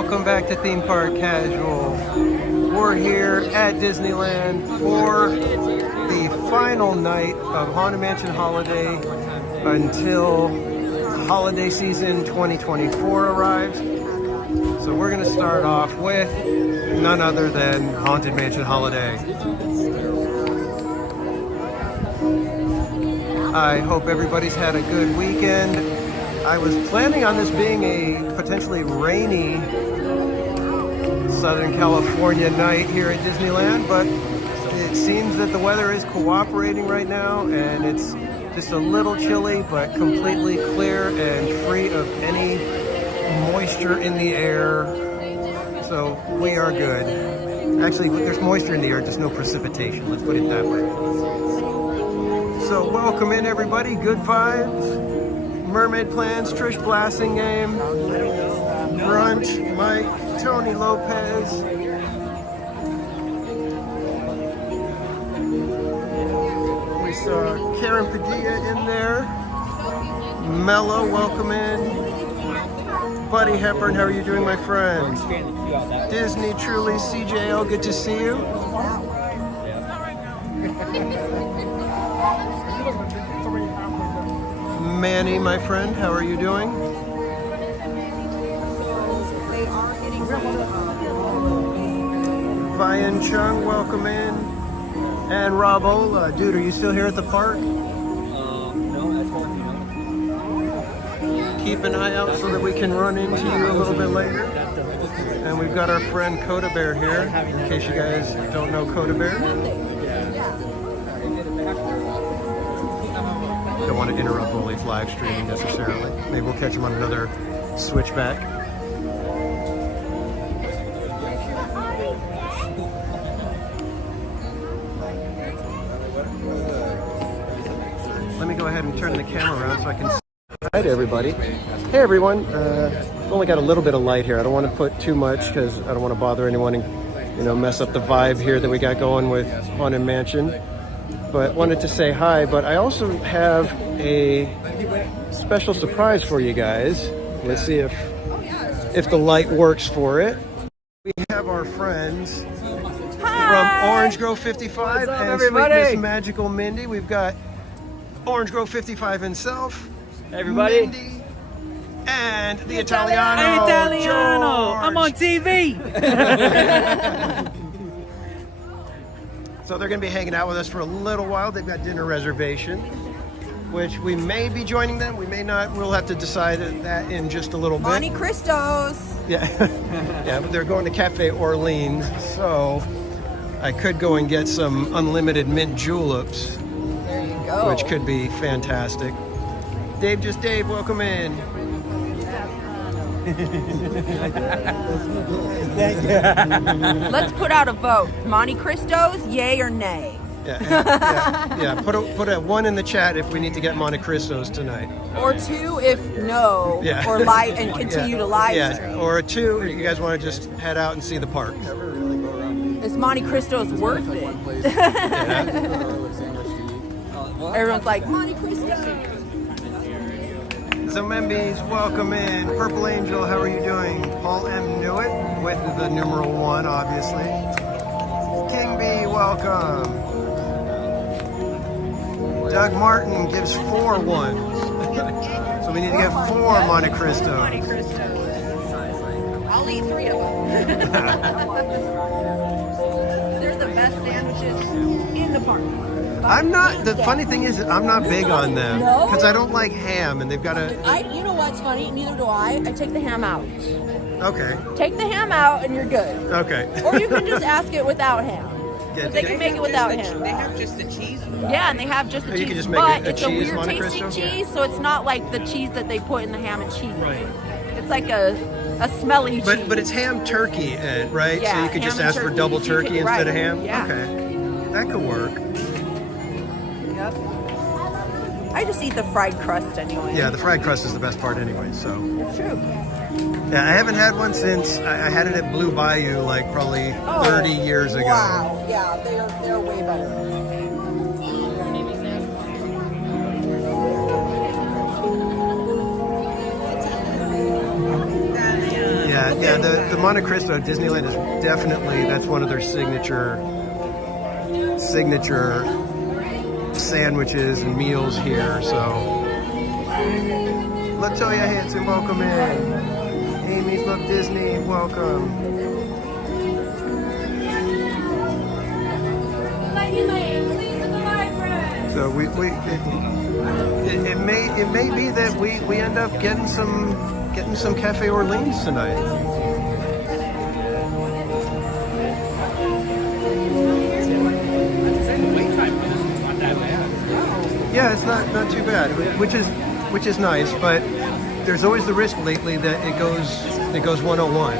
Welcome back to Theme Park Casual. We're here at Disneyland for the final night of Haunted Mansion Holiday until holiday season 2024 arrives. So we're going to start off with none other than Haunted Mansion Holiday. I hope everybody's had a good weekend. I was planning on this being a potentially rainy Southern California night here at Disneyland, but it seems that the weather is cooperating right now, and it's just a little chilly, but completely clear and free of any moisture in the air. So we are good. Actually, there's moisture in the air, just no precipitation. Let's put it that way. So welcome in, everybody. Good vibes. Mermaid Plans, Trish Blasting Game, Brunch, Mike, Tony Lopez. We saw Karen Padilla in there. Mello, welcome in. Buddy Hepburn, how are you doing, my friend? Disney Truly, CJL, good to see you. Manny, my friend, how are you doing? Vian Chung, welcome in. And Rob Ola, dude, are you still here at the park? No, that's Keep an eye out so that we can run into you a little bit later. And we've got our friend Coda Bear here, in case you guys don't know Coda Bear. Don't want to interrupt Rolly's live streaming necessarily. Maybe we'll catch him on another switchback. Let me go ahead and turn the camera around so I can see. Hi to everybody. Hey everyone. I've only got a little bit of light here. I don't want to put too much because I don't want to bother anyone and mess up the vibe here that we got going with Haunted Mansion. But wanted to say hi, but I also have a special surprise for you guys. Let's see if the light works for it. We have our friends from Orange Grove 55 and Sweetness Magical Mindy. We've got Orange Grove 55 himself, everybody, Mindy, and the Italiano. Hey, Italiano! George. I'm on TV. So they're going to be hanging out with us for a little while. They've got dinner reservations, which we may be joining them. We may not. We'll have to decide that in just a little bit. Monte Cristos. Yeah, yeah. But they're going to Cafe Orleans, so I could go and get some unlimited mint juleps, There you go. which could be fantastic. Dave, just Dave, welcome in. Let's put out a vote. Monte Cristos, yay or nay? Yeah. Put a 1 in the chat if we need to get Monte Cristos tonight. Or 2 if no. Yeah. Or live and continue to live stream. Or a 2 if you guys want to just head out and see the park. Is Monte Cristos worth it? Everyone's like, Monte Cristos. Zamembi's, welcome in. Purple Angel, how are you doing? Paul M. Newitt with the numeral 1, obviously. King B, welcome. Doug Martin gives 4 ones. So we need to get 4 Monte Cristos. I'll eat 3 of them. They're the best sandwiches in the park. The funny thing is, I'm not big on them. No? Because I don't like ham, and they've got a... You know what's funny? Neither do I. I take the ham out. Okay. Take the ham out and you're good. Okay. Or you can just ask it without ham. Because they can make it without ham. They have just the cheese. Yeah, and they have just the You cheese. can just make but it a it's cheese a weird Monte tasting Cristo? cheese, so it's not like the cheese that they put in the ham and cheese. Right. It's like a smelly cheese. But it's ham turkey, right? Yeah, so you could just ham and ask for turkey, double so you turkey could- instead right, of ham? yeah. Okay. That could work. Yep. I just eat the fried crust anyway. Yeah, the fried crust is the best part anyway, so. It's true. Yeah, I haven't had one since I had it at Blue Bayou like probably 30 years ago. Wow. Yeah, they're way better. Yeah, the Monte Cristo Disneyland is definitely, that's one of their signature sandwiches and meals here. So Latoya Hanson, welcome in. Amy's Love Disney, welcome. So it may be that we end up getting some Cafe Orleans tonight. Yeah, it's not too bad, which is nice, but there's always the risk lately that it goes 101.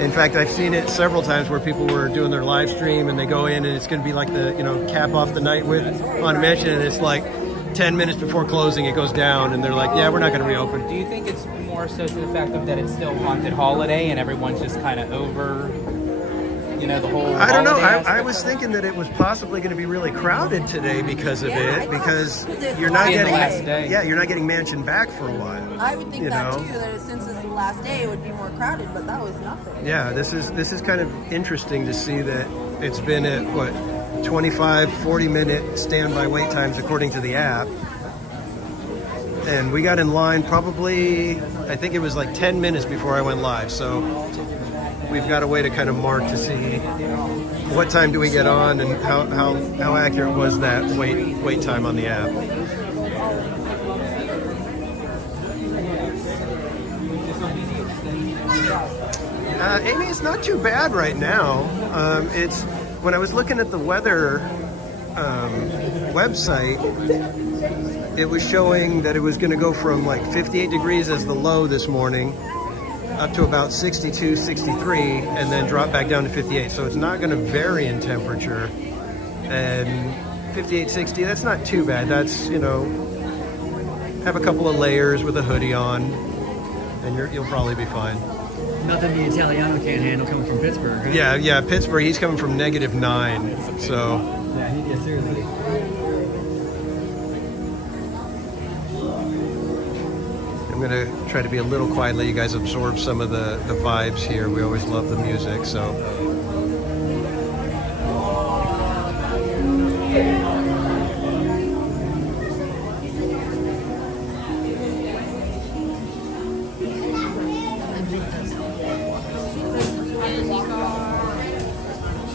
In fact, I've seen it several times where people were doing their live stream and they go in and it's going to be like the cap off the night with Haunted Mansion, and it's like 10 minutes before closing it goes down and they're like, yeah, we're not going to reopen. Do you think it's more so to the fact of that it's still Haunted Holiday and everyone's just kind of over, the whole I don't know. holiday I was thinking that it was possibly going to be really crowded today because of it, because you're not Being the getting last day. you're not getting Mansion back for a while. I would think You that know? too, that since it's the last day, it would be more crowded, but that was nothing. Yeah, this is kind of interesting to see that it's been at 25-40 minute standby wait times according to the app. And we got in line probably, I think it was like 10 minutes before I went live. So we've got a way to kind of mark to see what time do we get on and how accurate was that wait time on the app. Amy, it's not too bad right now. It's when I was looking at the weather website, it was showing that it was going to go from like 58 degrees as the low this morning up to about 62, 63, and then drop back down to 58. So it's not going to vary in temperature. And 58, 60, that's not too bad. That's, have a couple of layers with a hoodie on, and you'll probably be fine. Nothing the Italiano can't handle coming from Pittsburgh. Right? Yeah, Pittsburgh, he's coming from -9, so. Yeah, seriously. I'm gonna try to be a little quiet, let you guys absorb some of the vibes here. We always love the music, so.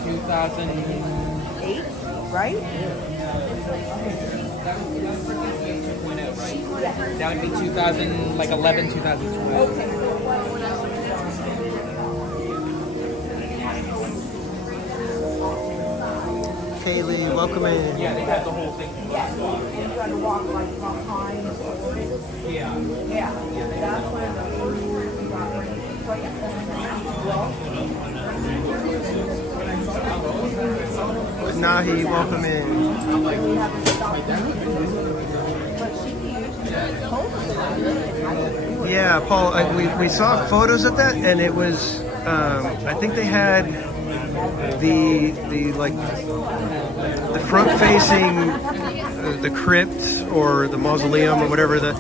2008, right? That would be 2011, 2012. Okay. Kaylee, welcome in. Yeah, they had the whole thing. Yeah, you had to walk like behind the board. Yeah. Yeah, that's when the first group we got ready. So yeah. Nahi, welcome in. We haven't stopped. But she used Yeah, Paul, we saw photos of that, and it was, I think they had the front-facing, the crypt or the mausoleum or whatever, the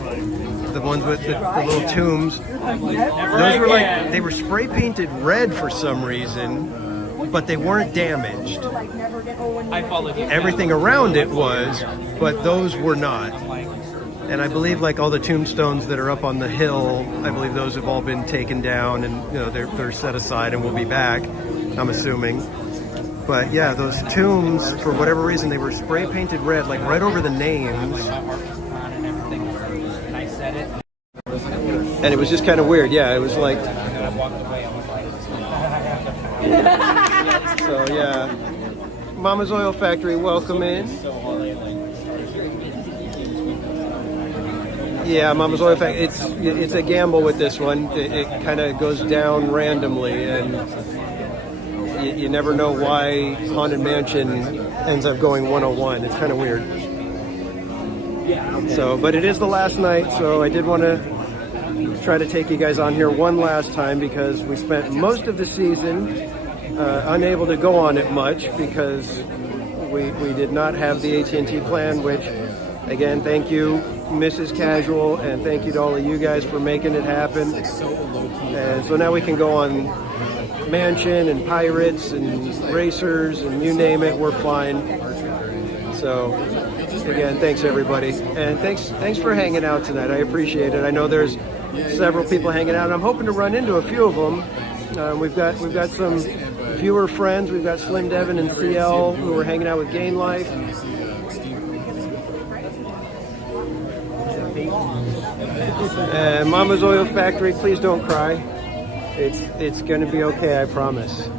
ones with the little tombs. Those were they were spray painted red for some reason, but they weren't damaged. I followed you. Everything around it was, but those were not. And I believe all the tombstones that are up on the hill, I believe those have all been taken down and they're set aside and will be back, I'm assuming. But yeah, those tombs, for whatever reason, they were spray painted red, right over the names. And I said it. And it was just kind of weird. Yeah, it was like. And I walked away. I was like, So yeah, Mama's Oil Factory, welcome in. Yeah, Mama's Oil Factory. It's a gamble with this one. It kind of goes down randomly, and you never know why Haunted Mansion ends up going 101. It's kind of weird. So, but it is the last night, so I did want to try to take you guys on here one last time because we spent most of the season unable to go on it much because we did not have the AT&T plan, which Again, thank you, Mrs. Casual, and thank you to all of you guys for making it happen. And so now we can go on Mansion and Pirates and Racers and you name it, we're flying. So again, thanks everybody, and thanks for hanging out tonight. I appreciate it. I know there's several people hanging out, and I'm hoping to run into a few of them. We've got some viewer friends. We've got Slim Devin and CL who are hanging out with Gain Life. Mama's Oil Factory, please don't cry. It's gonna be okay, I promise.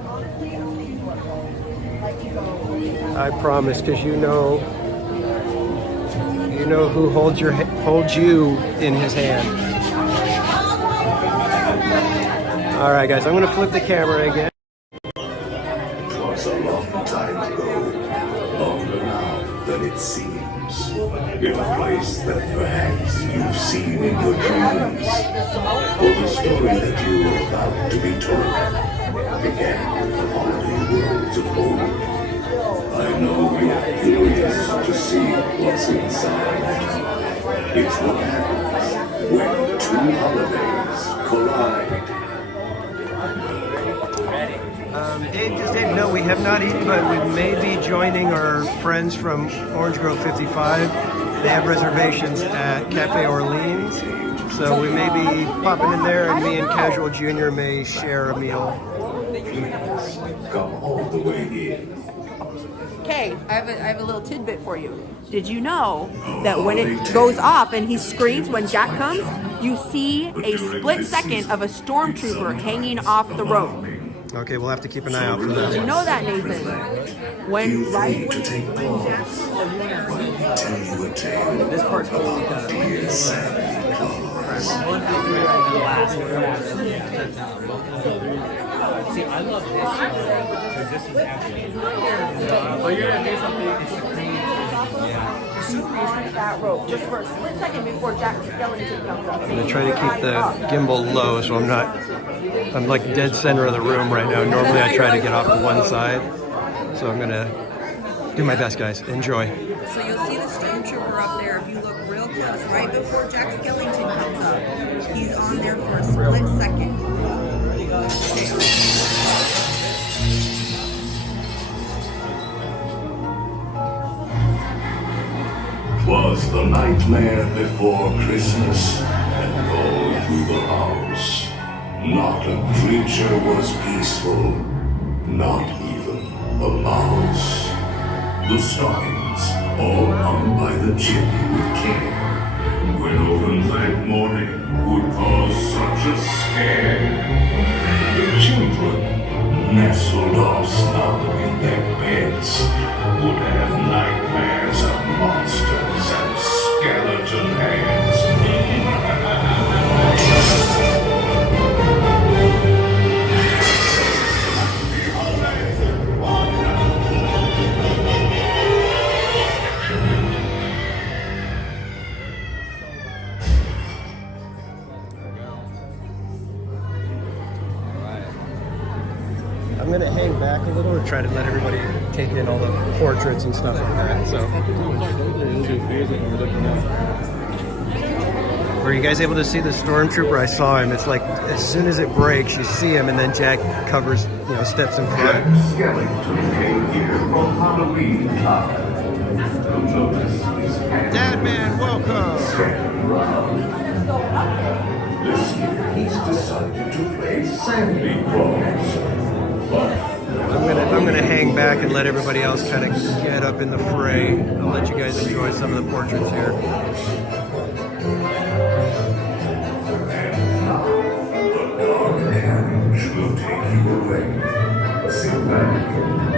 I promise, because you know who holds you in his hand. All right, guys, I'm gonna flip the camera again. It was a long time ago, longer now than it seems. In a place that perhaps you've seen in your dreams. For the story that you are about to be told began with the holiday worlds of old. I know you're curious to see what's inside. It's what happens when two holidays collide. Dave, no, we have not eaten, but we may be joining our friends from Orange Grove 55. They have reservations at Cafe Orleans, so we may be popping in there, and me and Casual Jr. may share a meal. Come all the way in. Okay, I have a little tidbit for you. Did you know that when it goes off and he screams when Jack comes, you see a split second of a stormtrooper hanging off the rope? Okay, we'll have to keep an eye out for Did that. you know that, Nathan? When right To take pause. Tell you a tale. This part's cool because Dear Santa Claus. see, I love this because this is actually. Oh, you're gonna do something. It's the cream. he's on that rope just for a split second before Jack's skeleton comes up. I'm gonna try to keep the gimbal low so I'm like dead center of the room right now. Normally I try to get off to one side. So I'm gonna do my best, guys. Enjoy. So you'll see the stormtrooper up there if you look real close, right before Jack Skellington comes up. He's on there for a split second. 'Twas the nightmare before Christmas, and all through the house. Not a creature was peaceful, not even a mouse. The stockings, all hung by the chimney with care, when opened that morning would cause such a scare. The children, nestled all snug in their beds, would have nightmares of monsters and skeleton heads. I'm gonna hang back a little and try to let everybody take in all the portraits and stuff like that. So, were you guys able to see the stormtrooper? I saw him. It's like as soon as it breaks, you see him, and then Jack covers, steps in front. Skeleton came here from Halloween time. Dad man, welcome. This year he's decided to play Santa Claus. I'm gonna hang back and let everybody else kind of get up in the fray. I'll let you guys enjoy some of the portraits here. The dark carriage will take you away. Sit back,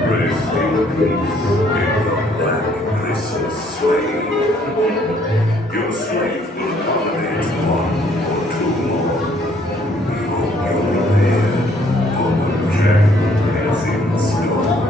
rest in peace in the black Christmas sleigh. Your slave will accommodate one or two more. We hope you're prepared for what Jack has in store.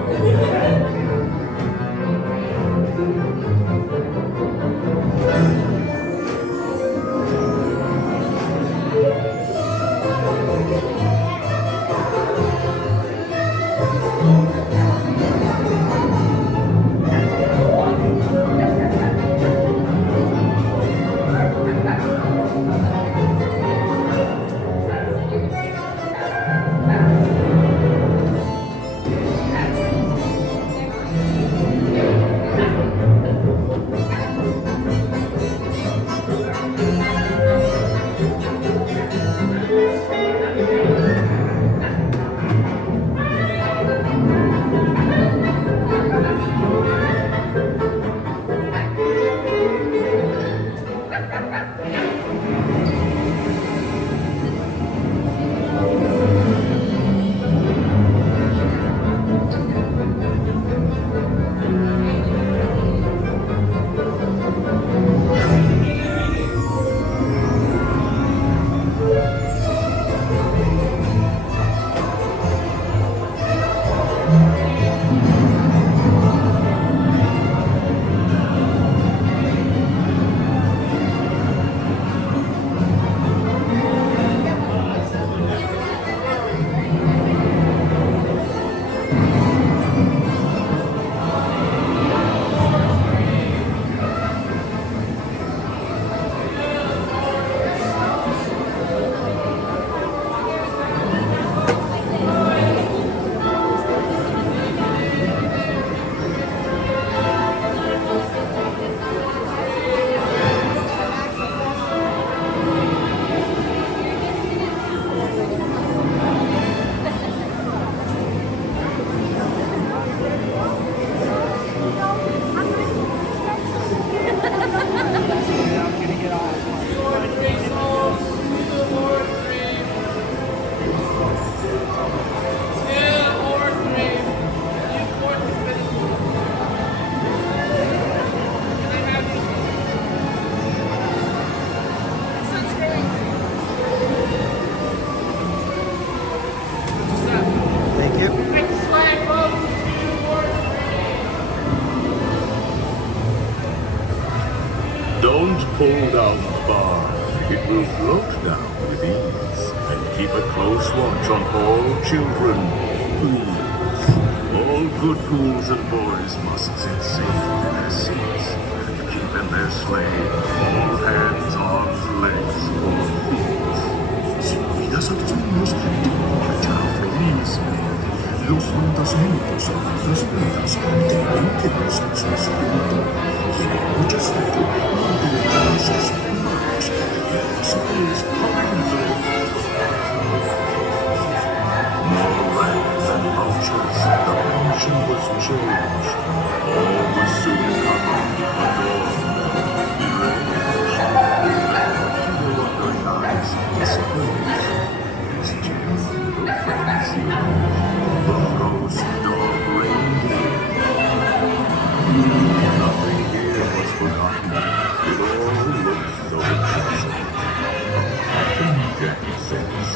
Pull down the bar. It will float down with ease. And keep a close watch on all children. Please. All good ghouls and boys must sit safe in their seats. And keep in their sleigh all hands, arms, legs, or feet. Sin cuidas a los niños, marcha feliz. Los fantasmitos a las vidas te limpias en su espíritu. Tiene mucha suerte, maravillosos animales. Y así es, commando. More rats and vultures, the mansion was changed. All was soon covered, adorned, deranged. The wonder lies, I suppose. His gentle little friends here. The ghost dog reindeer. Nothing here was forgotten. It all looked so pleasant. Jack says,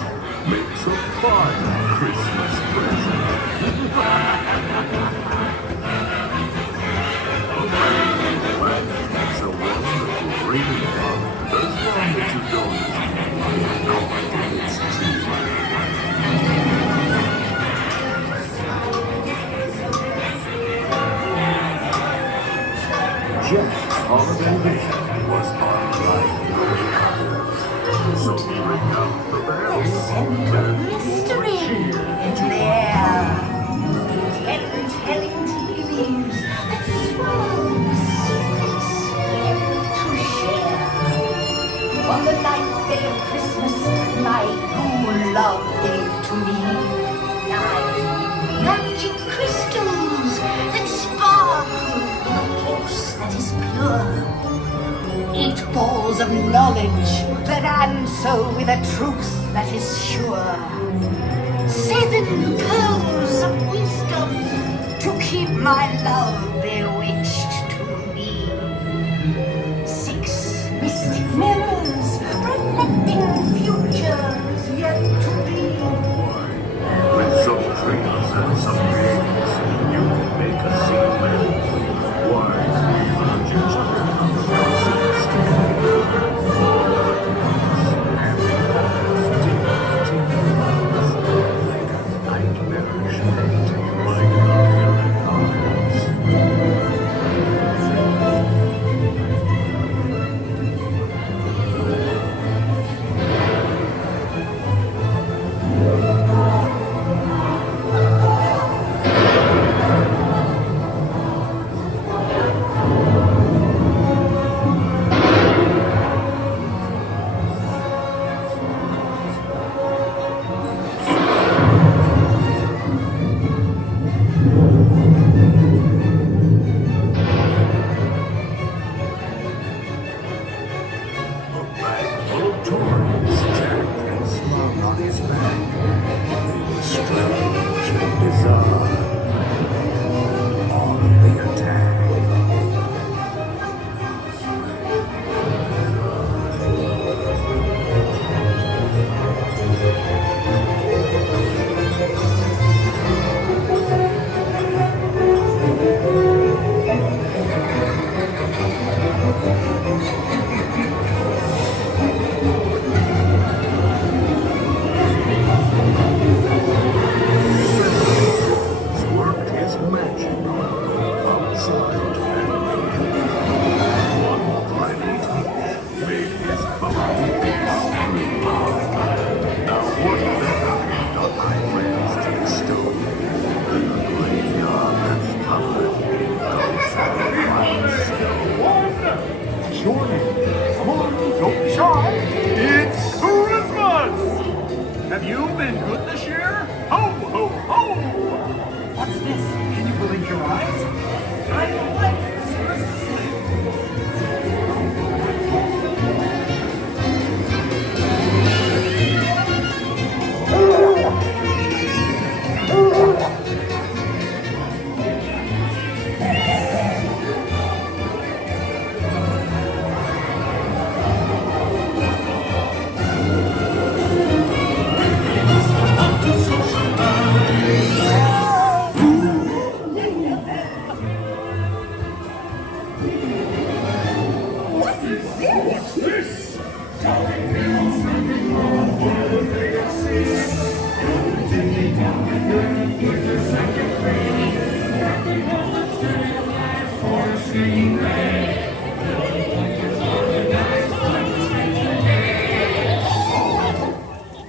makes a fine Christmas present. That's a wonderful reading fun. As long as you don't, I know I think it's true. Jack's holiday vision was unlike no other. So he rang out the bell. Mystery in the air. Telling tea leaves that swirl secrets to share. On the ninth day of Christmas, my ghoul love gave to me 9 magic crystals that sparkle in a force that is pure. 8 balls of knowledge that answer with a truth that is sure. 7 pearls of wisdom to keep my love bewitched to me. 6 mystic mirrors reflecting futures yet to be. With some tricks and some games, you can make a sequel. Wise virgins of the houses together. All the kings, happy hopes, like a nightmarish night by the mirrored eyes. What's this?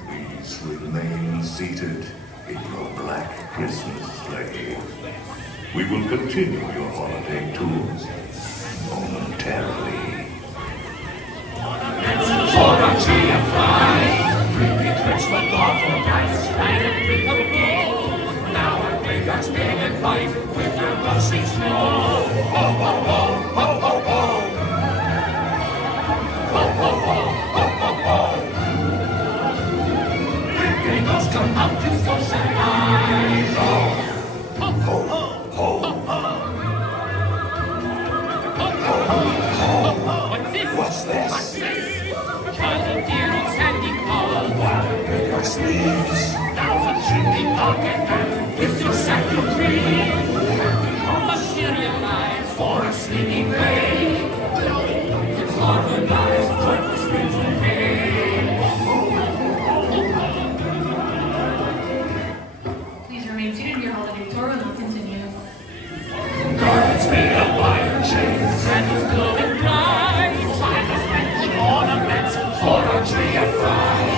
Please remain seated in your black Christmas sleigh. We will continue your holiday tours momentarily. For a tree of life, bring it rich with lawful rights, and a big of gold. Now our big guns big and light, with their rusty snow. Ho, ho, ho, ho, ho, ho. Ho, ho, ho, ho, ho, ho. Big bells come out to socialize. Ho, ho, ho, ho, ho. What's this? Charlie dear, it's Sandy Claus. Wild your sleeves. Thousands should be pocket with your sack of cream. Materialize for a sleeping bay. Organize what was written Please remain seated in your holiday tour and we'll continue. Garments made of iron chains And glowing bright. ornaments for a tree of fright.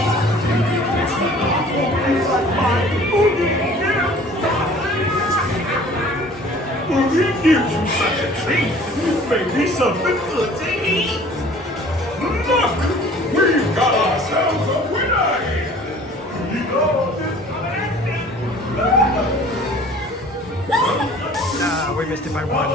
Who gives you such a treat? Maybe something good to eat. Look, we've got ourselves a winner here. You know this Ah, we missed it by one.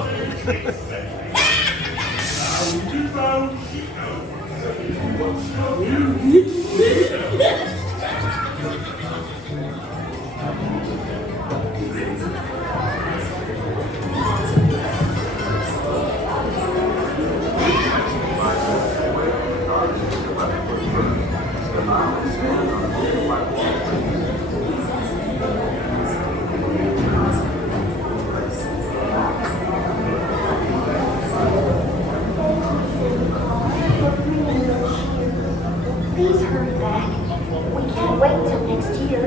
Please hurry back. We can't wait till next year.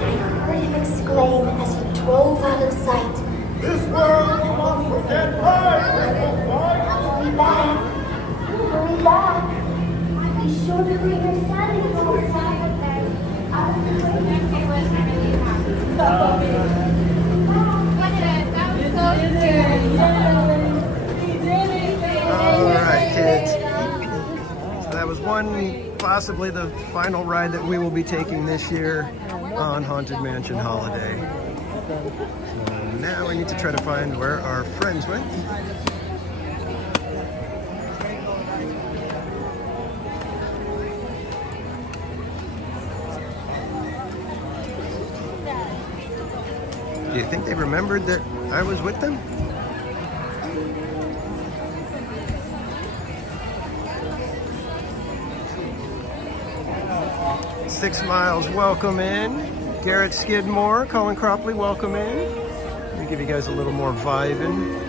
I heard him exclaim as he drove out of sight. This world will not forget Hurry back. Hurry back. Be sure to bring your Santa Claus back with All right, kids. So that was possibly the final ride that we will be taking this year on Haunted Mansion Holiday. So now we need to try to find where our friends went. Do you think they remembered that I was with them? Six Miles, welcome in. Garrett Skidmore, Colin Cropley, welcome in. Let me give you guys a little more vibing.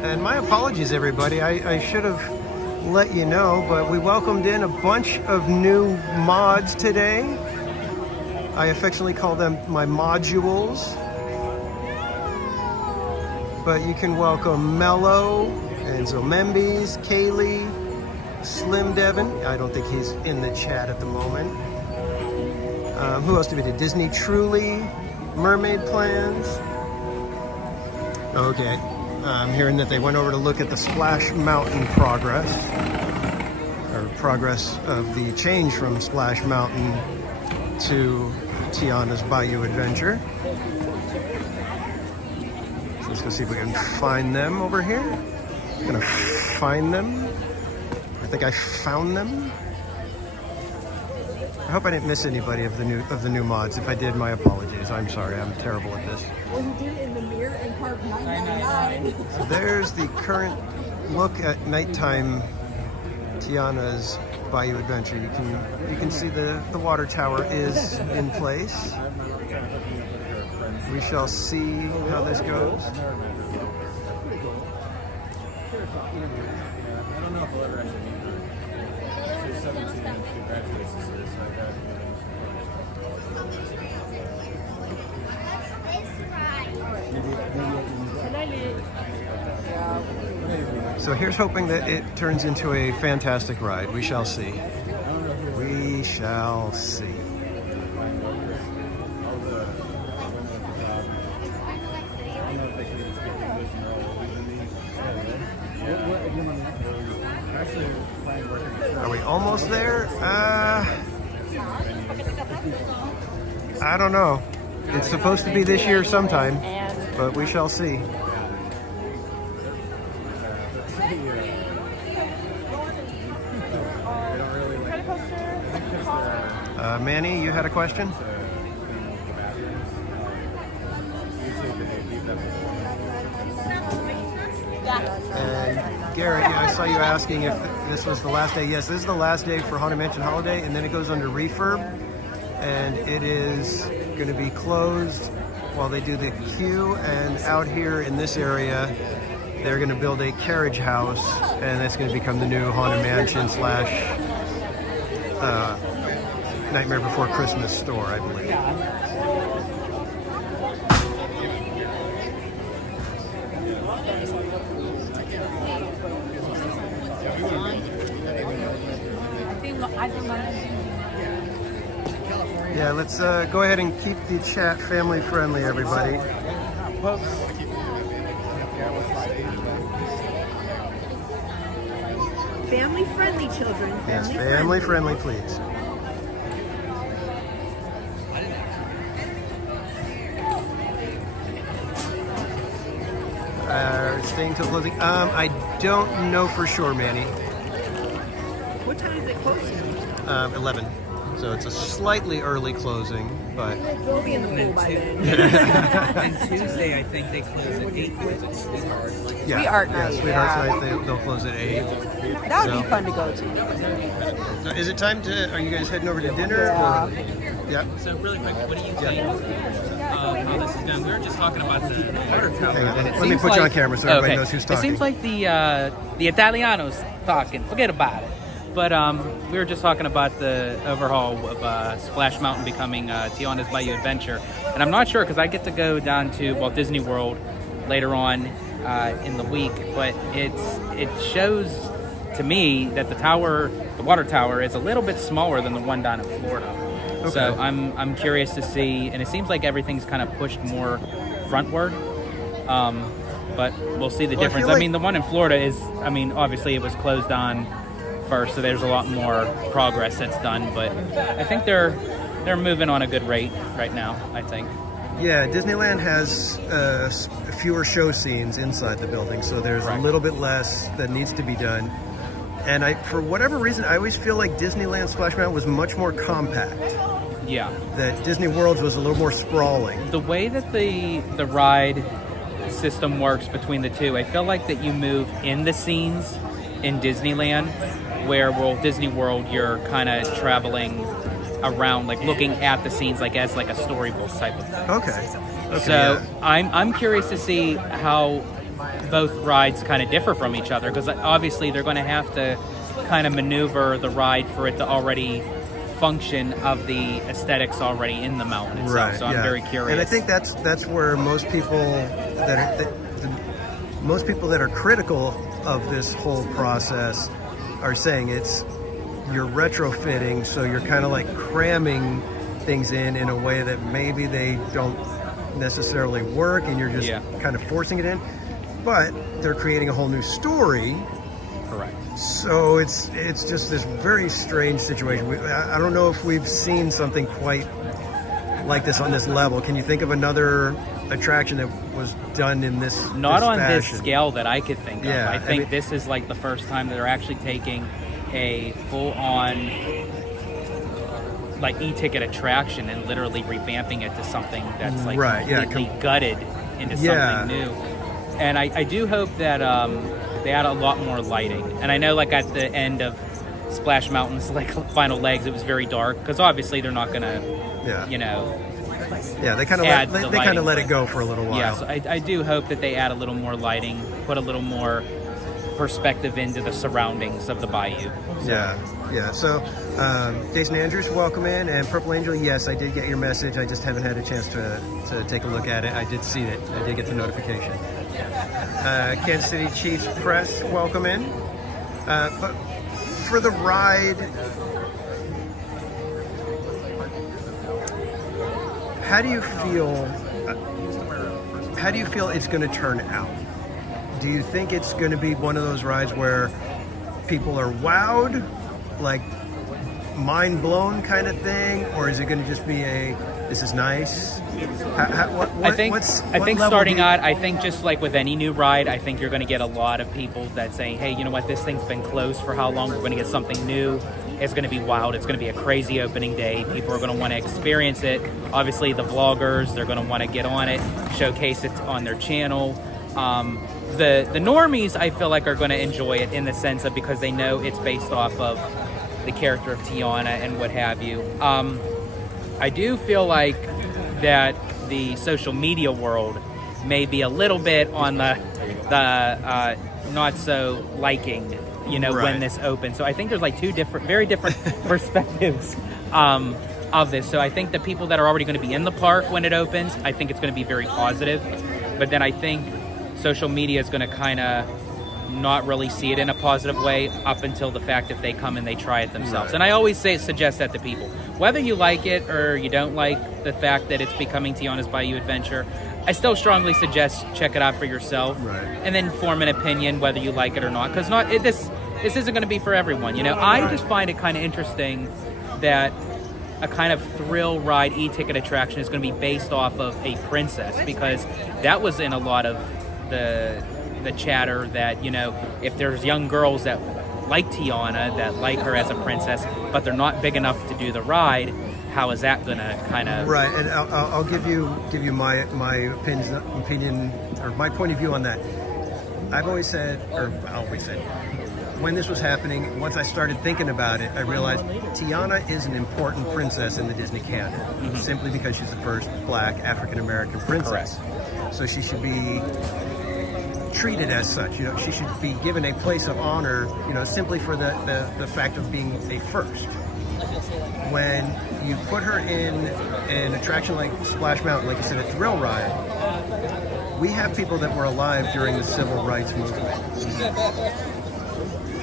And my apologies, everybody. I should have let you know, but we welcomed in a bunch of new mods today. I affectionately call them my modules. But you can welcome Mello, Enzo Membes, Kaylee, Slim Devon. I don't think he's in the chat at the moment. Who else did we do? Disney Truly, Mermaid Plans. Okay. I'm hearing that they went over to look at the Splash Mountain progress, or progress of the change from Splash Mountain to Tiana's Bayou Adventure. So let's go see if we can find them over here. I'm gonna find them. I think I found them. I hope I didn't miss anybody of the new mods. If I did, my apologies. I'm sorry. I'm terrible at this. Well, you did it in the mirror and carved 999. So there's the current look at nighttime Tiana's Bayou Adventure. You can see the water tower is in place. We shall see how this goes. I don't know if I'll ever actually meet her. She's 17 and she graduates this year, so I got, So here's hoping that it turns into a fantastic ride. We shall see. We shall see. Are we almost there? I don't know. It's supposed to be this year sometime, but we shall see. Manny, you had a question? And Garrett, I saw you asking if this was the last day. Yes, this is the last day for Haunted Mansion Holiday, and then it goes under refurb, and it is going to be closed while they do the queue. And out here in this area, they're going to build a carriage house, and that's going to become the new Haunted Mansion / Nightmare Before Christmas store, I believe. Yeah, let's go ahead and keep the chat family friendly, everybody. Family friendly, children. Yes, family friendly, please. Staying till closing. I don't know for sure, Manny. What time is it closing? 11. So it's a slightly early closing, but We'll be in the pool by then. And Tuesday, I think they close at 8 because it's Sweetheart. yeah, Sweetheart night, Sweetheart's yeah. night. They'll close at 8. That would So- be fun to go to. So is it time to? Are you guys heading over to dinner? Yeah. Or, yeah. So really quick, what do you think how this is going? We were just talking about the water tower. Hang on, and it let me seems put you on like- camera so everybody okay. knows who's It talking. seems like the Italianos talking. Forget about it. But we were just talking about the overhaul of Splash Mountain becoming Tiana's Bayou Adventure. And I'm not sure because I get to go down to Walt Disney World later on in the week. But it shows to me that the water tower, is a little bit smaller than the one down in Florida. Okay. So I'm curious to see. And it seems like everything's kind of pushed more frontward. But we'll see the Well, I difference. feel I mean, the one in Florida is, obviously it was closed on first, so there's a lot more progress that's done, but I think they're moving on a good rate right now, I think. Yeah, Disneyland has fewer show scenes inside the building, so there's Right. a little bit less that needs to be done. And for whatever reason, I always feel like Disneyland Splash Mountain was much more compact. Yeah. That Disney World's was a little more sprawling. The way that the ride system works between the two, I feel like that you move in the scenes in Disneyland, where Walt Disney World you're kind of traveling around, like looking at the scenes like as like a storybook type of thing. Okay. So yeah. I'm curious to see how both rides kind of differ from each other, because obviously they're going to have to kind of maneuver the ride for it to already function of the aesthetics already in the mountain itself. Right, So I'm yeah. very curious. And I think that's where most people that are critical of this whole process are saying you're retrofitting, so you're kind of like cramming things in a way that maybe they don't necessarily work, and you're just kind of forcing it in. But they're creating a whole new story. Correct. So it's just this very strange situation. I don't know if we've seen something quite like this on this level. Can you think of another attraction that was done in this Not on this fashion? scale that I could think of. Yeah, I think this is like the first time that they're actually taking a full-on like e-ticket attraction and literally revamping it to something that's like Right, yeah, completely gutted into Yeah. something new. And I do hope that they add a lot more lighting. And I know like at the end of Splash Mountain's like final legs, it was very dark because obviously they're not gonna, Yeah. you know. Yeah, they kind of add let, the they kind of lighting. let it go for a little while. Yeah, so I do hope that they add a little more lighting, put a little more perspective into the surroundings of the Bayou. Yeah. So, Jason Andrews, welcome in, and Purple Angel. Yes, I did get your message. I just haven't had a chance to take a look at it. I did see it. I did get the notification. Kansas City Chiefs Press, welcome in. But for the ride, how do you feel? How do you feel it's going to turn out? Do you think it's going to be one of those rides where people are wowed, like mind blown kind of thing, or is it going to just be a this is nice? I think starting out, I think just like with any new ride, I think you're going to get a lot of people that say, hey, you know what, this thing's been closed for how long? We're going to get something new. It's going to be wild. It's going to be a crazy opening day. People are going to want to experience it. Obviously, the vloggers, they're going to want to get on it, showcase it on their channel. The normies, I feel like, are going to enjoy it in the sense of because they know it's based off of the character of Tiana and what have you. I do feel like that the social media world may be a little bit on the not so liking, you know, Right. when this opens. So I think there's like two very different perspectives of this. So I think the people that are already going to be in the park when it opens, I think it's going to be very positive. But then I think social media is going to kind of not really see it in a positive way up until the fact if they come and they try it themselves. Right. And I always suggest that to people. Whether you like it or you don't like the fact that it's becoming Tiana's Bayou Adventure, I still strongly suggest check it out for yourself. Right. And then form an opinion whether you like it or not. Because this isn't going to be for everyone. You know, I just find it kind of interesting that a kind of thrill ride e-ticket attraction is going to be based off of a princess, because that was in a lot of the chatter that, you know, if there's young girls that like Tiana, that like her as a princess, but they're not big enough to do the ride, how is that going to kind of... Right, and I'll give you my opinion or my point of view on that. I always said, when this was happening, once I started thinking about it, I realized Tiana is an important princess in the Disney canon, simply because she's the first Black African-American princess. Correct. So she should be treated as such. You know, she should be given a place of honor, you know, simply for the fact of being a first. When you put her in an attraction like Splash Mountain, like you said, a thrill ride, we have people that were alive during the civil rights movement.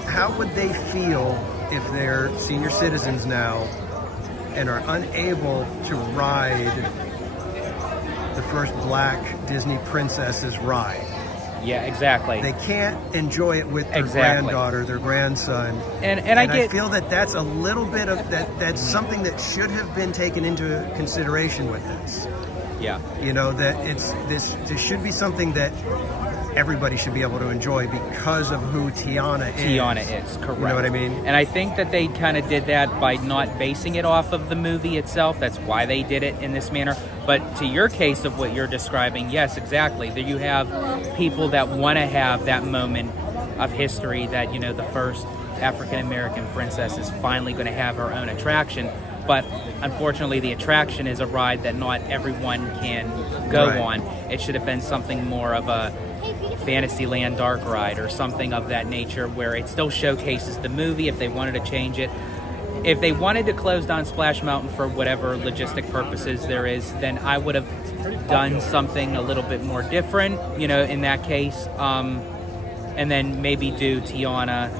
How would they feel if they're senior citizens now and are unable to ride the first Black Disney princess's ride? Yeah, exactly. They can't enjoy it with their Exactly. granddaughter, their grandson. And I feel that that's a little bit of that's something that should have been taken into consideration with this. Yeah. You know, that this should be something that everybody should be able to enjoy because of who Tiana is. Tiana is, correct. You know what I mean? And I think that they kind of did that by not basing it off of the movie itself. That's why they did it in this manner. But to your case of what you're describing, yes, exactly. There you have people that want to have that moment of history that, you know, the first African-American princess is finally going to have her own attraction. But unfortunately, the attraction is a ride that not everyone can go Right. on. It should have been something more of a Fantasyland dark ride or something of that nature, where it still showcases the movie if they wanted to change it. If they wanted to close down Splash Mountain for whatever logistic purposes there is, then I would have done something a little bit more different, you know, in that case. And then maybe do Tiana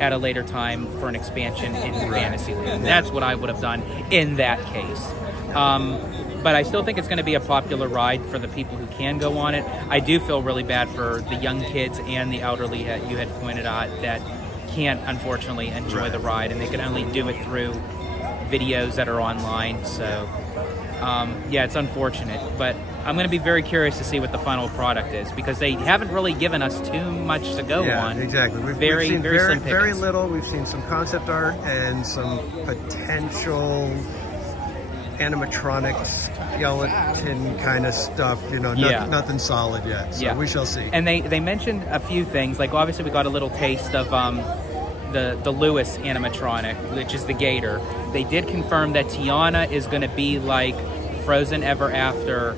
at a later time for an expansion in Fantasyland. That's what I would have done in that case. But I still think it's going to be a popular ride for the people who can go on it. I do feel really bad for the young kids and the elderly that you had pointed out that can't, unfortunately, enjoy the ride, and they can only do it through videos that are online. So, yeah, it's unfortunate. But I'm going to be very curious to see what the final product is, because they haven't really given us too much to go on. Exactly. We've Very seen slim very pickings. little. We've seen some concept art and some potential animatronic skeleton kind of stuff, you know, nothing solid yet. So we shall see. And they mentioned a few things, like obviously we got a little taste of the Lewis animatronic, which is the gator. They did confirm that Tiana is going to be like Frozen Ever After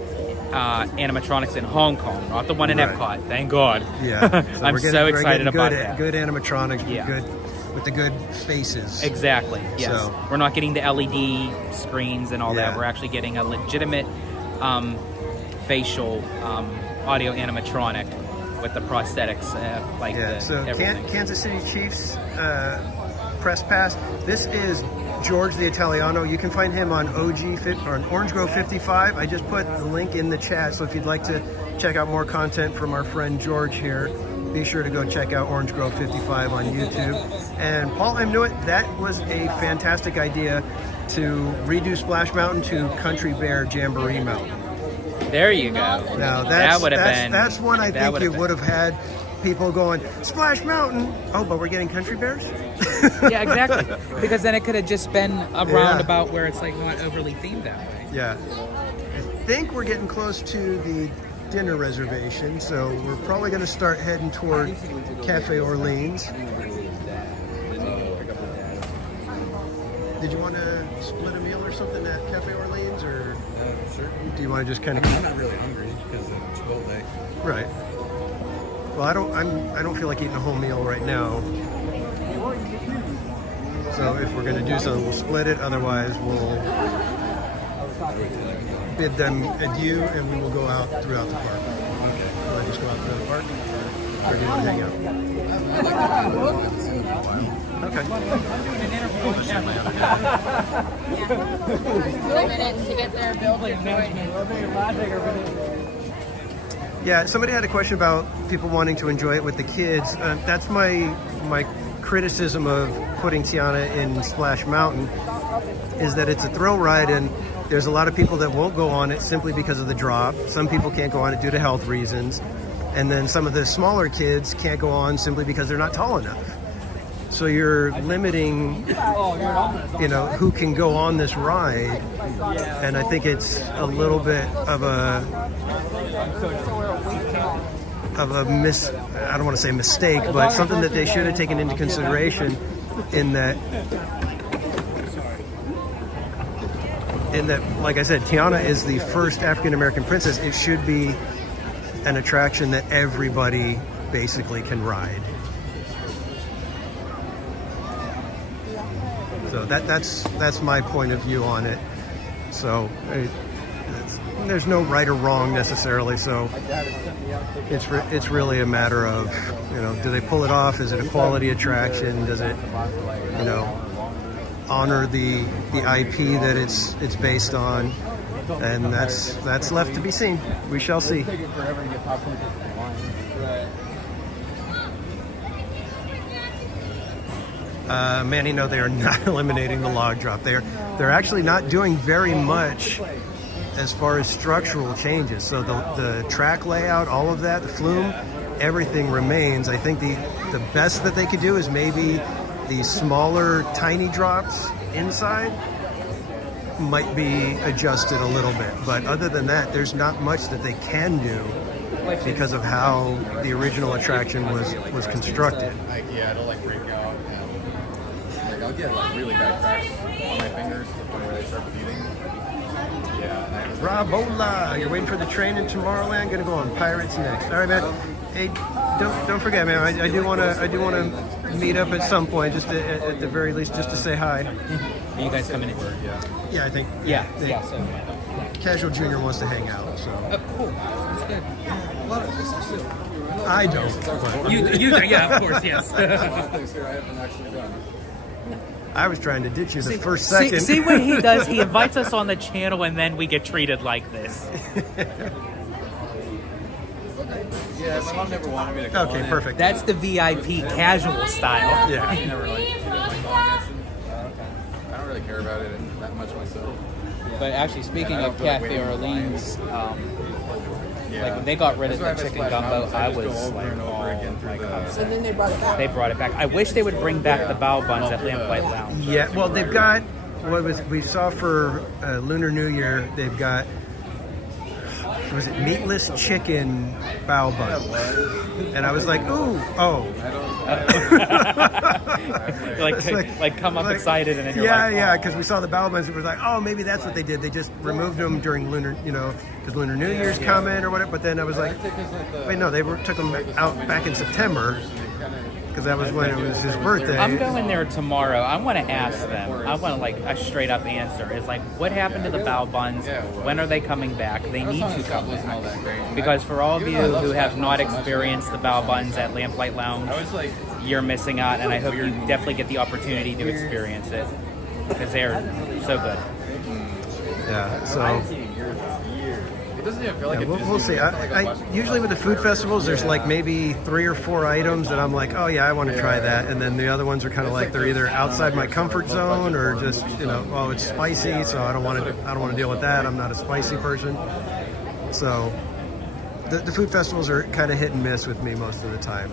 animatronics in Hong Kong, not the one in Epcot. Thank God. Yeah, so I'm so excited about that. Good animatronics, with the good faces. Exactly. Yes. So. We're not getting the LED screens and all that. We're actually getting a legitimate facial audio animatronic with the prosthetics, So everything. Kansas City Chiefs press pass. This is George the Italiano. You can find him on on Orange Grove 55. I just put the link in the chat, so if you'd like to check out more content from our friend George here, be sure to go check out Orange Grove 55 on YouTube. And Paul M. Newitt, that was a fantastic idea to redo Splash Mountain to Country Bear Jamboree Mountain. There you go. Now that's one I think you would have had people going, Splash Mountain, oh, but we're getting Country Bears? Yeah, exactly. Because then it could have just been a roundabout where it's like not overly themed that way. Yeah. I think we're getting close to the dinner reservation, so we're probably going to start heading toward Cafe Orleans. Did you want to split a meal or something at Cafe Orleans, or Sure. do you want to just kind of? I'm not really hungry because of Chipotle. Right. Well, I don't feel like eating a whole meal right now. So if we're going to do something, we'll split it. Otherwise, we'll bid them adieu, and we will go out throughout the park. Okay. Will I just go out throughout the park, or do you want to hang out? Okay. 2 minutes to get their building. Yeah, somebody had a question about people wanting to enjoy it with the kids. That's my criticism of putting Tiana in Splash Mountain, is that it's a thrill ride, and there's a lot of people that won't go on it simply because of the drop. Some people can't go on it due to health reasons, and then some of the smaller kids can't go on simply because they're not tall enough. So you're limiting, you know, who can go on this ride, and I think it's a little bit of a I don't want to say mistake, but something that they should have taken into consideration in that, like I said, Tiana is the first African-American princess. It should be an attraction that everybody basically can ride. So that's my point of view on it. So there's no right or wrong necessarily. So it's really a matter of, you know, do they pull it off? Is it a quality attraction? Does it, you know, honor the IP that it's based on? And that's left to be seen. We shall see. Manny, no, they are not eliminating the log drop. They're actually not doing very much as far as structural changes. So the track layout, all of that, the flume, everything remains. I think the best that they could do is maybe the smaller, tiny drops inside might be adjusted a little bit. But other than that, there's not much that they can do because of how the original attraction was constructed. Yeah, it'll like break out. I'll get like really bad cracks on my fingers to the point where they start bleeding. Yeah. Bravola! You're waiting for the train in Tomorrowland. Gonna go on Pirates next. All right, man. Hey, don't forget, man. I do wanna meet up at some point, just at the very least, just to say hi. Are you guys coming in? Yeah, I think. Yeah. So Casual Junior wants to hang out. So. Oh, cool. That's good. I don't. But. You yeah, of course, yes. I was trying to ditch you the first second. See what he does? He invites us on the channel, and then we get treated like this. Yeah, my mom never wanted me to go. Okay, perfect. That's the VIP casual style. Yeah. She never like I don't really care about it that much myself. But actually, speaking of Cafe Orleans, like when they got rid of the chicken gumbo, I was like, And then they brought it back. They brought it back. I wish they would bring back the bao buns at Lamplight Lounge. Yeah, well, they've got we saw for Lunar New Year, they've got, was it meatless chicken bao buns? And I was like, ooh, oh. like come up excited and then you're yeah, because we saw the bao buns. It was like, oh, maybe that's what they did. They just removed them during Lunar, because Lunar New Year's coming or whatever. But then I was like, wait, no, took them out back in September. Because that was when it was his birthday. I'm going there tomorrow. I want to ask them. I want a straight up answer. It's like, what happened to the bao buns? When are they coming back? They need to come back. Because for all of you who have not experienced the bao buns at Lamplight Lounge, you're missing out, and I hope you definitely get the opportunity to experience it. Because they're so good. Yeah, so... Doesn't even feel like we'll see. I usually with the food festivals, there's like maybe 3 or 4 items that I'm like, oh yeah, I want to try that, and then the other ones are kind of like they're either outside my comfort zone or just oh, it's spicy, so I don't want to deal with that. I'm not a spicy person, so the food festivals are kind of hit and miss with me most of the time.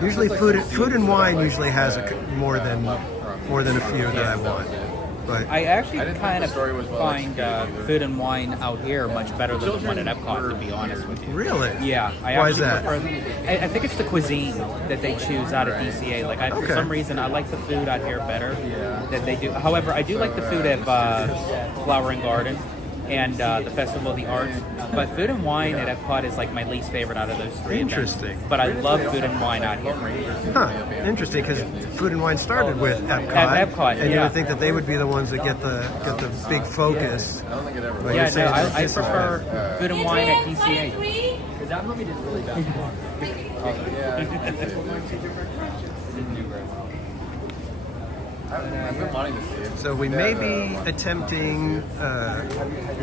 Usually food and wine usually has more than a few that I want. But I actually kind of find food and wine out here much better than the one at Epcot, to be honest with you. Really? Yeah. Why is that? I think it's the cuisine that they choose out of DCA. For some reason, I like the food out here better than they do. However, I do like the food at Flower and Garden and the Festival of the Arts. But food and wine at Epcot is like my least favorite out of those 3 Interesting. events. But I love food and wine out here. Huh. Interesting, because food and wine started with Epcot. At Epcot, and you would think that they would be the ones that get the big focus. But Yeah, no, I prefer food and wine at DCA. I've been wanting to see it. So we may be attempting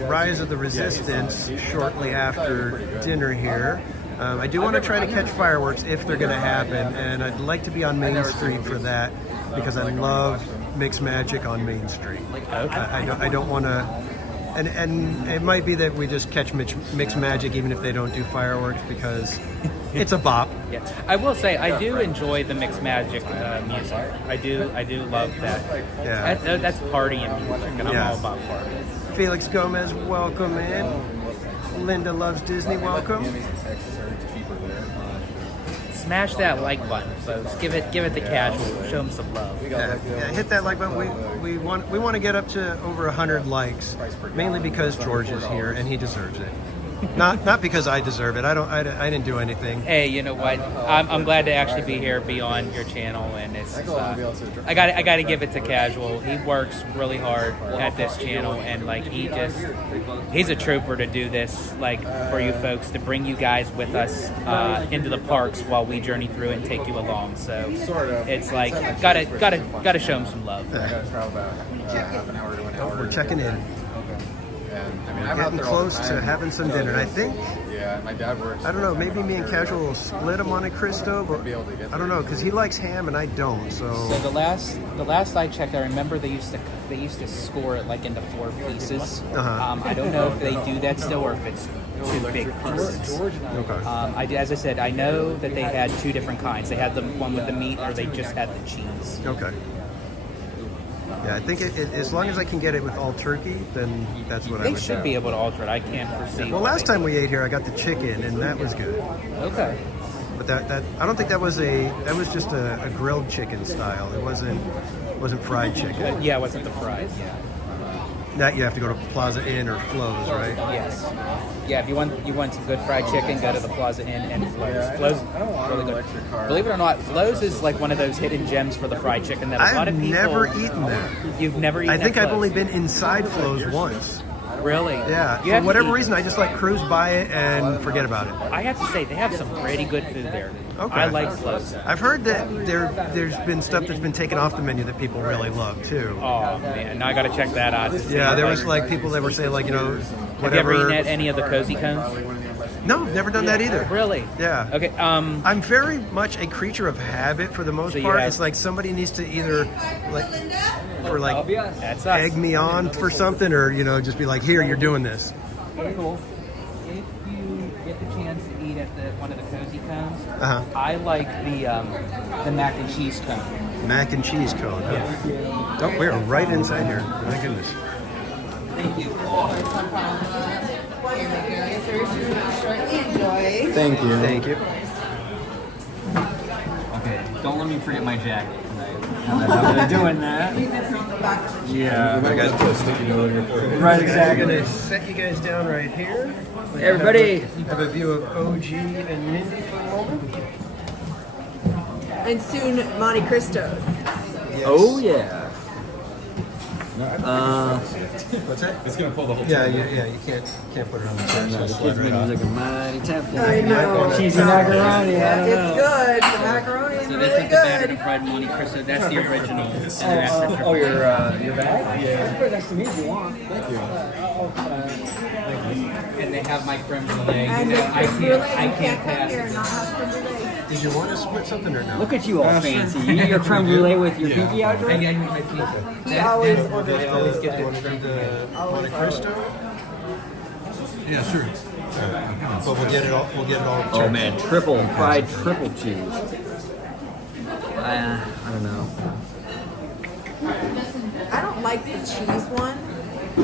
Rise of the Resistance shortly after dinner here. I do want to try to catch fireworks if they're going to happen, and I'd like to be on Main Street for that because I love Mixed Magic on Main Street. I don't want to, and it might be that we just catch Mixed Magic even if they don't do fireworks because it's a bop. Yeah. I will say I do enjoy the Mixed Magic music. I do love that. Yeah. That's party and music, and I'm all about party. Felix Gomez, welcome in. Linda Loves Disney, welcome. Smash that like button, folks. Give it the casual. Show them some love. Yeah, hit that like button. We want to get up to over 100 likes, mainly because George is here and he deserves it. Not because I deserve it. I didn't do anything. Hey, you know what? I'm glad to actually be here, be on your channel, and it's I got to give it to Casual. He works really hard at this channel, and he's a trooper to do this, for you folks, to bring you guys with us into the parks while we journey through it and take you along. So it's gotta show him some love. I gotta travel about half an hour to an hour. We're checking in. I'm getting close to having some dinner. And I think, my dad works. I don't know, maybe me and Casual will split a Monte Cristo, but I don't know, because he likes ham and I don't. So the last I checked, I remember they used to score it into 4 pieces. I don't know if they do that still or if it's 2 big pieces. Okay. As I said, I know that they had 2 different kinds. They had the one with the meat, or they just had the cheese. Okay. Yeah, I think as long as I can get it with all turkey, then that's what I would do. They should be able to alter it. I can't foresee. Well, last time we ate here, I got the chicken, and that was good. Okay. But that I don't think that was just a grilled chicken style. It wasn't fried chicken. Yeah, it wasn't the fries. Yeah. That you have to go to Plaza Inn or Flo's, right? Yes. Yeah, if you want some good fried chicken, go to the Plaza Inn and Flo's. Flo's really good. Believe it or not, Flo's is one of those hidden gems for the fried chicken that a lot of people. I've never eaten there. You've never eaten. I think I've only been inside Flo's once. Really? Yeah. For whatever reason, I just cruise by it and forget about it. I have to say, they have some pretty good food there. Okay. I like Flo's. I've heard that there's been stuff that's been taken off the menu that people really love too. Oh man, now I got to check that out. Yeah, there was people that were saying whatever. Have you ever eaten at any of the cozy cones? No, never done that either. Really? Yeah. Okay. I'm very much a creature of habit for the most part. It's somebody needs to either egg me on for something, or just be here, you're doing this. Very cool. If you get the chance to eat at one of the cozy cones, I like the mac and cheese cone. Mac and cheese cone. Huh? Oh, we're right inside here. My goodness. Enjoy. Thank you. Thank you. Okay, don't let me forget my jacket tonight. I'm not doing that. Yeah. I got the sticky note here for you. Right, exactly. I'm going to set you guys down right here. Everybody. Have a view of OG and Mindy for a moment. And soon Monte Cristo's. Yes. Oh, yeah. What's that? It's gonna pull the whole Yeah, thing. you can't put it on the side. No, the kids made music a mighty temple. I know. Cheesy macaroni, I don't It's know. good. The macaroni is So this really is the battered good. and fried Monte Cristo. That's the original. Oh, your bag? Yeah. Put it next to me if you want. Thank you. And they have my creme brulee. And You know, I really, can't come pass here it. and not have creme brulee. Did you want to split something or no? Look at you all fancy. You eat your creme brulee with your pinky out, I George? need my pizza. He always I orders always those. get the Monte Cristo. Yeah, sure. But we'll get it all. We'll get it all. Oh man, fried triple cheese. I don't know. I don't like the cheese one,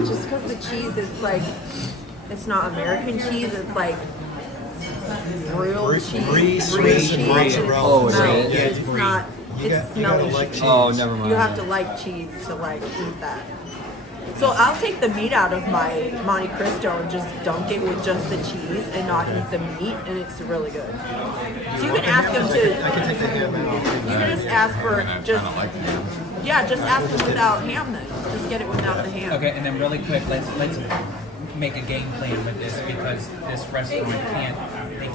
just because the cheese is like, it's not American cheese. It's like grilled cheese, Brie, Swiss Swiss, and cheese. mozzarella. Oh, No, yeah, it's not. You It's gotta smelly like cheese. cheese. Oh, never mind. You have to like cheese to like eat that. So I'll take the meat out of my Monte Cristo and just dunk it with just the cheese and not eat the meat, and it's really good. So you can ask them to. I can take the ham out. You can just ask for just. Yeah, just ask them without ham then. Just get it without the ham. Okay, and then really quick, let's make a game plan with this because this restaurant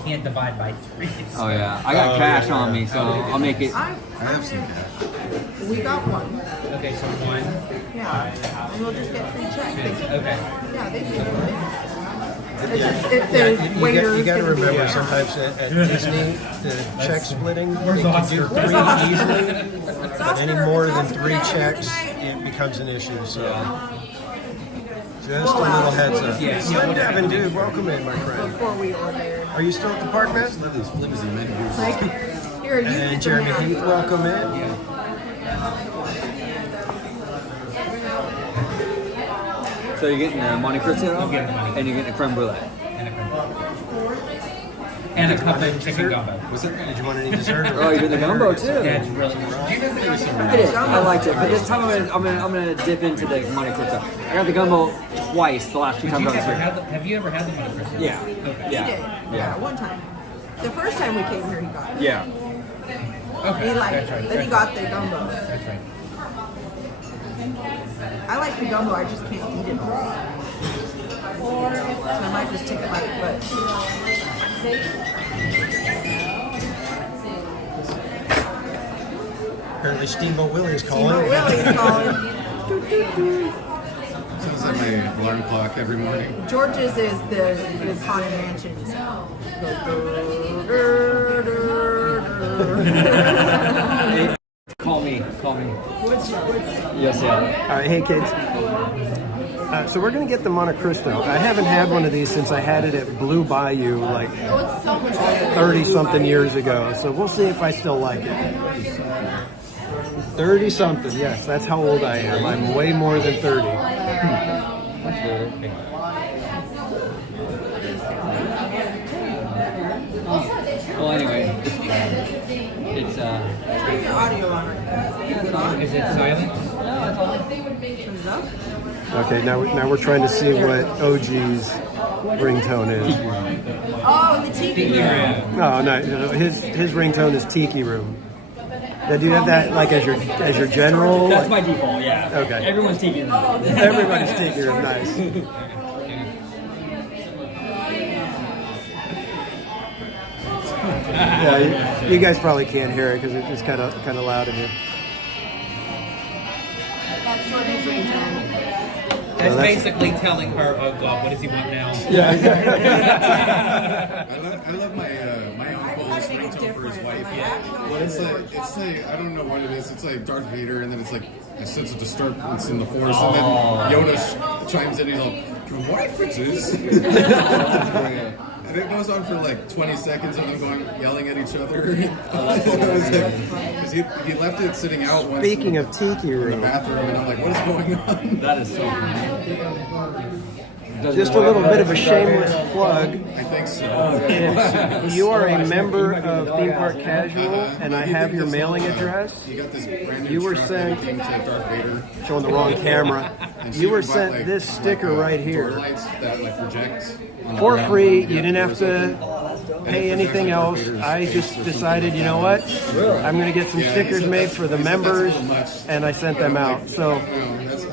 can't divide by 3. Oh yeah, I got cash on me, so I'll make it. I have some cash. We got one. Okay, so 1. Yeah. And we'll just get 3 checks. They keep, Okay. yeah, they keep it. It's just if the waiter You got to remember sometimes at Disney the check splitting they can do 3 easily, but any more than 3 checks it becomes an issue. So just a little heads up. Yeah. Slim Devin, dude, welcome in, my friend. before we order. Are you still at the park, man? Like, here, you And get Jeremy the Heath, welcome in. So you're getting the Monte Cristo and you're getting a creme brulee. And a cup of chicken gumbo. Did you want any dessert? Oh, you're getting the gumbo too. Yeah, it's really I did. I liked it, but this time I'm gonna dip into the Monte Cristo. I got the gumbo twice the last 2 times I was here. Have you ever had the Monte Cristo? Yeah. He did. Yeah. Yeah, one time. The first time we came here, he got it. Yeah. Okay. He liked That's it. right. Then he got the gumbo. That's right. I like the gumbo, I just can't eat it all. So I might just take a bite, but Apparently Steamboat Willie's calling. Steamboat Willie's calling. Sounds like my alarm clock every morning. George's is Haunted Mansion sound. Call me. Yes, yeah. All right, hey kids. So we're gonna get the Monte Cristo. I haven't had one of these since I had it at Blue Bayou like 30-something years ago. So we'll see if I still like it. 30-something, yes, that's how old I am. I'm way more than 30. Well, anyway, it's Turn your audio on right Is it silent? Okay, now we're trying to see what OG's ringtone is. Oh, the tiki room. No, his ringtone is Tiki Room. Now, do you have that like as your general? that's my default. Yeah. Okay. Everyone's taking it. Everybody's Tiki Room, nice. Yeah, you guys probably can't hear it because it's just kind of loud in here. That's George's ringtone. That's basically telling her, oh God, what does he want now? Yeah. I love my uncle's ringtone for his wife. Well, it's like I don't know what it is. It's like Darth Vader, and then it's like a sense of disturbance in the Force, and then Yoda chimes in. He's like, Dwarfages? And it goes on for like 20 seconds of them yelling at each other. Because he left it sitting out once Speaking of Tiki in the Room, bathroom, and I'm like, what is going on? That is so cool. just a little bit of a shameless plug. I think so. If you are a member of Theme Park Casual and I have your mailing address, You got this brand new you were truck sent, that came to Darth Vader. showing the wrong camera, And you were bought, sent this sticker right door here. lights that like project For free. You didn't have to pay anything else. I just decided, you know what? I'm going to get some stickers made for the members, and I sent them out. So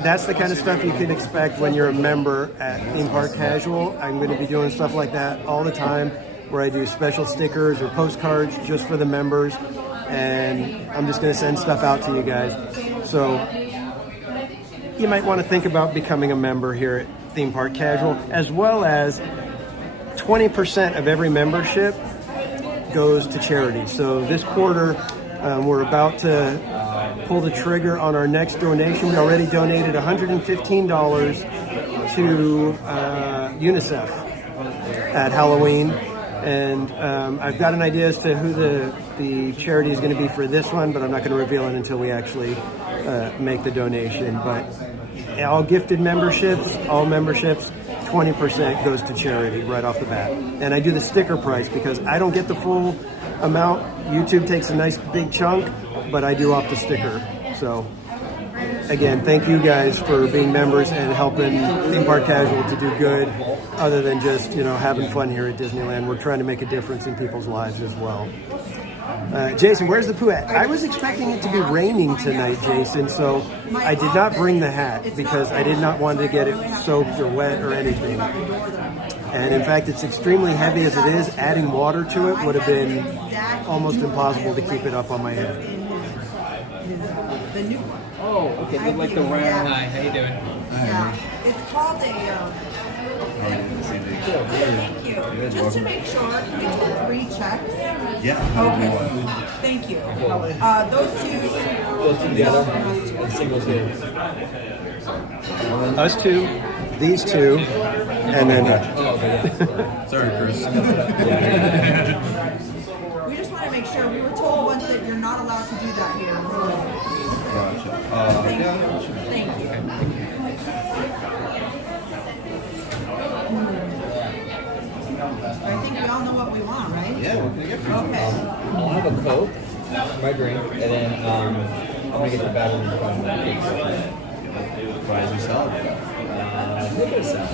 that's the kind of stuff you can expect when you're a member at Theme Park Casual. I'm going to be doing stuff like that all the time, where I do special stickers or postcards just for the members, and I'm just going to send stuff out to you guys. So you might want to think about becoming a member here at Theme Park Casual, as well as 20% of every membership goes to charity. So this quarter, we're about to pull the trigger on our next donation. We already donated $115 to UNICEF at Halloween. And I've got an idea as to who the charity is going to be for this one, but I'm not going to reveal it until we actually make the donation. But all gifted memberships, all memberships, 20% goes to charity right off the bat. And I do the sticker price because I don't get the full amount. YouTube takes a nice big chunk, but I do off the sticker. So again, thank you guys for being members and helping Theme Park Casual to do good, other than just, you know, having fun here at Disneyland. We're trying to make a difference in people's lives as well. Jason, where's the poo at? I was expecting it to be raining tonight, Jason, so I did not bring the hat because I did not want to get it soaked or wet or anything. And in fact, it's extremely heavy as it is. Adding water to it would have been almost impossible to keep it up on my head. The new one. Oh, okay. Look like the round. Hi, how you doing? Yeah. It's called a. Thank you. Just to make sure, can we do 3 checks? Yeah. Okay. Thank you. Those two together and singles here. Us two, these two, and then Sorry, Chris. We just want to make sure. We were told once that you're not allowed to do that here. Thank you. Thank you. I think we all know what we want, right? Yeah, we're gonna get Okay. I'll have a Coke, my drink, and then I'm gonna get the battery from fries yourself. a little bit of salad.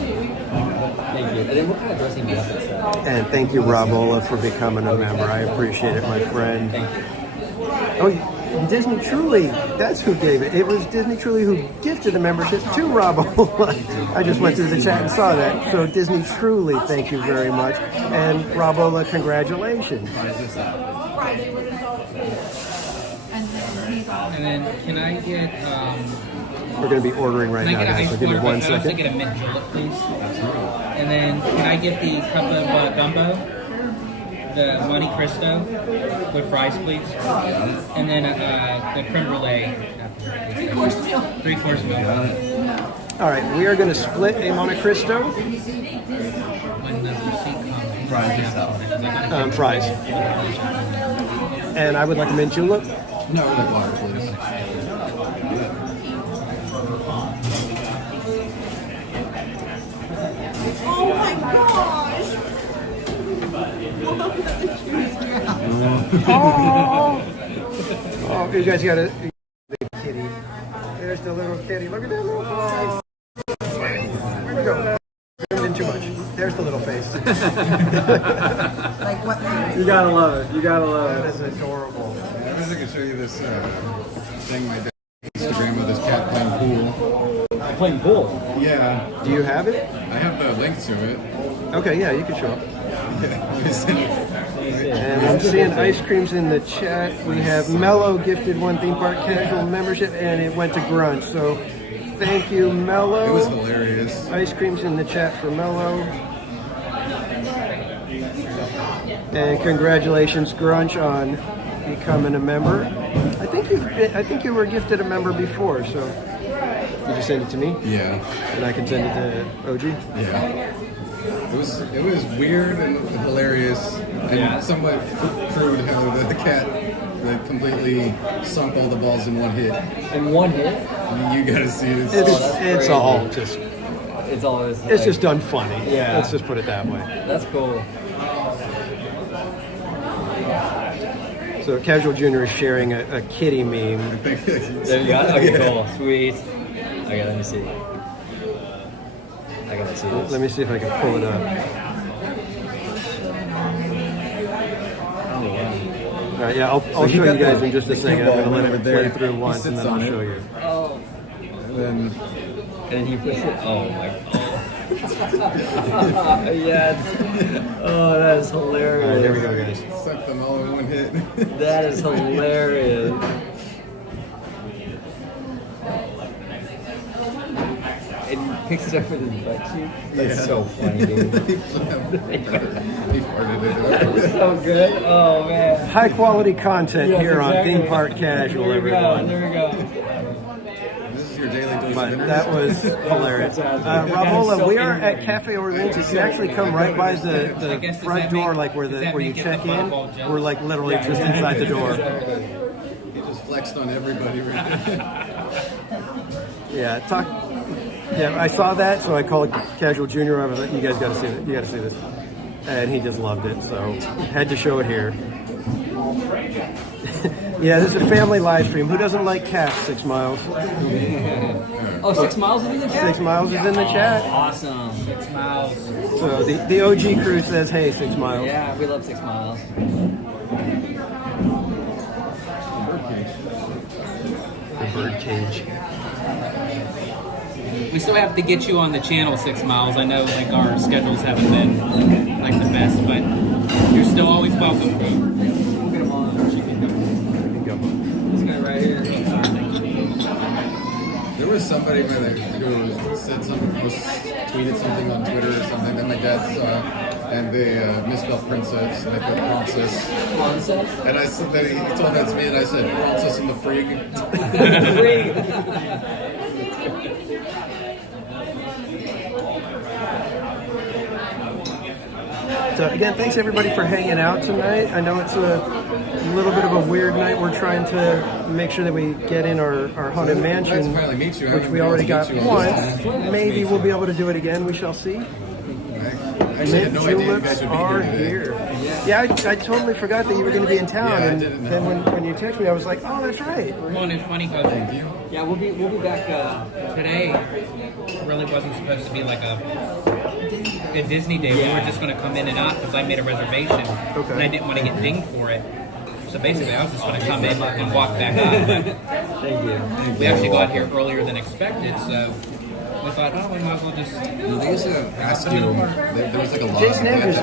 Thank you. And then what kind of dressing do you have for salad? and thank you, Robola, for becoming a member. I appreciate it, my friend. Thank you. Oh, Disney Truly, that's who gave it. It was Disney Truly who gifted the membership to Robola. I just went through the chat and saw that. So Disney Truly, thank you very much. And Robola, congratulations. And then can I get We're going to be ordering right can I now, get an guys. ice So give me water? 1 I'd also second. get a mint julep, please. And then can I get the cup of gumbo? The Monte Cristo with fries, please. And then the creme brulee. 3-course meal. 3-course meal. All right, we are going to split a Monte Cristo. When the receipt comes. Fries yourself. Fries. And I would like a mint julep. No, we're like water, please. Oh my gosh! Oh, you guys got a big kitty. There's the little kitty. Look at that little face. Where'd it go? Zoomed in too much. There's the little face. Like what? You gotta love it. You gotta love That it. is adorable. I wish I could show you this thing my dad Instagram of this cat playing pool. Playing pool. Yeah, Do you have it? I have the link to it. Okay, yeah, you can show up. Let me send it. And I'm seeing ice creams in the chat. We have Mello gifted 1 Theme Park Casual membership, and it went to Grunch. So thank you, Mello. It was hilarious. Ice creams in the chat for Mello. And congratulations, Grunch, on becoming a member. I think you were gifted a member before, so Did you send it to me? Yeah. And I can send it to OG? Yeah. It was weird and hilarious and somewhat crude how the cat like completely sunk all the balls in one hit. In one hit? You gotta see this. It's all just It's just done funny. Yeah. Let's just put it that way. That's cool. So Casual Junior is sharing a kitty meme. There you go. Okay, cool. Sweet. Okay, let me see. I gotta see this. Let me see if I can pull it up. Oh, wow. All right, yeah, I'll show you guys in just a second. I'm gonna let it play through He once, and sits then I'll on it. show you. Oh. And And he puts it. Oh my god. Yes. Oh, that is hilarious. All right, here we go, guys. sucked them all in one hit. That is hilarious. And he picks it up with his butt cheek. That's so funny, dude. He farted it out. So good. Oh man. High quality content Yes, here exactly. on Theme Park Casual, There we go. everyone. There we go. This is your daily dose But of that was hilarious. Rabola, we are at Cafe Orleans. If you actually come right by the front door, like where you check in, we're like literally just inside the door. He just flexed on everybody right there. Yeah, I saw that, so I called Casual Junior. I was like, "You guys got to see it. You got to see this," and he just loved it. So had to show it here. Yeah, this is a family live stream. Who doesn't like cats? 6 Miles. Oh, 6 Miles is in the chat? 6 Miles is in the chat. Awesome. 6 miles. So the OG crew says, "Hey, 6 Miles." Yeah, we love 6 Miles. The birdcage. We still have to get you on the channel, 6 Miles. I know like our schedules haven't been like the best, but you're still always welcome. We'll get him on. This guy right here. There was somebody who said something, tweeted something on Twitter or something that my dad saw, and they misspelled princess, and they put princess. Princess? And I said that he told that to me, and I said princess and the frig. So again, thanks everybody for hanging out tonight. I know it's a little bit of a weird night. We're trying to make sure that we get in our haunted mansion, Nice to finally meet you. I which haven't we been able already to got meet you on once. this. Maybe we'll be able to do it again. We shall see. I actually had no idea you Tulips guys would be are here today. here. Yeah, I totally forgot that you were going to be in town, Yeah, I and didn't know. then when you texted me, I was like, oh, that's right. Well, it's funny because Yeah, we'll be back. today really wasn't supposed to be like a Disney day. We were just going to come in and out because I made a reservation and I didn't want to get dinged for it. So basically, I was just going to come in and walk back out. Thank you. We actually got here earlier than expected, so we thought, oh, we might as well just. They used to ask you. There was like a law. Jason they had Andrews, to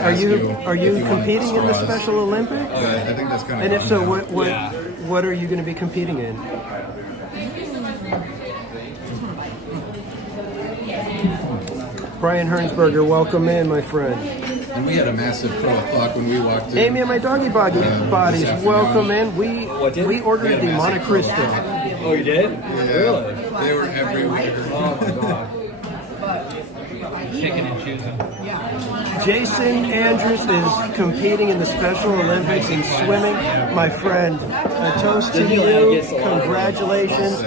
are ask you if competing in the straws. Special Olympics? I think that's kind of. And if so, what are you going to be competing in? Brian Hernsberger, welcome in, my friend. And we had a massive pro o'clock when we walked in. Amy and my doggy bodies, this afternoon. welcome in. We ordered We had the a Monte massive Cristo. Oh, you did? Yeah, Really? they were everywhere. Oh my god. Picking and choosing. Jason Andrews is competing in the Special Olympics in swimming. My friend, a toast to you. Congratulations.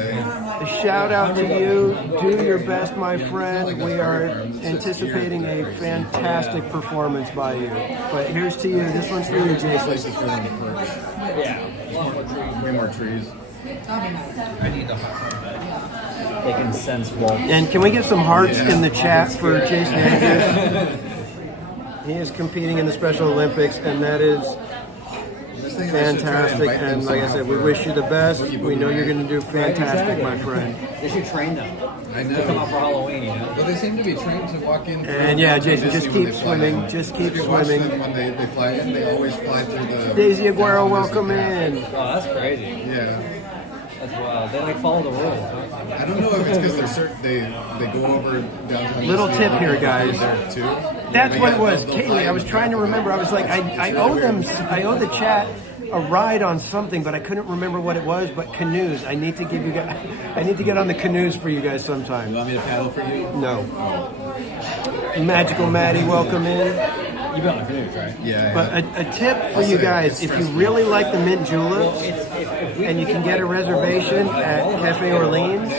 A shout out to you. Do your best, my friend. We are anticipating a fantastic performance by you. But here's to you. This one's for you, Jason. Places for them to perch. Yeah. Way more trees. I need the hot. They can sense Walt. And can we get some hearts in the chat for Jason Andrews? He is competing in the Special Olympics, and that is fantastic. And like I said, we wish you the best. We know you're going to do fantastic, my friend. They should train them. I To come out know. for Halloween, you know? But they seem to be trained to walk in. And yeah, Jason, just Disney when keep they fly swimming. in. Just keep If you watch swimming. them when they fly in, they always fly through the. Daisy Aguero, downtown welcome Disney. in. Oh, that's crazy. Yeah. That's wild. They like follow the rules. I don't know if it's because they go over downtown. Little Disney tip here, guys. there too. That's They what get it was, those Kaylee. fly I was trying to remember. I was like, I owe them. I owe the chat a ride on something, but I couldn't remember what it was. But canoes. I need to give you guys. I need to get on the canoes for you guys sometime. You want me to paddle for you? No. Magical Maddie, welcome in. You've been on canoes, right? Yeah. But a tip for you guys: if you really like the mint juleps, and you can get a reservation at Cafe Orleans,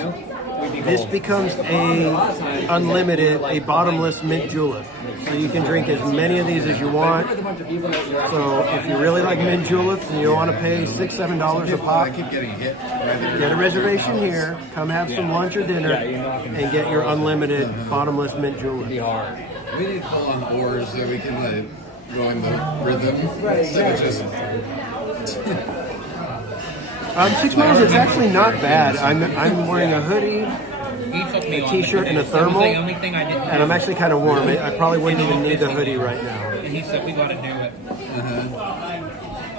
this becomes a unlimited, a bottomless mint julep. So you can drink as many of these as you want. So if you really like mint juleps and you don't want to pay $6, $7 a pop, I keep getting hit. get a reservation here. Come have some lunch or dinner, and get your unlimited bottomless mint julep. We need full on oars so we can go in the rhythm. Instead of just 6 miles is actually not bad. I'm wearing a hoodie, He took me a on t-shirt, the and a canoe. That was thermal, the only thing I didn't and I'm actually kind of warm. I probably wouldn't even need the hoodie right now. And he said, we gotta do it.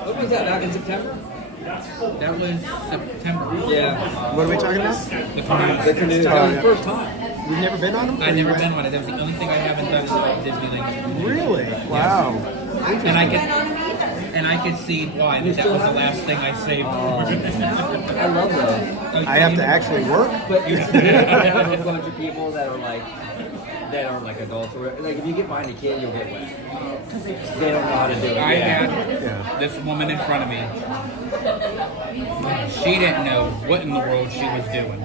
What was that, back in September? That was September. Yeah. What are we talking about? The canoe. The canoe. That was the first time. You've never been on them? I've never been on it. That was the only thing I haven't done is Disneyland. Really? Wow. And I could see why. That was the last thing I saved for. I love those. I have to actually work? But you have a bunch of people that are like adults. Or, like if you get behind a kid, you'll get wet. They don't know how to do it. I Yeah. had this woman in front of me. She didn't know what in the world she was doing.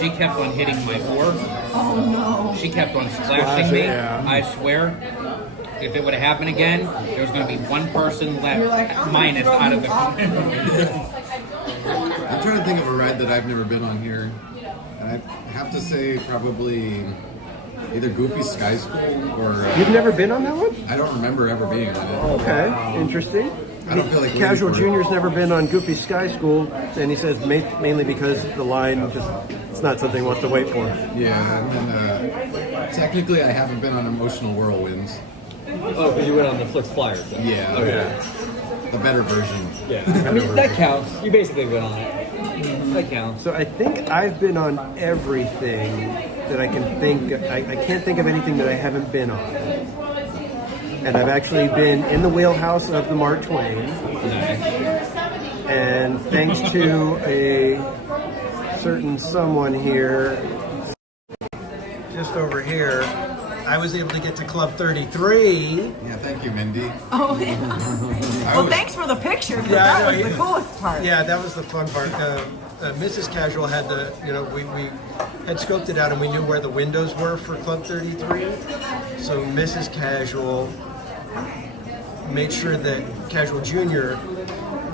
She kept on hitting my oar. Oh no. She kept on splashing me. Yeah. I swear, if it would have happened again, there was going to be one person left minus out of the I'm trying to think of a ride that I've never been on here. And I have to say probably either Goofy Sky School or... You've never been on that one? I don't remember ever being on it. Okay, interesting. I don't feel like Casual waiting for it. Junior's never been on Goofy Sky School, and he says mainly because the line just it's not something he wants to wait for. Yeah, and then technically I haven't been on Emotional Whirlwinds. Oh, because you went on the Flix Flyers. Then. Yeah. Okay. The better version. Yeah. I mean, that counts. You basically went on it. That counts. So I think I've been on everything that I can think. I can't think of anything that I haven't been on. And I've actually been in the wheelhouse of the Mark Twain. Nice. And thanks to a certain someone here, just over here, I was able to get to Club 33. Yeah, thank you, Mindy. Oh yeah. Well, thanks for the picture. 'Cause that was the coolest part. Yeah, that was the fun part. Mrs. Casual had we had scoped it out and we knew where the windows were for Club 33. So Mrs. Casual made sure that Casual Junior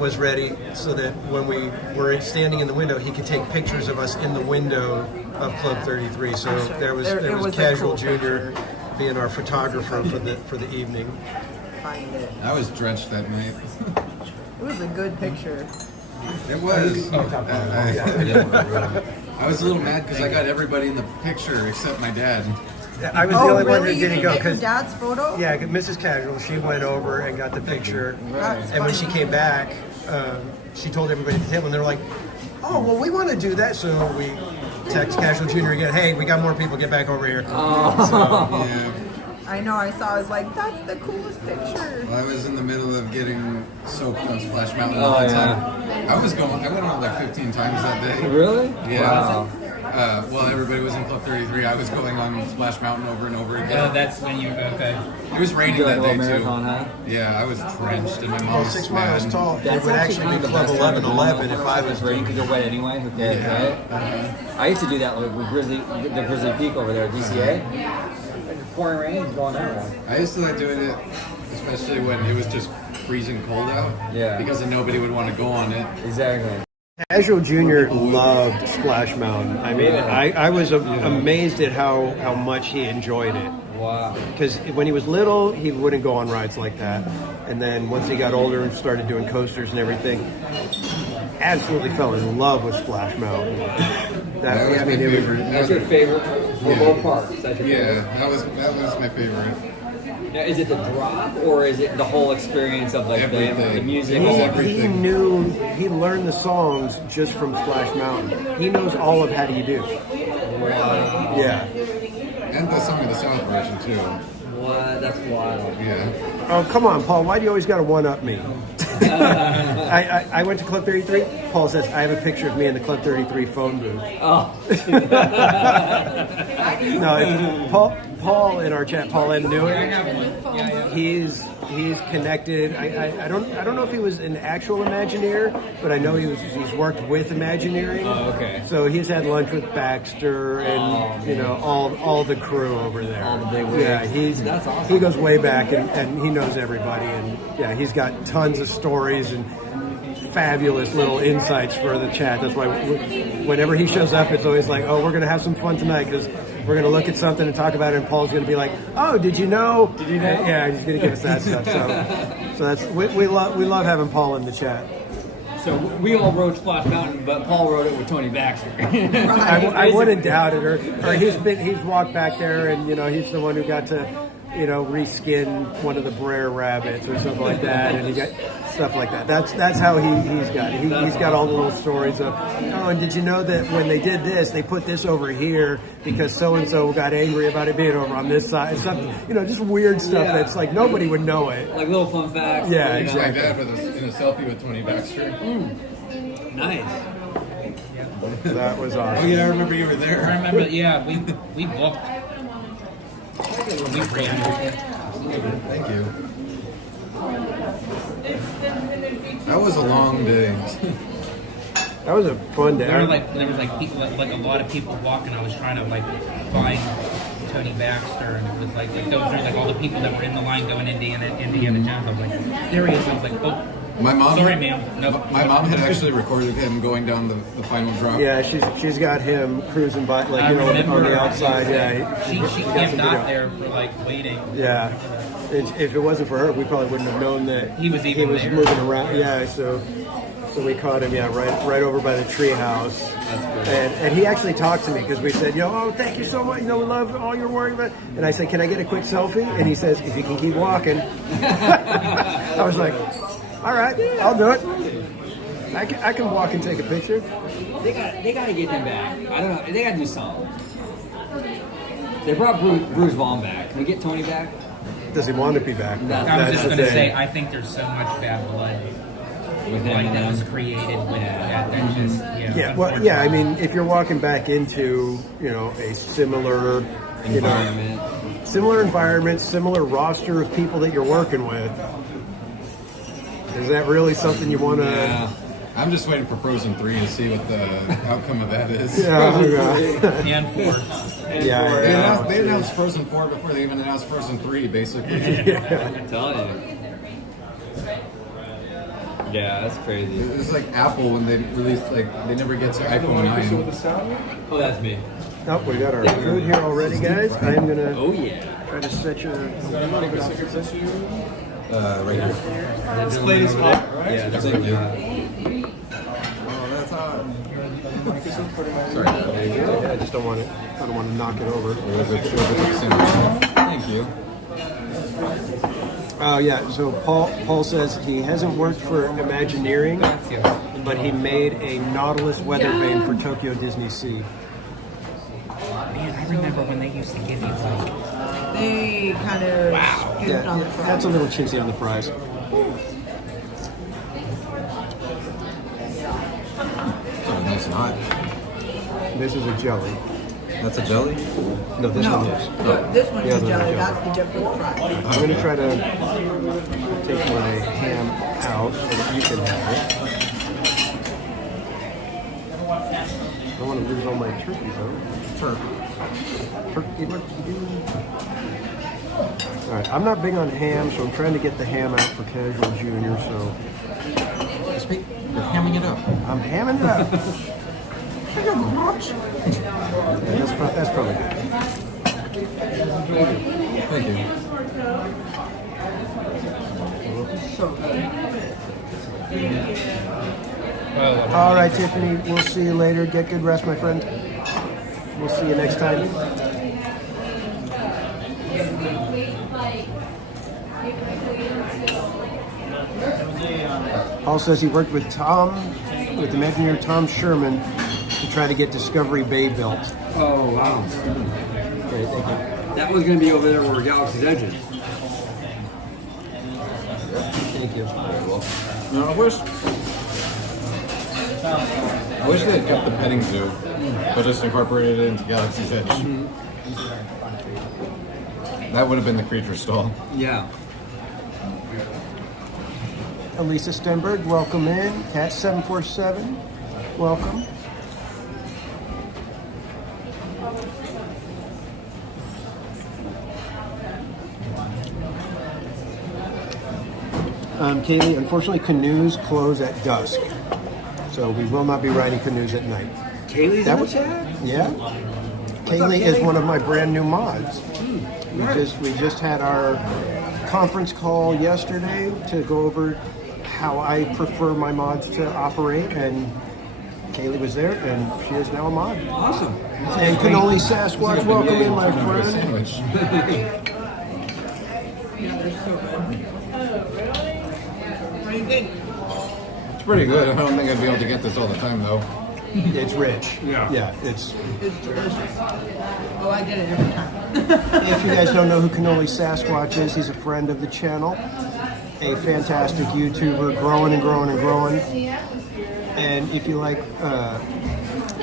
was ready so that when we were standing in the window, he could take pictures of us in the window of Club 33. So there was Casual cool Junior being our photographer for the evening. Find it. I was drenched that night. It was a good picture. It was. I was a little mad because I got everybody in the picture except my dad. I was the only one that You didn't didn't go get your because dad's photo? yeah, Mrs. Casual, she went over and got the picture, That's and when she funny. came back, she told everybody at the table, and they're like, "Oh, well, we want to do that." So we text Casual Junior again, "Hey, we got more people. Get back over here." Yeah. I know, I saw, I was like, that's the coolest picture. Well, I was in the middle of getting soaked on Splash Mountain Oh, all the yeah. time. I went on like 15 times that day. Really? Yeah. Wow. While everybody was in Club 33, I was going on Splash Mountain over and over Oh, again. that's when you okay. It was raining You did that like a day little too. marathon, huh? Yeah, I was drenched and my mom Well, was 6 miles mad. tall. It That's would actually actually be kind of the Club best time to 11 go if I was rain because you're wet anyway. Who cares, right? I used to do that like with the Grizzly Peak over there at DCA. Pouring rain, going that way. I used to like doing it, especially when it was just freezing cold out. Yeah. Because then nobody would want to go on it. Exactly. Casual Junior loved Splash Mountain. I mean, I was amazed at how much he enjoyed it. Wow. Because when he was little, he wouldn't go on rides like that. And then once he got older and started doing coasters and everything, absolutely fell in love with Splash Mountain. That was my favorite. That's your favorite for both parks. That's your favorite. Yeah, that was my favorite. Now, is it the drop or is it the whole experience of like the Everything. music? It was He everything. he learned the songs just from Splash Mountain. He knows all of How Do You Do. Wow. Yeah. And the Song of the South version too. What? That's wild. Yeah. Oh, come on, Paul. Why do you always got to one-up me? I went to Club 33. Paul says, I have a picture of me in the Club 33 phone booth. Oh. No, Paul in our chat, Paul M. knew it. He's connected. I don't know if he was an actual Imagineer, but I know he's worked with Imagineering. Oh, okay. So he's had lunch with Baxter and all the crew over there. All the big wigs. Yeah, That's awesome. he goes way back and he knows everybody, and yeah, he's got tons of stories and fabulous little insights for the chat. That's why whenever he shows up, it's always like, oh, we're gonna have some fun tonight because we're gonna look at something and talk about it, and Paul's gonna be like, oh, did you know? Did you know? Yeah, he's gonna give us that stuff. So that's we love having Paul in the chat. So we all wrote Splash Mountain, but Paul wrote it with Tony Baxter. I wouldn't doubt it. Or he's walked back there, and he's the one who got to reskin one of the Brer rabbits or something like that, and he got stuff like that. That's how he's got it. He's got all the little stories of, oh, and did you know that when they did this, they put this over here because so and so got angry about it being over on this side. Something, just weird stuff that's like nobody would know it. Like little fun facts. Yeah, Exactly. exactly. My dad in a selfie with Tony Baxter. Nice. That was Oh awesome. yeah, I remember you were there. I remember, yeah, we booked. We ran. Thank you. That was a long day. That was a fun day. There was people, like a lot of people walking. I was trying to find Tony Baxter, and it was like those are like all the people that were in the line going Indiana Jones. I was like, there he is. I was like, oh. My mom. Sorry, ma'am. No. My mom had actually recorded him going down the final drop. Yeah, she's got him cruising by, on the outside. Yeah, She camped out there for waiting. Yeah, if it wasn't for her, we probably wouldn't have known that He was there. moving around. Yeah, so we caught him. Yeah, right over by the treehouse. And he actually talked to me because we said, oh, thank you so much. We love all your work. And I said, can I get a quick selfie? And he says, if you can keep walking. I was like, all right, I'll do it. I can walk and take a picture. They got to get him back. I don't know. They got to do something. They brought Bruce Vaughn back. Can we get Tony back? Does he want to be back? I was just going to say, I think there's so much bad blood With him that was created with that. That just, Yeah, well, yeah. I mean, if you're walking back into a similar environment, similar roster of people that you're working with, is that really something you want to? Yeah. I'm just waiting for Frozen 3 to see what the outcome of that is. Yeah, and 4. They announced Frozen 4 before they even announced Frozen 3, basically. I'm telling you. Yeah, that's crazy. It's like Apple when they released, they never get to iPhone 9. Oh, that's me. Oh, we got our food here already, guys. I'm gonna try to set you. Right here. This plate is hot, right? Yeah, that's Thank you. Oh, that's hot. Sorry. I just don't want it. I don't want to knock it over. Thank you. Oh yeah. So Paul says he hasn't worked for Imagineering, but he made a Nautilus weather vane for Tokyo Disney Sea. Man, I remember when they used to give you They kind of Yeah, on the front. that's a little cheesy on the fries. Oh, that's not. This is a jelly. That's a jelly? No, this one is. This one Yeah, is those are jelly. jelly. That's the different fry. I'm going to try to take my ham out so that you can have it. I don't want to lose all my turkey though. Turkey, what you do? All right, I'm not big on ham, so I'm trying to get the ham out for Casual Junior. So You're hamming it up. I'm hamming it up. Yeah, that's probably good. Thank you. All right, Tiffany, we'll see you later. Get good rest, my friend. We'll see you next time. Paul says he worked with Imagineer Tom Sherman to try to get Discovery Bay built. Oh, wow. Okay, thank you. That was going to be over there where Galaxy's Edge is. Thank you. No, I wish they had kept the petting zoo, but just incorporated it into Galaxy's Edge. That would have been the creature stall. Yeah. Elisa Stenberg, welcome in. Cat747, welcome. Kaylee, unfortunately, canoes close at dusk, so we will not be riding canoes at night. Kaylee's in the chat? Yeah. Kaylee is one of my brand new mods. We just had our conference call yesterday to go over how I prefer my mods to operate, and Kaylee was there, and she is now a mod. Awesome. And Cannoli Sasquatch, welcome in, my friend. Sandwich. Yeah, they're so good. What do you think? It's pretty good. I don't think I'd be able to get this all the time, though. It's rich. Yeah. It's. It's delicious. Oh, I get it every time. If you guys don't know who Cannoli Sasquatch is, he's a friend of the channel, a fantastic YouTuber, growing and growing and growing. And if you like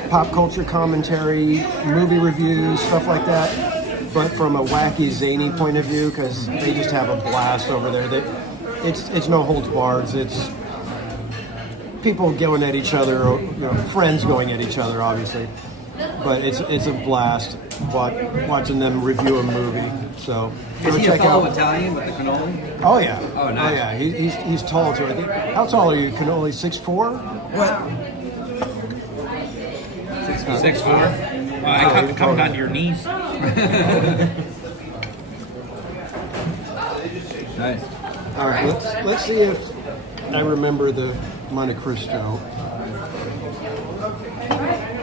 pop culture commentary, movie reviews, stuff like that, but from a wacky, zany point of view, because they just have a blast over there. It's no holds barred. It's people going at each other, or, friends going at each other, obviously. But it's a blast watching them review a movie. So Is go he a check fellow out. Italian with the cannoli? Oh yeah. Oh, nice. Oh yeah. He's tall too. I think. How tall are you? Cannoli 6'4"? Wow. 6'4". I come down to your knees. Nice. All right. Let's see if I remember the Monte Cristo.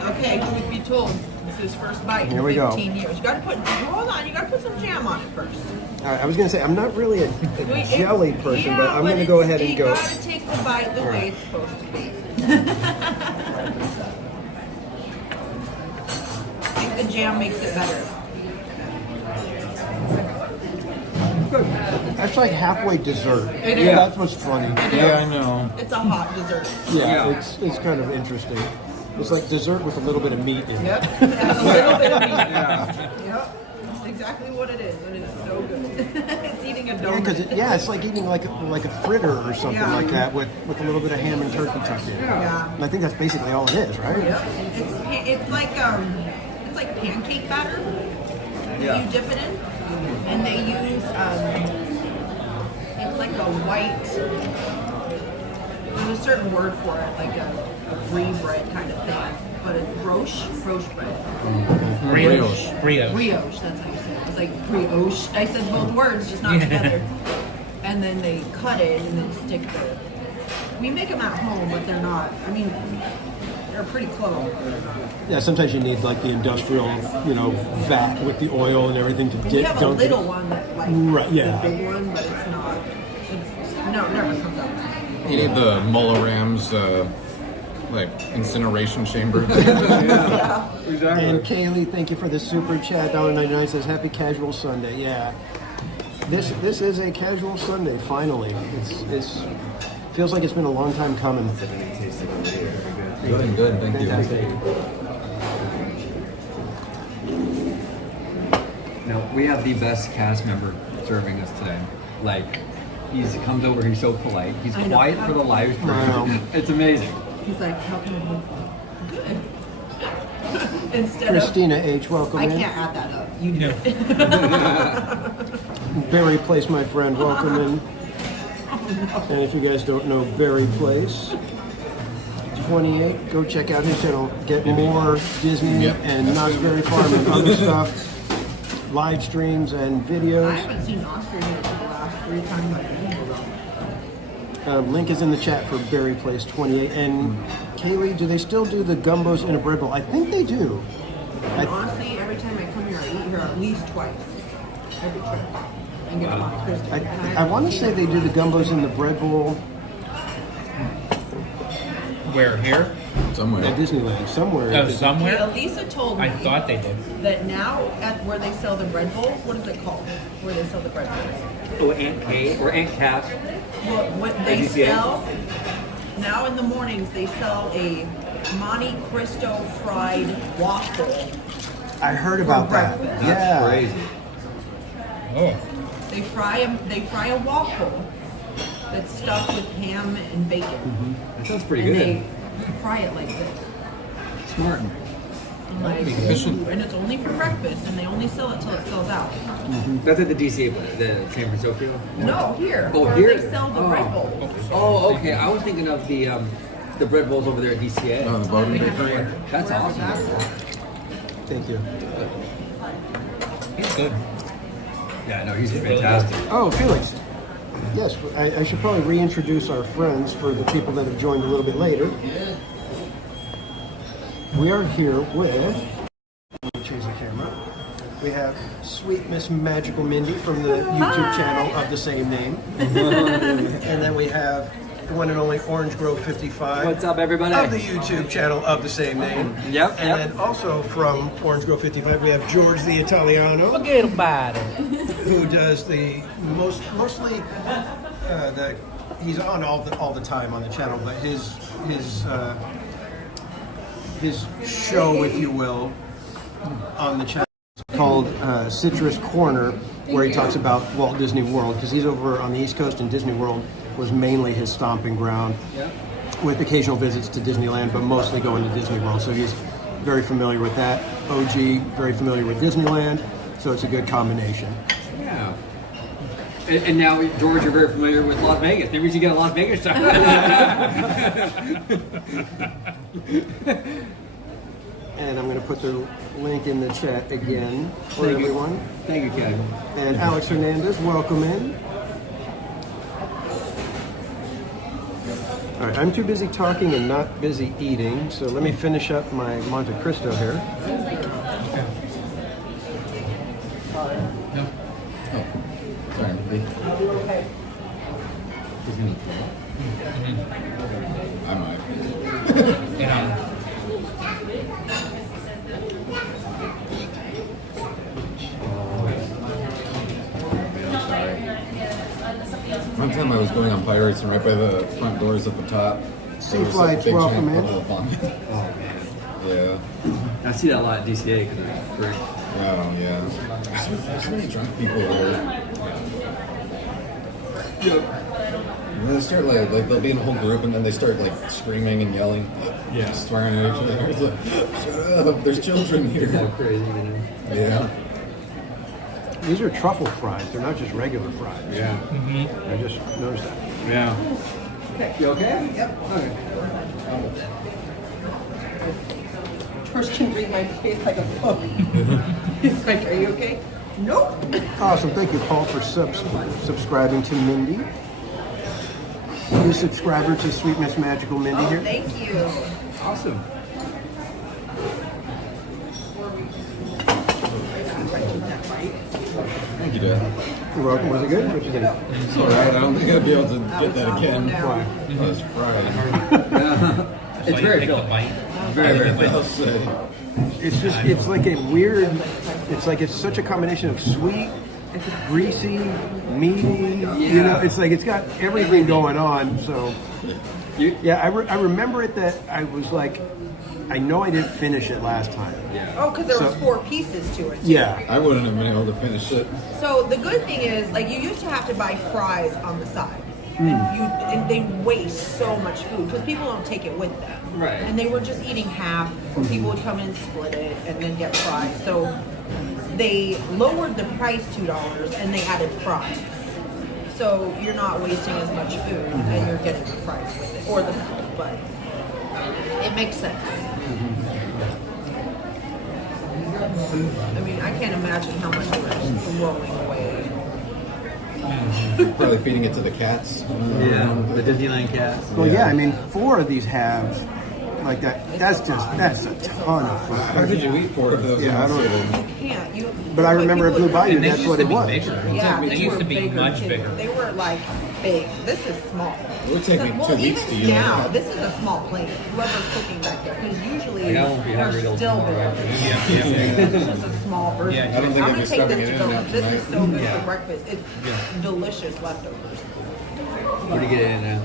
Okay, truth be told, this is his first bite Here in we go. 15 years. You gotta put some jam on it first. All right. I was gonna say I'm not really a jelly person, but I'm gonna go ahead and go. You gotta take the bite the way it's supposed to be. I think the jam makes it better. That's like halfway dessert. It is. That's what's funny. Yeah, I know. It's a hot dessert. Yeah. It's kind of interesting. It's like dessert with a little bit of meat in it. Yep. It has a little bit of meat. Yep. That's exactly what it is, and it's so good. It's eating a Yeah, donut. because it's like eating like a fritter or something Yeah. like that with a little bit of ham and turkey tucked in. Yeah. And I think that's basically all it is, right? Yep. It's like pancake batter that you dip it in, and they use it's like a white. There's a certain word for it, like a brie bread kind of thing, but it's brioche bread. Brioche. Brioche, that's how you say it. It's like brioche. I said both words, just not together. And then they cut it and then stick the. We make them at home, but they're not. I mean, they're pretty close. Yeah, sometimes you need like the industrial, vat with the oil and everything to We dip. have a little one that's like Right, yeah. the big one, but it's not. No, it never comes out. You need the Mullaram's incineration chamber. Yeah. Exactly. And Kaylee, thank you for the super chat. $1.99 says Happy Casual Sunday. Yeah, this is a casual Sunday. Finally, it's feels like it's been a long time coming. Good, thank you. Now, we have the best cast member serving us today. Like, he comes over, he's so polite. He's I know. quiet for the live stream. Wow. It's amazing. He's like, how can I help you? Good. Instead Christina H, welcome of, I in. can't add that up. You do it. Barry Place, my friend, welcome in. And if you guys don't know Barry Place, 28, go check out his channel. Get more Disney and Knott's Berry Farm and other stuff, live streams and I videos. haven't seen Oscar here for the last 3 times I've been here. Link is in the chat for Barry Place 28. And Kaylee, do they still do the gumbos in a bread bowl? I think they do. Honestly, every time I come here, I eat here at least twice. Every trip. And get a Monte Cristo. I want to say they do the gumbos in the bread bowl. Where, here? Somewhere. At Disneyland, somewhere. Oh, somewhere? Elisa told me I thought they did. that now at where they sell the bread bowls, what is it called? Where they sell the bread bowls? Oh, Aunt Kate or Aunt Cat. What they DCA? sell now in the mornings, they sell a Monte Cristo fried waffle. I heard about that. breakfast. Yeah. Crazy. Oh. They fry a waffle that's stuffed with ham and bacon, That sounds pretty and good. they fry it like this. Smart. I'm like, Efficient. ooh, and it's only for breakfast, and they only sell it till it sells out. That's at the DCA, the San Francisco. No, here. Oh, where here? they sell the bread bowls. Oh, okay. I was thinking of the bread bowls over there at DCA. Oh, the Bowden Bakery. That's awesome. Thank you. He's good. Yeah, no, he's fantastic. Oh, Felix. Yes, I should probably reintroduce our friends for the people that have joined a little bit later. We are here with, let me change the camera. We have Sweet Miss Magical Mindy from the YouTube channel of the same name. And then we have the one and only Orange Grove 55. What's up, everybody? Of the YouTube channel of the same name. Yep, And then also from Orange Grove 55, we have George the Italiano, Forget about it. who does the mostly he's on all the time on the channel, but his show, if you will, on the channel is called Citrus Corner, where he talks about Walt Disney World, because he's over on the East Coast, and Disney World was mainly his stomping ground, with occasional visits to Disneyland, but mostly going to Disney World. So he's very familiar with that. OG, very familiar with Disneyland, so it's a good combination. Yeah. And now, George, you're very familiar with Las Vegas. Maybe we should get a Las Vegas time. And I'm going to put the link in the chat again for Thank you. everyone. Thank you, Ken. And Alex Hernandez, welcome in. All right, I'm too busy talking and not busy eating, so let me finish up my Monte Cristo here. Sorry. I might. Yeah. One time I was going on Pirates and right by the front doors at the top. Sea there was a flights, big welcome giant in. puddle of vomit. Yeah. I see that a lot at DCA because it's great. Oh, yeah. There's so many drunk people there. And then they start like they'll be in a whole group and then they start like screaming and yelling, swearing at each other. It's like, shut up! There's children here. All crazy, man. Yeah. These are truffle fries. They're not just regular fries. Yeah. I just noticed that. Yeah. You okay? Yep. Okay. George can read my face like a book. He's like, are you okay? Nope. Awesome. Thank you, Paul, for subscribing to Mindy. New subscriber to Sweet Miss Magical Mindy Oh, here. thank you. Awesome. Thank you, Dad. You're welcome. Was it good? What you think? It's all right. I don't think I'll be able to get that again. Why? Oh, it's fried. It's very filling. Very, I'll say. It's just, it's like a weird, it's like it's such a combination of sweet, greasy, meaty, you know, it's like it's got everything going on. So, yeah, I remember it that I was like, I know I didn't finish it last time. Oh, because there was 4 pieces to it. Too. Yeah. I wouldn't have been able to finish it. So the good thing is, like, you used to have to buy fries on the side. And they waste so much food because people don't take it with them. Right. And they were just eating half. People would come in and split it and then get fries. So they lowered the price $2 and they added fries. So you're not wasting as much food and you're getting the fries with it or the salt, but it makes sense. I mean, I can't imagine how much they were just throwing away. Probably feeding it to the cats. Yeah, the Disneyland cats. Well, yeah, I mean, 4 of these halves like that's a ton of fun. How could you eat 4 of those? Yeah, I don't know. Can't you? But I remember at Blue Bayou, And they that's used what to it be was. bigger. Yeah, They used to be much too. bigger. They were like big. This is small. It would take me Well, 2 weeks even to eat now, it. this is a small plate. Whoever's cooking back there, because usually Like, I won't be they're hungry till still tomorrow. big. This is just a small version. Yeah, I don't think I'm they'd gonna be take stuffing this it to in go. there This is tonight. so good for breakfast. It's delicious leftovers. What do you get in there?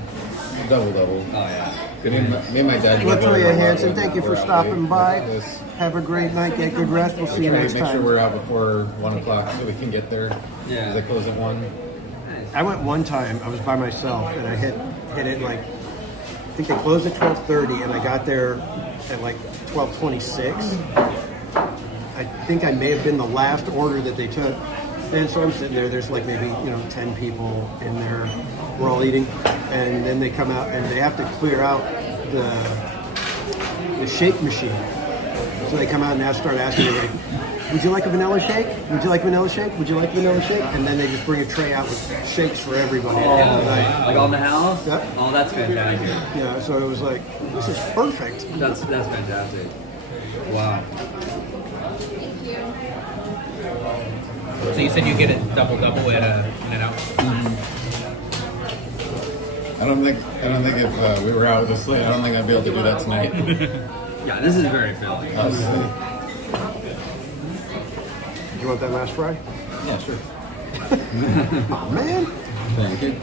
Double. Oh yeah. Me and my dad. Latoya Hansen, thank you for We're out stopping late. by. This- Have a great night. Get good rest. We'll see you Try to next make sure time. we're out before 1 o'clock so we can get there. Yeah. They close at 1. I went one time. I was by myself, and I hit it like I think they closed at 12:30, and I got there at like 12:26. I think I may have been the last order that they took. And so I'm sitting there. There's like maybe 10 people in there. We're all eating, and then they come out and they have to clear out the shake machine. So they come out and start asking me like, "Would you like a vanilla shake? Would you like vanilla shake? Would you like vanilla shake?" And then they just bring a tray out with shakes for everybody. Like on the house? Yep. Oh, that's fantastic. Yeah, so it was like, this is perfect. That's fantastic. Wow. So you said you get it double at a In-N-Out. I don't think if we were out this late, I don't think I'd be able to do that tonight. Yeah, this is very filling. Honestly. Do you want that last fry? Yeah, sure. Oh, man. Thank you.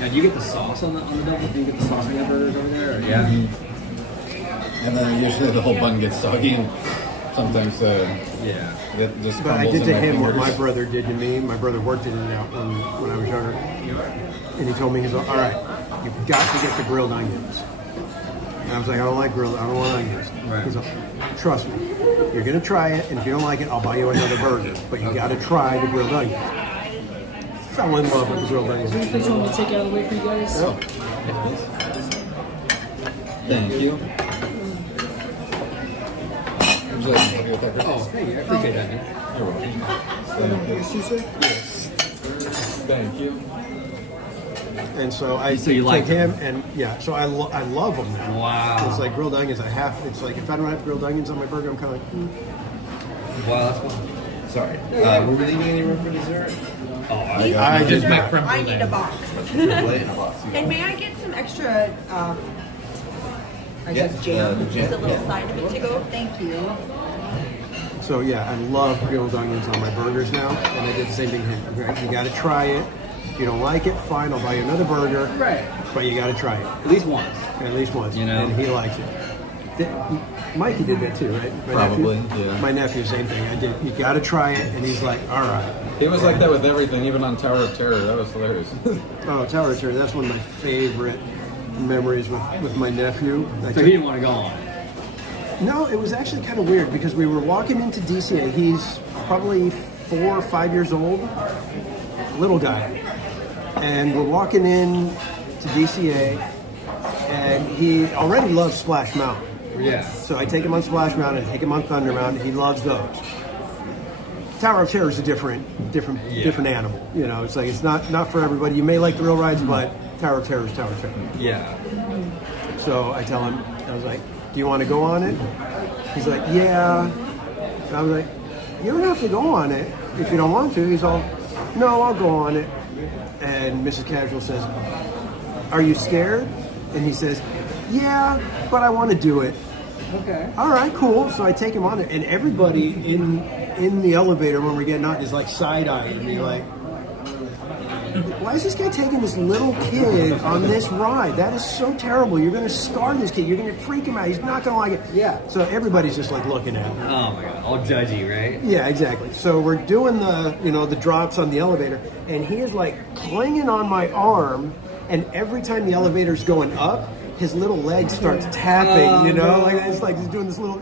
Now, do you get the sauce on the double? Do you get the sauce on the burgers over there? Or? Yeah. And then usually the whole bun gets soggy and sometimes Yeah. that just But I crumbles did in to my him what fingers. my brother did to me. My brother worked at In-N-Out when I was younger. And he told me, he's like, all right, you've got to get the grilled onions. And I was like, I don't want onions. Right. He's like, trust me, you're going to try it, and if you don't like it, I'll buy you another burger. But you got to try the grilled onions. Fell in love with the grilled onions. Anything you want me to take out of the way for you guys? Oh. Thank you. Would you like to with that? Oh, thank you. I appreciate that, man. You're welcome. Yes. Thank you. And so I So you take like him, and yeah, so I love them now. Wow. It's like grilled onions. It's like if I don't have grilled onions on my burger, I'm kind of like, Wow, that's fun. Sorry. Were we leaving any room for dessert? Oh, I just Back from I need a box. Late in a box. And may I get some extra, I Yeah, guess jam, the just a jam, little yeah. side of it to go? Thank you. So yeah, I love grilled onions on my burgers now, and I did the same thing here. Okay, you got to try it. If you don't like it, fine, I'll buy you another burger. Right. But you got to try it At least once. at least once. You know? And he likes it. Mikey did that too, right? My Probably, nephew? yeah. My nephew, same thing. I did. You got to try it, and he's like, all right. He was like that with everything, even on Tower of Terror. That was hilarious. Oh, Tower of Terror. That's one of my favorite memories with my nephew. So he didn't want to go on it. No, it was actually kind of weird because we were walking into DC, and he's probably 4 or 5 years old, little guy. And we're walking in to DCA, and he already loves Splash Mountain. Yeah. So I take him on Splash Mountain, I take him on Thunder Mountain. He loves those. Tower of Terror is a different animal. You know, it's like it's not for everybody. You may like the real rides, but Tower of Terror is Tower of Terror. Yeah. So I tell him, I was like, "Do you want to go on it?" He's like, "Yeah." And I was like, "You don't have to go on it if you don't want to." He's all, "No, I'll go on it." And Mrs. Casual says, "Are you scared?" And he says, "Yeah, but I want to do it." Okay. All right, cool. So I take him on it, and everybody in the elevator when we're getting out is like side-eyeing me, like, why is this guy taking this little kid on this ride? That is so terrible. You're going to scar this kid. You're going to freak him out. He's not going to like it. Yeah. So everybody's just like looking at him. Oh my god, all judgy, right? Yeah, exactly. So we're doing the drops on the elevator, and he is like clinging on my arm, and every time the elevator's going up, his little leg starts tapping, like it's like he's doing this little,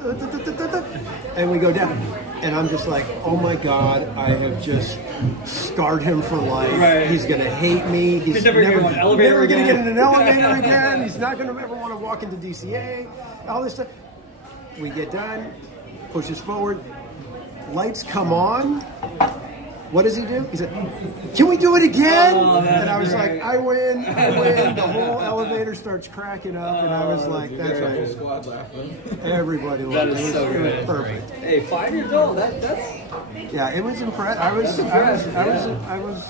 and we go down, and I'm just like, oh my god, I have just scarred him for life. Right. He's gonna hate me. He's never gonna get on an elevator never gonna again. get in an elevator again. He's not gonna ever want to walk into DCA. All this stuff. We get done, pushes forward, lights come on, what does he do? He said, can we do it again? Oh, and I was great. like, I win. The whole elevator starts cracking up, and I was like, that's right. Squad laughing. Everybody That loved it. is so It good. was perfect. Hey, 5 years old. That's Yeah, it was impressive. I was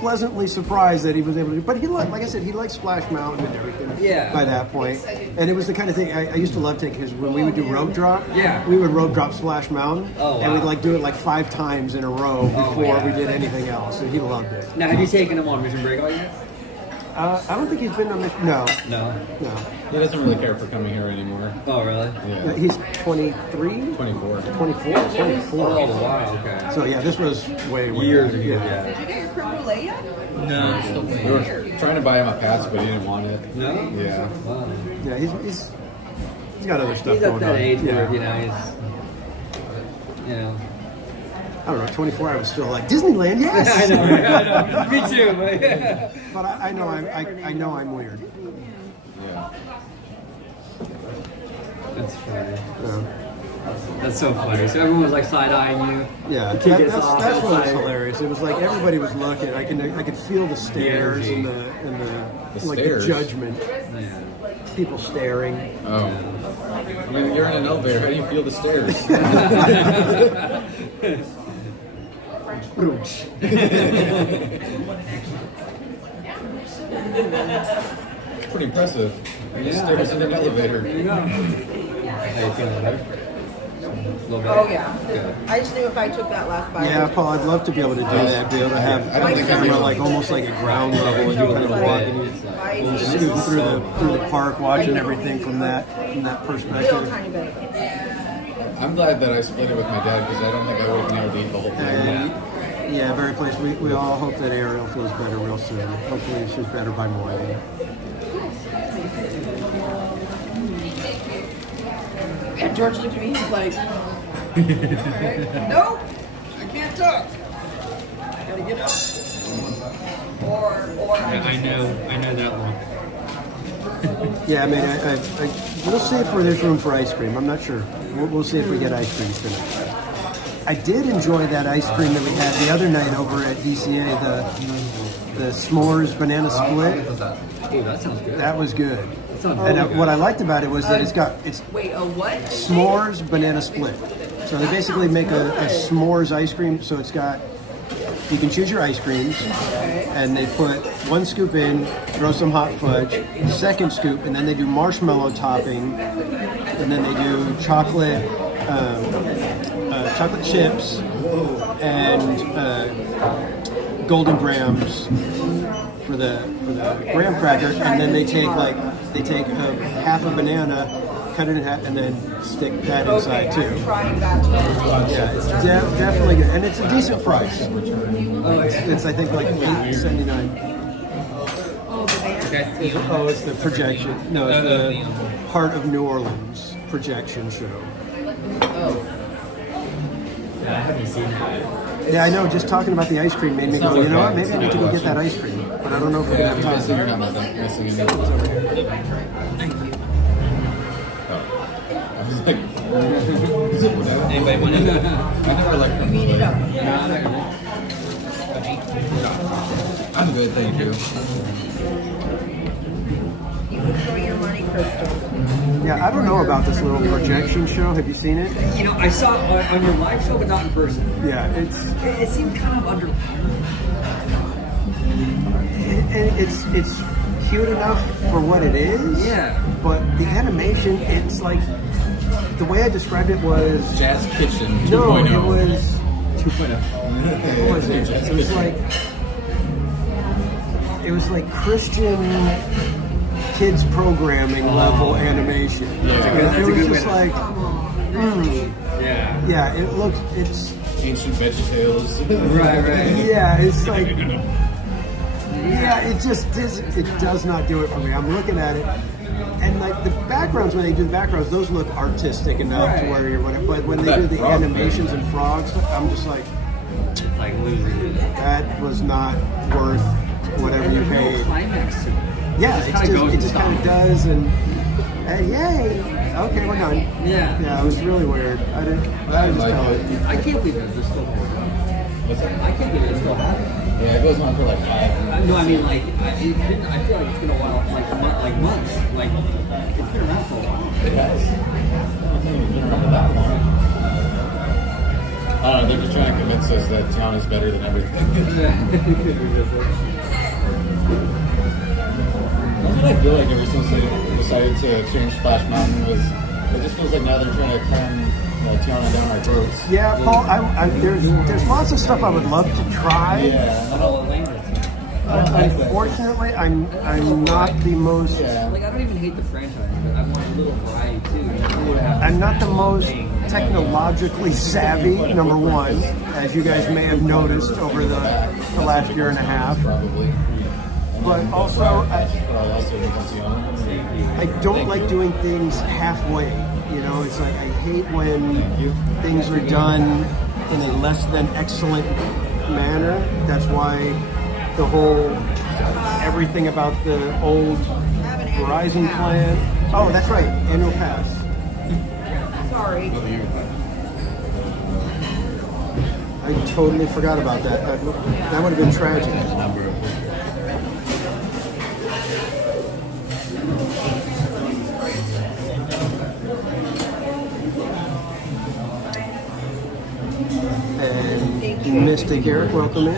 pleasantly surprised that he was able to. But he liked, like I said, he liked Splash Mountain and everything. Yeah. By that point, and it was the kind of thing I used to love taking because when we would do rope drop, Yeah. we would rope drop Splash Mountain, Oh, wow. and we'd like do it like 5 times in a row before we did anything else, and he loved it. now. Have you taken him on Mission Breakout yet? I don't think he's been on this. No. He doesn't really care for coming here anymore. Oh, really? Yeah. He's 23, 24. 24. Oh, wow. Okay. So yeah, this was way Years ago. Yeah. Yeah. Did you get your creme brulee yet? No, still We were trying to buy him a pass, but he didn't want it. No? Yeah. Wow. Yeah, he's got other stuff He's going at that on. age Yeah. where, he's, I don't know, 24, I was still like, Disneyland, yes! I know. Me too. But yeah. But I know I'm weird. Yeah. That's funny. Yeah. That's so funny. So everyone was like side-eyeing you. Yeah, The kid gets that's off, what was like- hilarious. It was like everybody was looking. I could feel the stares energy. and the like stares? the judgment. Yeah. People staring. Oh. I mean, you're in an elevator. How do you feel the stairs? It's pretty impressive. The stairs in an elevator. There you go. How you feeling, better? A little better? Oh yeah. Good. I just knew if I took that last bite. Yeah, Paul, I'd love to be able to do that. Be able to have I don't the think I'd be camera able like to. almost like a ground level, and you kind of walk and you scoot through the park, watching everything from that Little perspective. tiny bit. I'm glad that I split it with my dad because I don't think I would have been able to eat the whole thing. And, yeah, very pleased. We all hope that Ariel feels better real soon. Hopefully she's better by morning. And George looked at me, he's like, nope, I can't talk. I gotta get up. Or I know that one. Yeah, I mean, we'll see if there's room for ice cream. I'm not sure. We'll see if we get ice cream tonight. I did enjoy that ice cream that we had the other night over at DCA, the s'mores banana split. Oh, that sounds good. That was good. sounds And really what good. I liked about it was that it's wait, a what? s'mores banana split. So they basically make a s'mores ice cream. So it's got, you can choose your ice creams, and they put 1 scoop in, throw some hot fudge, 2nd scoop, and then they do marshmallow topping, and then they do chocolate chips and golden grams for the graham cracker, and then they take half a banana, cut it in half, and then stick that inside too. Yeah, it's definitely good, and it's a decent price. It's I think like $8.79. Oh, it's the projection. No, it's the Heart of New Orleans projection show. Yeah, I haven't seen that. Yeah, I know. Just talking about the ice cream made me go, you know what? Maybe I need to go get that ice cream. But I don't know if we're going to have You're time. not missing anything. I was like, Anybody want to? I never liked them. Eat it up. I'm good, thank you. You can throw your money, Crystal. Yeah, I don't know about this little projection show. Have you seen it? You know, I saw it on your live show, but not in person. Yeah, It seemed kind of underpowered. it's cute enough for what it is. Yeah. But the animation, it's like the way I described it was Jazz Kitchen 2.0. no, it was 2.0. what was it? It was like Christian kids programming level animation. Yeah. It was just like, Yeah. yeah, it's Ancient VeggieTales. Right. yeah, it's like, yeah, it does not do it for me. I'm looking at it, and like the backgrounds, when they do the backgrounds, those look artistic enough to where you're whatever. But when they do the animations and frogs, I'm just like losing. that was not worth whatever you paid. Climax to it. Yeah, It just kind of does, and yay! Okay, we're done. Yeah. Yeah, it was really weird. I just like felt it. it. I can't believe that they're still holding. What's that? I can't believe it's still happening. Yeah, it goes on for like 5. No, I mean like I feel like it's been a while, like months. Like it's been around for a while. It has. I don't think it's been around that long. I don't know, they're just trying to convince us that town is better than everything. That's what I feel like ever since they decided to change Splash Mountain was, it just feels like now they're trying to calm Tiana down our throats. Yeah, Paul, there's lots of stuff I would love to try. Yeah. Unfortunately, I'm not the most. Like I don't even hate the franchise, but I want a little variety too. I'm not the most technologically savvy. Number one, as you guys may have noticed over the last year and a half. Probably. But also, I don't like doing things halfway. You know, it's like I hate when things are done in a less than excellent manner. That's why the whole everything about the old Verizon plan. Oh, that's right, annual pass. Sorry. I totally forgot about that. That would have been tragic. And Mystic Eric, welcome in.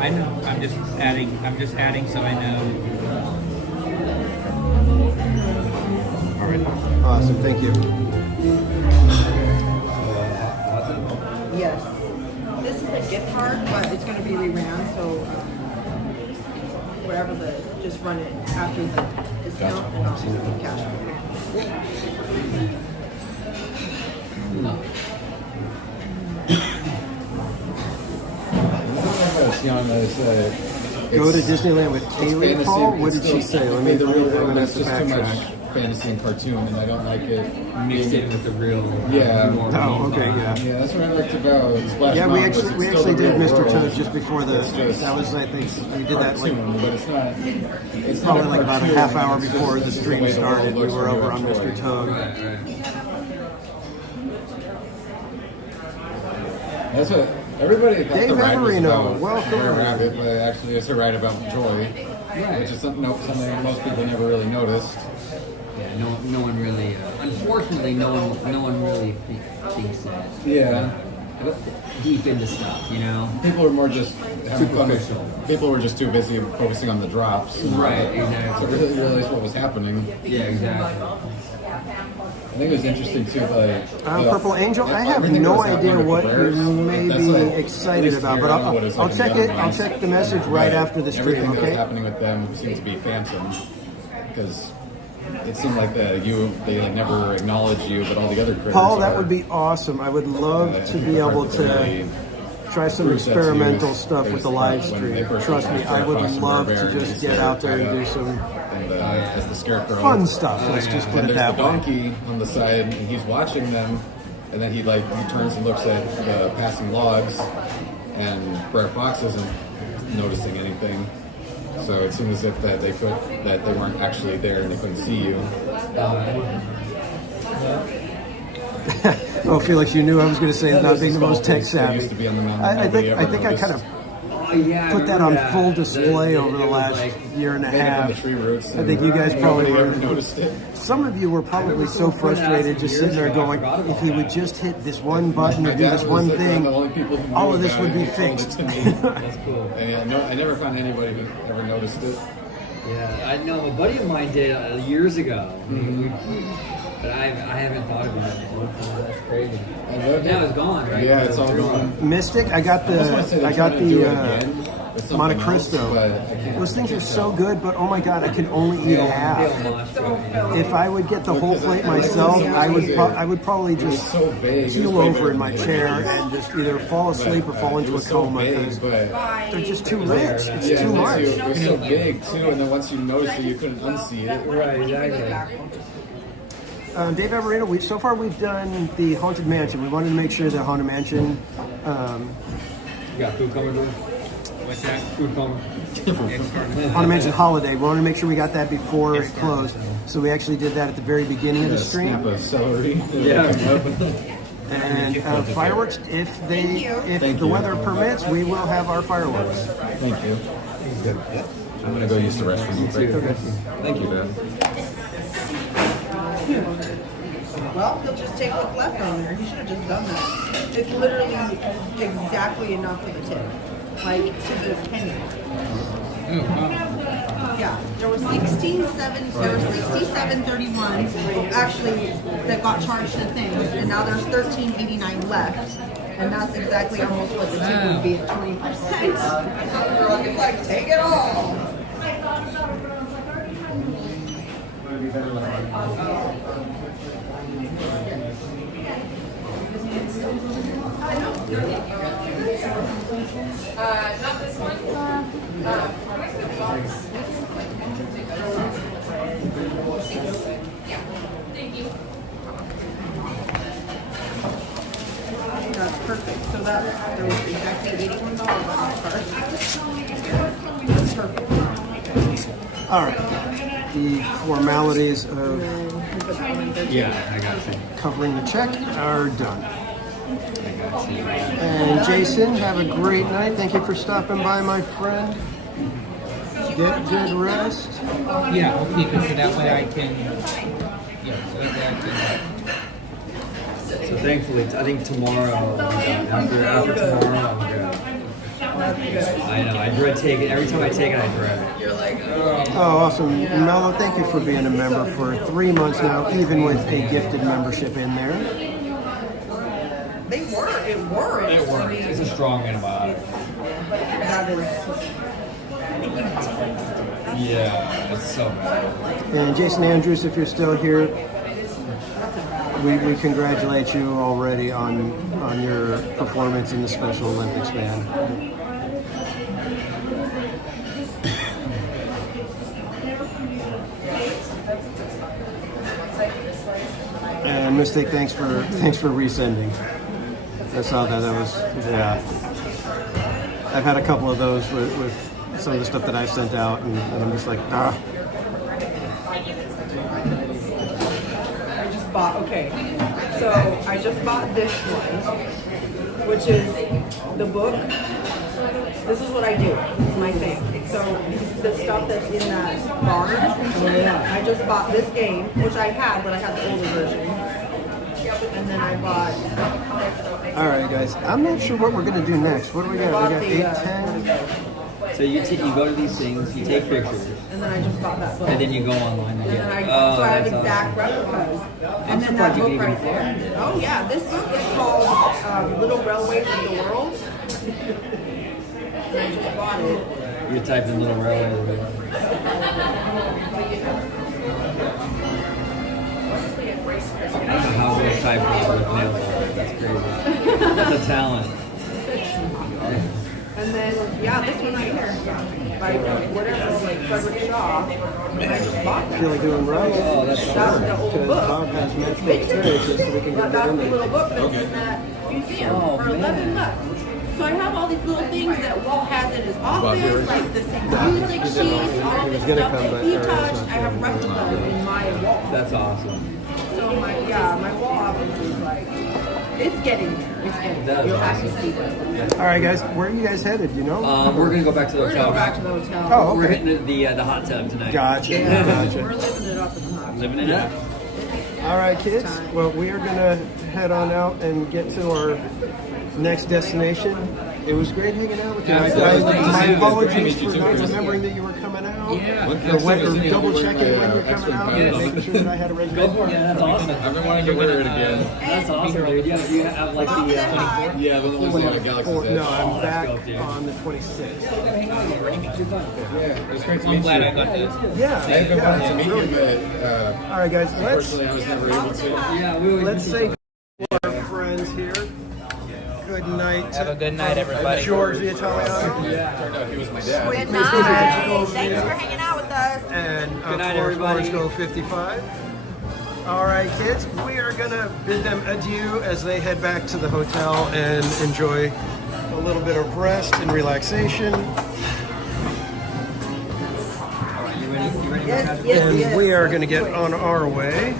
I know. I'm just adding so I know. All right. Awesome, thank you. Yes. This is a gift card, but it's going to be reran, so whatever just run it after the discount and also the cash. Go to Disneyland with Kaylee, Paul? What did she say? Let me the real I'm world gonna is have to just too much backtrack. fantasy and cartoon, and I don't like it. Mixed in with the real. Yeah. Oh, okay, yeah. Yeah, that's what I liked about Splash Yeah, Mountain. we It's actually still the did real Mr. world. Toad just before the. It's just That was, I think, we did that like cartoon, but it's probably not like about a cartoon, half hour it's just- before the it's just stream way the world started. We looks were when over you're on a Mr. toy. Toad. That's what everybody thought Dave the ride was Everino, about. welcome. Rare Rabbit, but actually it's a ride about joy, which is something most people never really noticed. Yeah, no one really. Unfortunately, no one really thinks that. Yeah. Deep into stuff, you know. People are more just having fun. Superficial. People were just too busy focusing on the drops. Right, exactly. To really realize what was happening. Yeah, exactly. I think it was interesting too. Purple Angel. I have everything no that was idea happening what with you the may Bears, be that's like- excited at least about, here, but I don't know what it's I'll like in check the it. other I'll ones. check the message right But after the stream. Everything that was Okay. happening with them seemed to be phantom, because it seemed like they like never acknowledge you, but all the other critters. Paul, that are. would be awesome. I would love to be the part able that they to really try some proves that to you experimental is stuff with there's, the live when they stream. first Trust me, introduced I would Fox and love Bear to and just he's get there out there and kind do of- some and as the scarecrow. fun stuff. Let's just put And it there's that the way. donkey on the side, and he's watching them, and then he turns and looks at the passing logs, and Brett Fox isn't noticing anything. So it seems as if that they weren't actually there and they couldn't see you. Oh, Felix, you knew I was going to say not being the most tech Sculptures that savvy. used to be on the mountain, I nobody think ever I noticed. kind of Yeah, put that on full display over the it was last like- year and a Maybe from half. the tree roots. I think you guys probably nobody ever were. noticed it. Some of you were probably so frustrated just sitting there going, if he would just hit this one button or My do dad this was one one thing, of the only people who all knew of this about would it be and told it fixed. to me. That's cool. And I never found anybody who ever noticed it. Yeah, I know a buddy of mine did years ago. But I haven't thought of it. That's crazy. Now it's gone, right? Yeah, it's all gone. Mystic, I got I almost wanna say the they're trying to do it again with something Monte else, Cristo. but I can't Those things think are of so it. good, but oh my god, I can only eat half. If I would get the whole plate myself, I would probably It was just so vague. It was keel way over better in my than chair it was. and just either fall asleep or fall into It a was so coma vague, because but they're just too rich. It's yeah, too it much. was so big too, and then once you noticed it, you couldn't unsee it. Right, exactly. Dave Everino, so far we've done the Haunted Mansion. We wanted to make sure that Haunted Mansion. You got food coming through? What's that? Food coma. Want to mention holiday. We want to make sure we got that before it closed. So we actually did that at the very beginning of the stream. Snap a celery. Yeah. And fireworks, if the weather permits, we will have our fireworks. Thank you. Good. I'm gonna go use the restroom. Okay. Thank you, Beth. Well, he'll just take what's left on there. He should have just done that. It's literally exactly enough for the tip. Like, to the penny. Yeah, there were 67.31 actually that got charged to things, and now there's 13.89 left, and that's exactly almost what the tip would be at 20%. It's like, take it all. Not this one. Yeah. Thank you. That's perfect. So that there was exactly $81 on that card. That's perfect. All right. The formalities of Yeah, I got you. covering the check are done. And Jason, have a great night. Thank you for stopping by, my friend. Get good rest. Yeah, I'll keep it so that way I can. So thankfully, I think tomorrow, after tomorrow, I'm good. I know, I dread taking every time I take it, I dread it. You're like, Oh, awesome. Mello, thank you for being a member for 3 months now, even with a gifted membership in there. They work. It works. it works. It's a strong antibiotic. That is. Yeah, it's so bad. And Jason Andrews, if you're still here, we congratulate you already on your performance in the Special Olympics, man. And Mystic, thanks for resending. I saw that. That was, yeah. I've had a couple of those with some of the stuff that I've sent out, and I'm just like, ah. Okay, so I just bought this one, which is the book. This is what I do. This is my thing. So the stuff that's in that barn, I just bought this game, which I had, but I had the older version. And then I bought... All right, guys. I'm not sure what we're going to do next. What do we got? We got 8, 10... So you go to these things, you take pictures, And then I just bought that book. and then you go online and And get then it. so I have exact replicas. And then that book right there. Oh yeah, this book is called Little Railways of the World. And I just bought it. You type in Little Railway. How good a type with nails on it. That's crazy. That's a talent. And then, yeah, this one right here. By whatever, like Frederick Shaw. And I just bought that. Feel like doing right? Oh, that's That's the old Because book. Bob has It's magical vintage. experiences, so we can But get that's that in the there. little book that's in that museum for $11. So I have all these little things that Walt has in his office, like the music sheets, all this stuff that he touched. I have replicas in my wall. That's awesome. So my wall office is like, it's getting there. It's getting there. You'll have to see it. All right, guys. Where are you guys headed? You know? We're gonna go back to the We're gonna hotel. go back to the hotel. Oh, We're okay. hitting the hot tub tonight. Gotcha. We're Gotcha. living it up in the hot. Living it up. All right, kids. Well, we are gonna head on out and get to our next destination. It was great hanging out with you. My apologies for not remembering that you were coming out. Yeah. Or double checking when you're coming out and making sure that I had a reservation. Yeah, that's awesome. I've been wanting to wear it again. That's awesome, dude. You have like the. Yeah, the ones that have Galaxy's Edge. No, I'm back dope, dude. on the 26th. It's great to I'm meet glad you. I got this. Yeah, I've been wanting to meet really you, good. but All right, guys. unfortunately I was never able to. Yeah, we always Let's say to our friends here. Good night. Have a good night, everybody. George the Italiano. Turned out he was my dad. Good night. Thanks for hanging out with us. And of night, course, everybody. Orange Grove 55. All right, kids, we are gonna bid them adieu as they head back to the hotel and enjoy a little bit of rest and relaxation. And we are going to get on our way.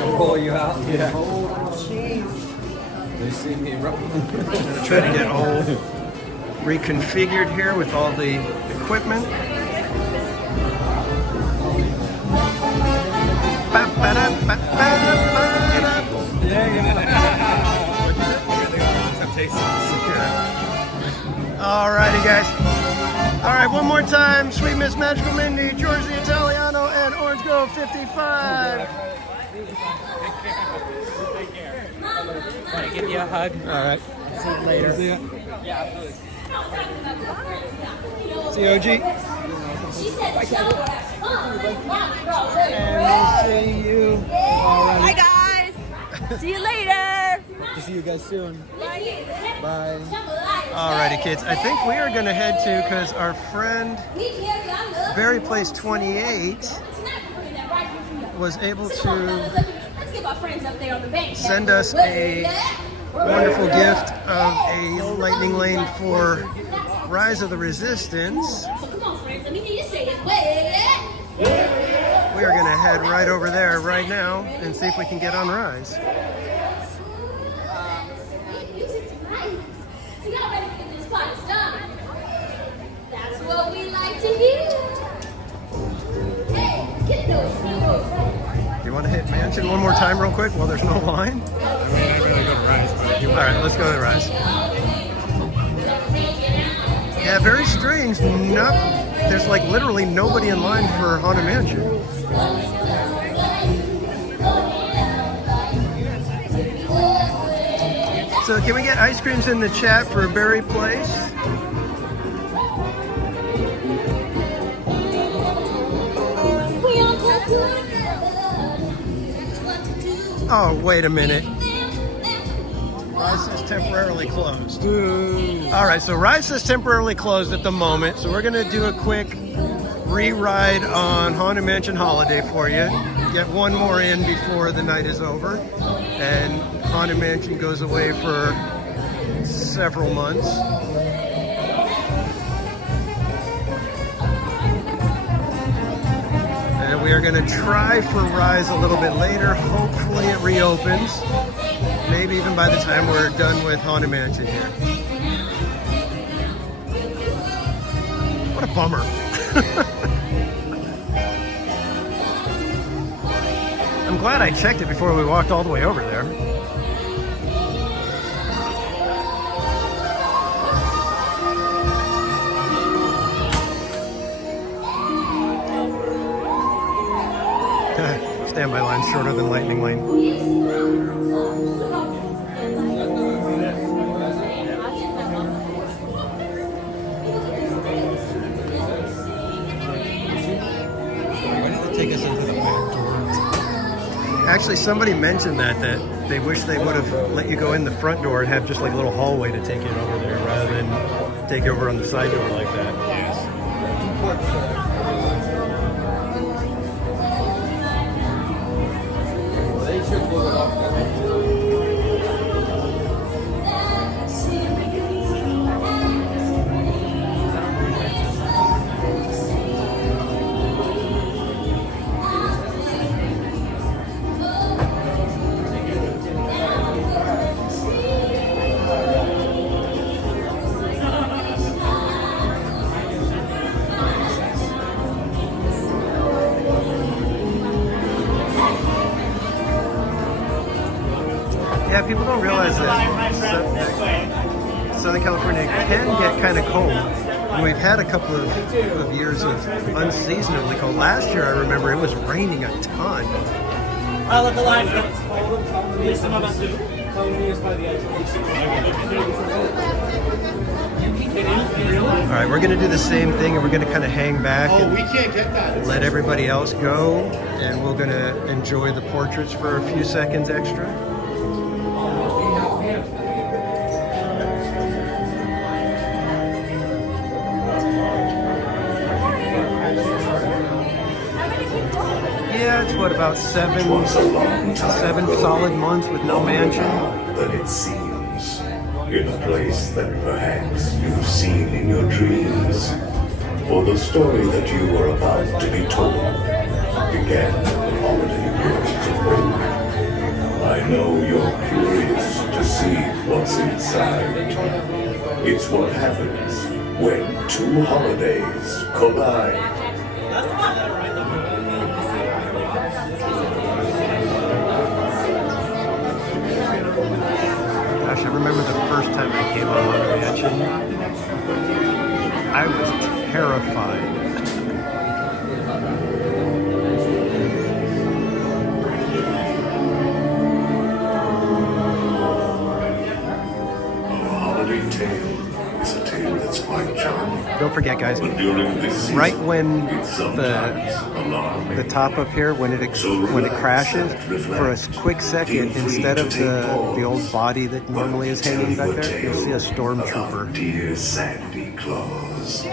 I'll pull you out. Yeah. They see me running. I'm going to try to get all reconfigured here with all the equipment. Alrighty, guys. Alright, one more time. Sweet Miss Magical Mindy, George the Italiano, and Orange Grove 55. Want to give you a hug? Alright. See you later. See ya. Yeah, absolutely. See you, OG. She said the show was fun. And we'll see you. Bye, guys. See you later. To see you guys soon. Bye. Alrighty, kids. I think we are going to head to, because our friend, Berry Place 28, was able to send us a wonderful gift of a lightning lane for Rise of the Resistance. We are going to head right over there right now and see if we can get on Rise. That's what we like to hear. Hey, get those. You want to hit Mansion one more time real quick while there's no line? Alright, let's go to Rise. Yeah, very strange. There's like literally nobody in line for Haunted Mansion. So can we get ice creams in the chat for Berry Place? Oh, wait a minute. Rise is temporarily closed. All right, so Rise is temporarily closed at the moment. So we're going to do a quick re-ride on Haunted Mansion Holiday for you. Get one more in before the night is over. And Haunted Mansion goes away for several months. And we are going to try for Rise a little bit later. Hopefully it reopens. Maybe even by the time we're done with Haunted Mansion here. What a bummer. I'm glad I checked it before we walked all the way over there. Standby line shorter than Lightning Lane. Take us into the back door. Actually, somebody mentioned that they wish they would have let you go in the front door and have just like a little hallway to take you over there rather than take you over on the side door like that. Yes. Yeah, people don't realize that Southern California can get kind of cold. And we've had a couple of years of unseasonably cold. Last year, I remember it was raining a ton. I'll let the line go. Some of us do. All right, we're going to do the same thing, and we're going to kind of hang back and we can't get that. let everybody else go, and we're going to enjoy the portraits for a few seconds extra. Yeah, it's what, about seven solid months with no mansion. than it seems. In a place that perhaps you've seen in your dreams. For the story that you were about to be told began the holiday worlds of old. I know you're curious to see what's inside. It's what happens when two holidays collide. Gosh, I remember the first time I came on Haunted Mansion. I was terrified. A holiday tale is a tale that's quite charming. Don't forget, guys, But during this season, right when it's sometimes alarming. the top up here, when it crashes, for a quick second, instead of the old body that normally is hanging back there, you'll see a stormtrooper. Dear Sandy Claus.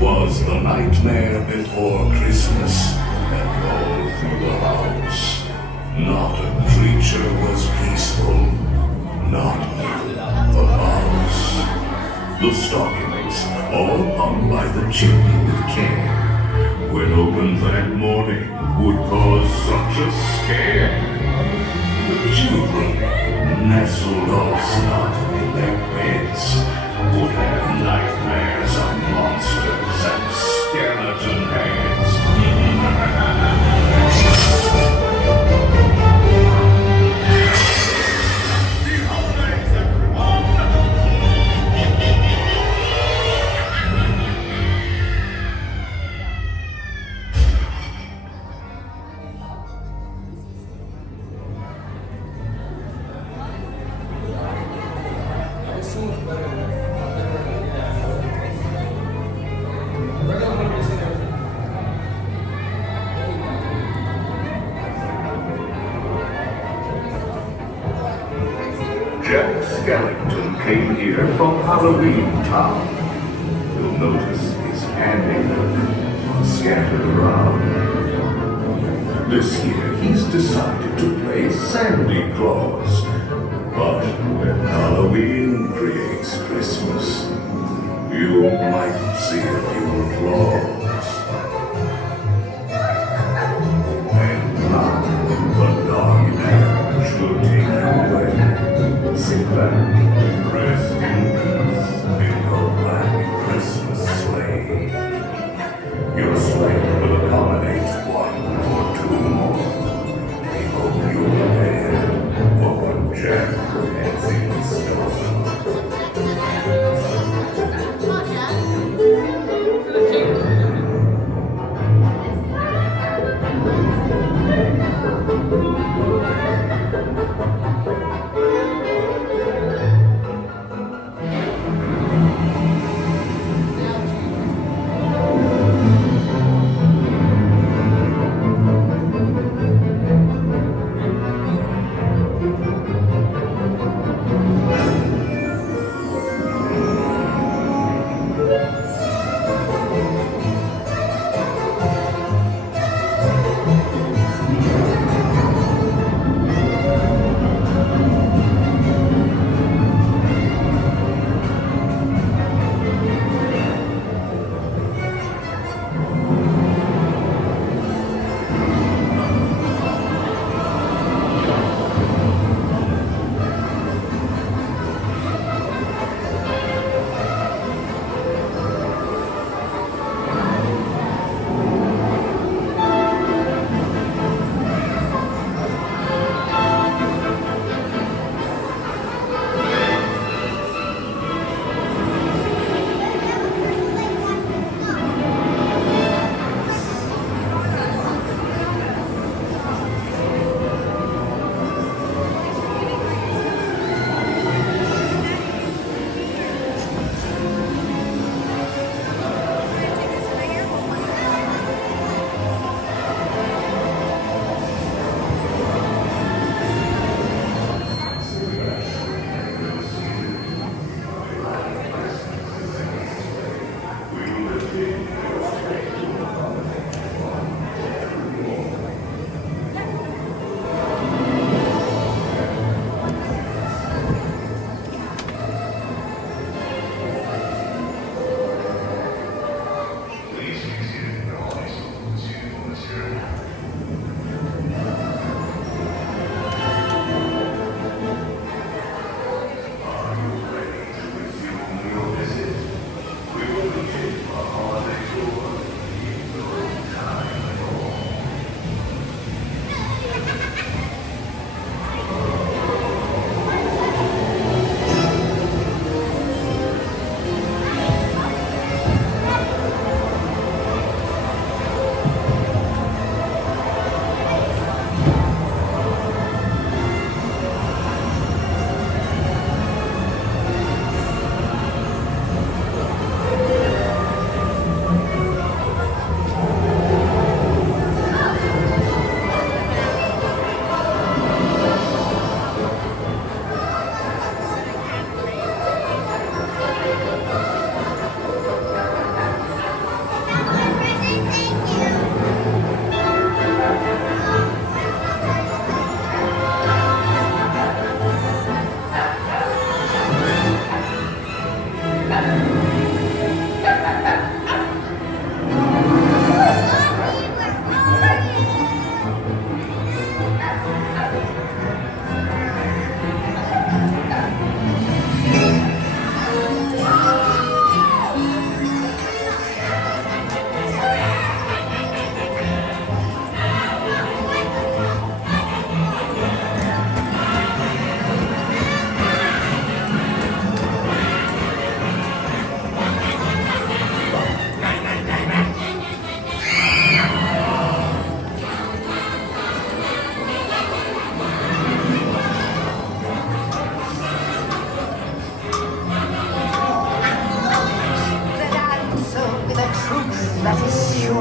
Was the nightmare before Christmas, and all through the house. Not a creature was peaceful, not even a mouse. The stockings, all hung by the chimney with care, when opened that morning, would cause such a scare. The children, nestled all snug in their beds, would have nightmares of monsters and skeleton heads. Jack Skellington came here from Halloween Town. You'll notice his handiwork scattered around. This year he's decided to play Sandy Claus. But when Halloween creates Christmas, you might see a few flaws. And now the dog man should take you away. Sit back, rest in peace in your black Christmas sleigh. Your sleigh will accommodate one or two more. We hope you're prepared for what Jack has in store.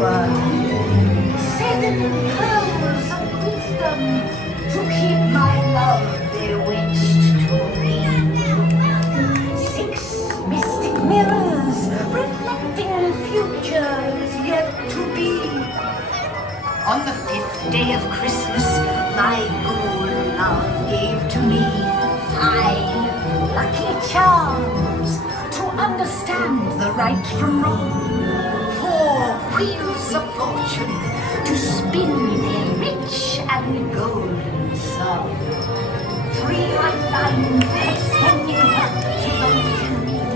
power. 7 pearls of wisdom to keep my love bewitched to me. 6 mystic mirrors reflecting futures yet to be. On the 5th day of Christmas, my good love gave to me 5 lucky charms to understand the right from wrong. 4 wheels of fortune to spin their rich and golden song. 3 lifelines extending up to those in need.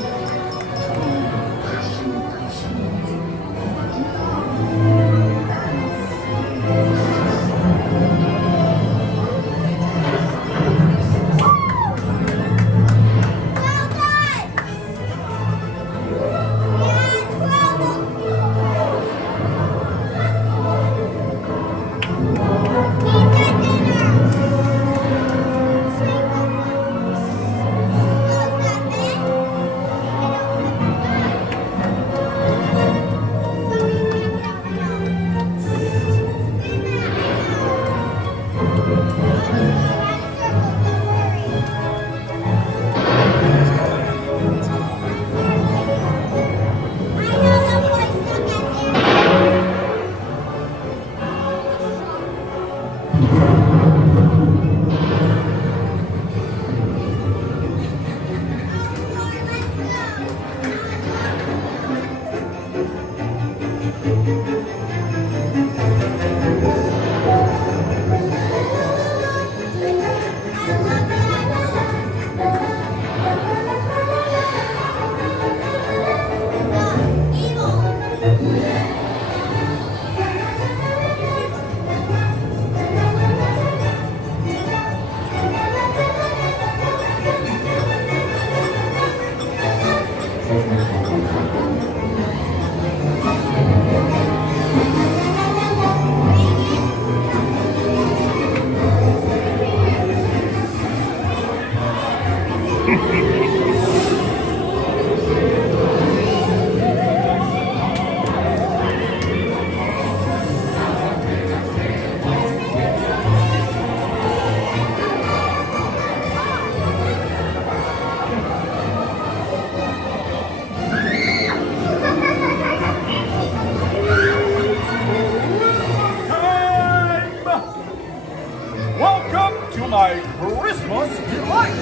Welcome to my Christmas delight.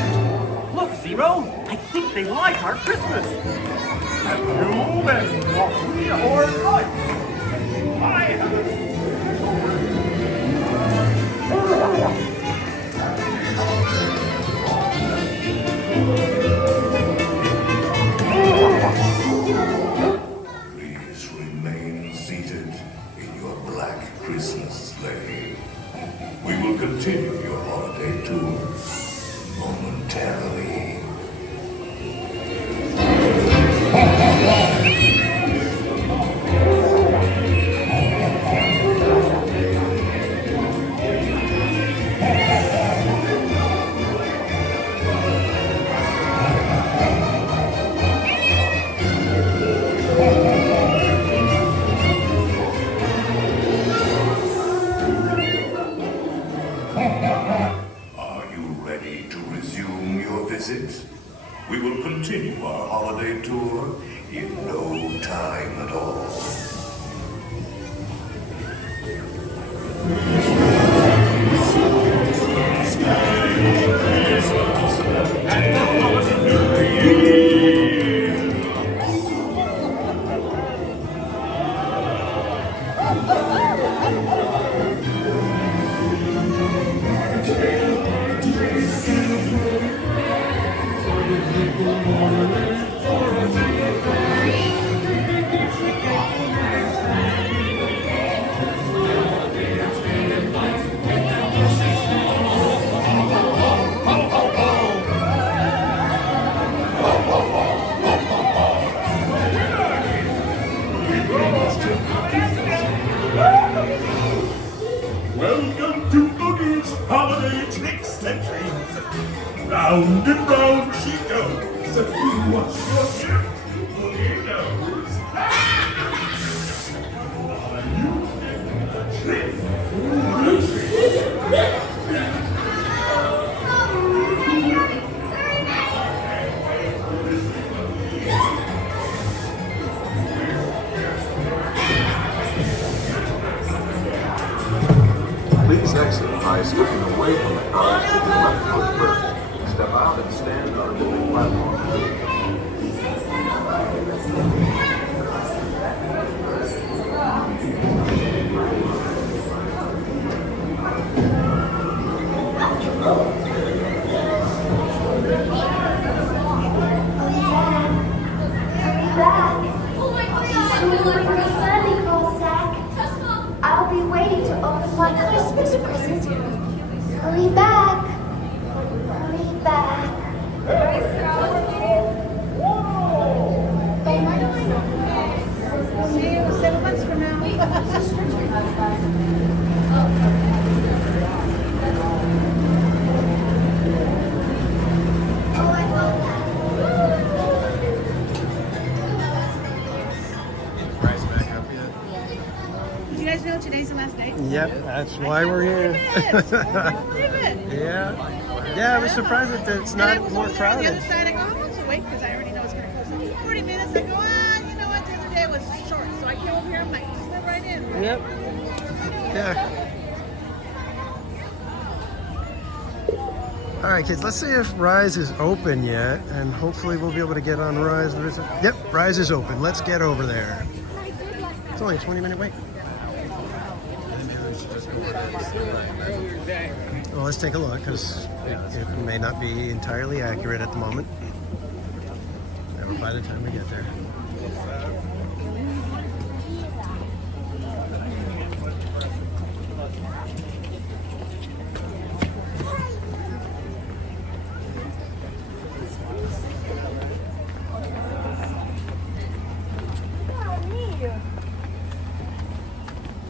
Look, Zero, I think they like our Christmas. Have you been walking or lights? I have. Please remain seated in your black Christmas sleigh. We will continue your holiday tour momentarily. Are you ready to resume your visit? We will continue our holiday tour in no time at all. Welcome to Boogie's Holiday Tricks and Treats. Round and round she goes. What's your gift? Boogie knows. Please exit by stepping away from the cars with your left foot first. Step out and stand on a moving platform. I'll be waiting to open my Christmas present. Hurry back. Hurry back. See you 7 months from now. Did you guys know today's the last day? Yep, that's why we're here. I can't believe it. Yeah, I was surprised that it's not more On the crowded. other side, I go, I'm going to wait because I already know it's going to close in 40 minutes. I go, you know what? The other day was short, so I came over here. I'm like, just went right in. Right? Yep. Yeah. All right, kids, let's see if Rise is open yet, and hopefully we'll be able to get on Rise. Yep, Rise is open. Let's get over there. It's only a 20-minute wait. Well, let's take a look, because it may not be entirely accurate at the moment. Or by the time we get there.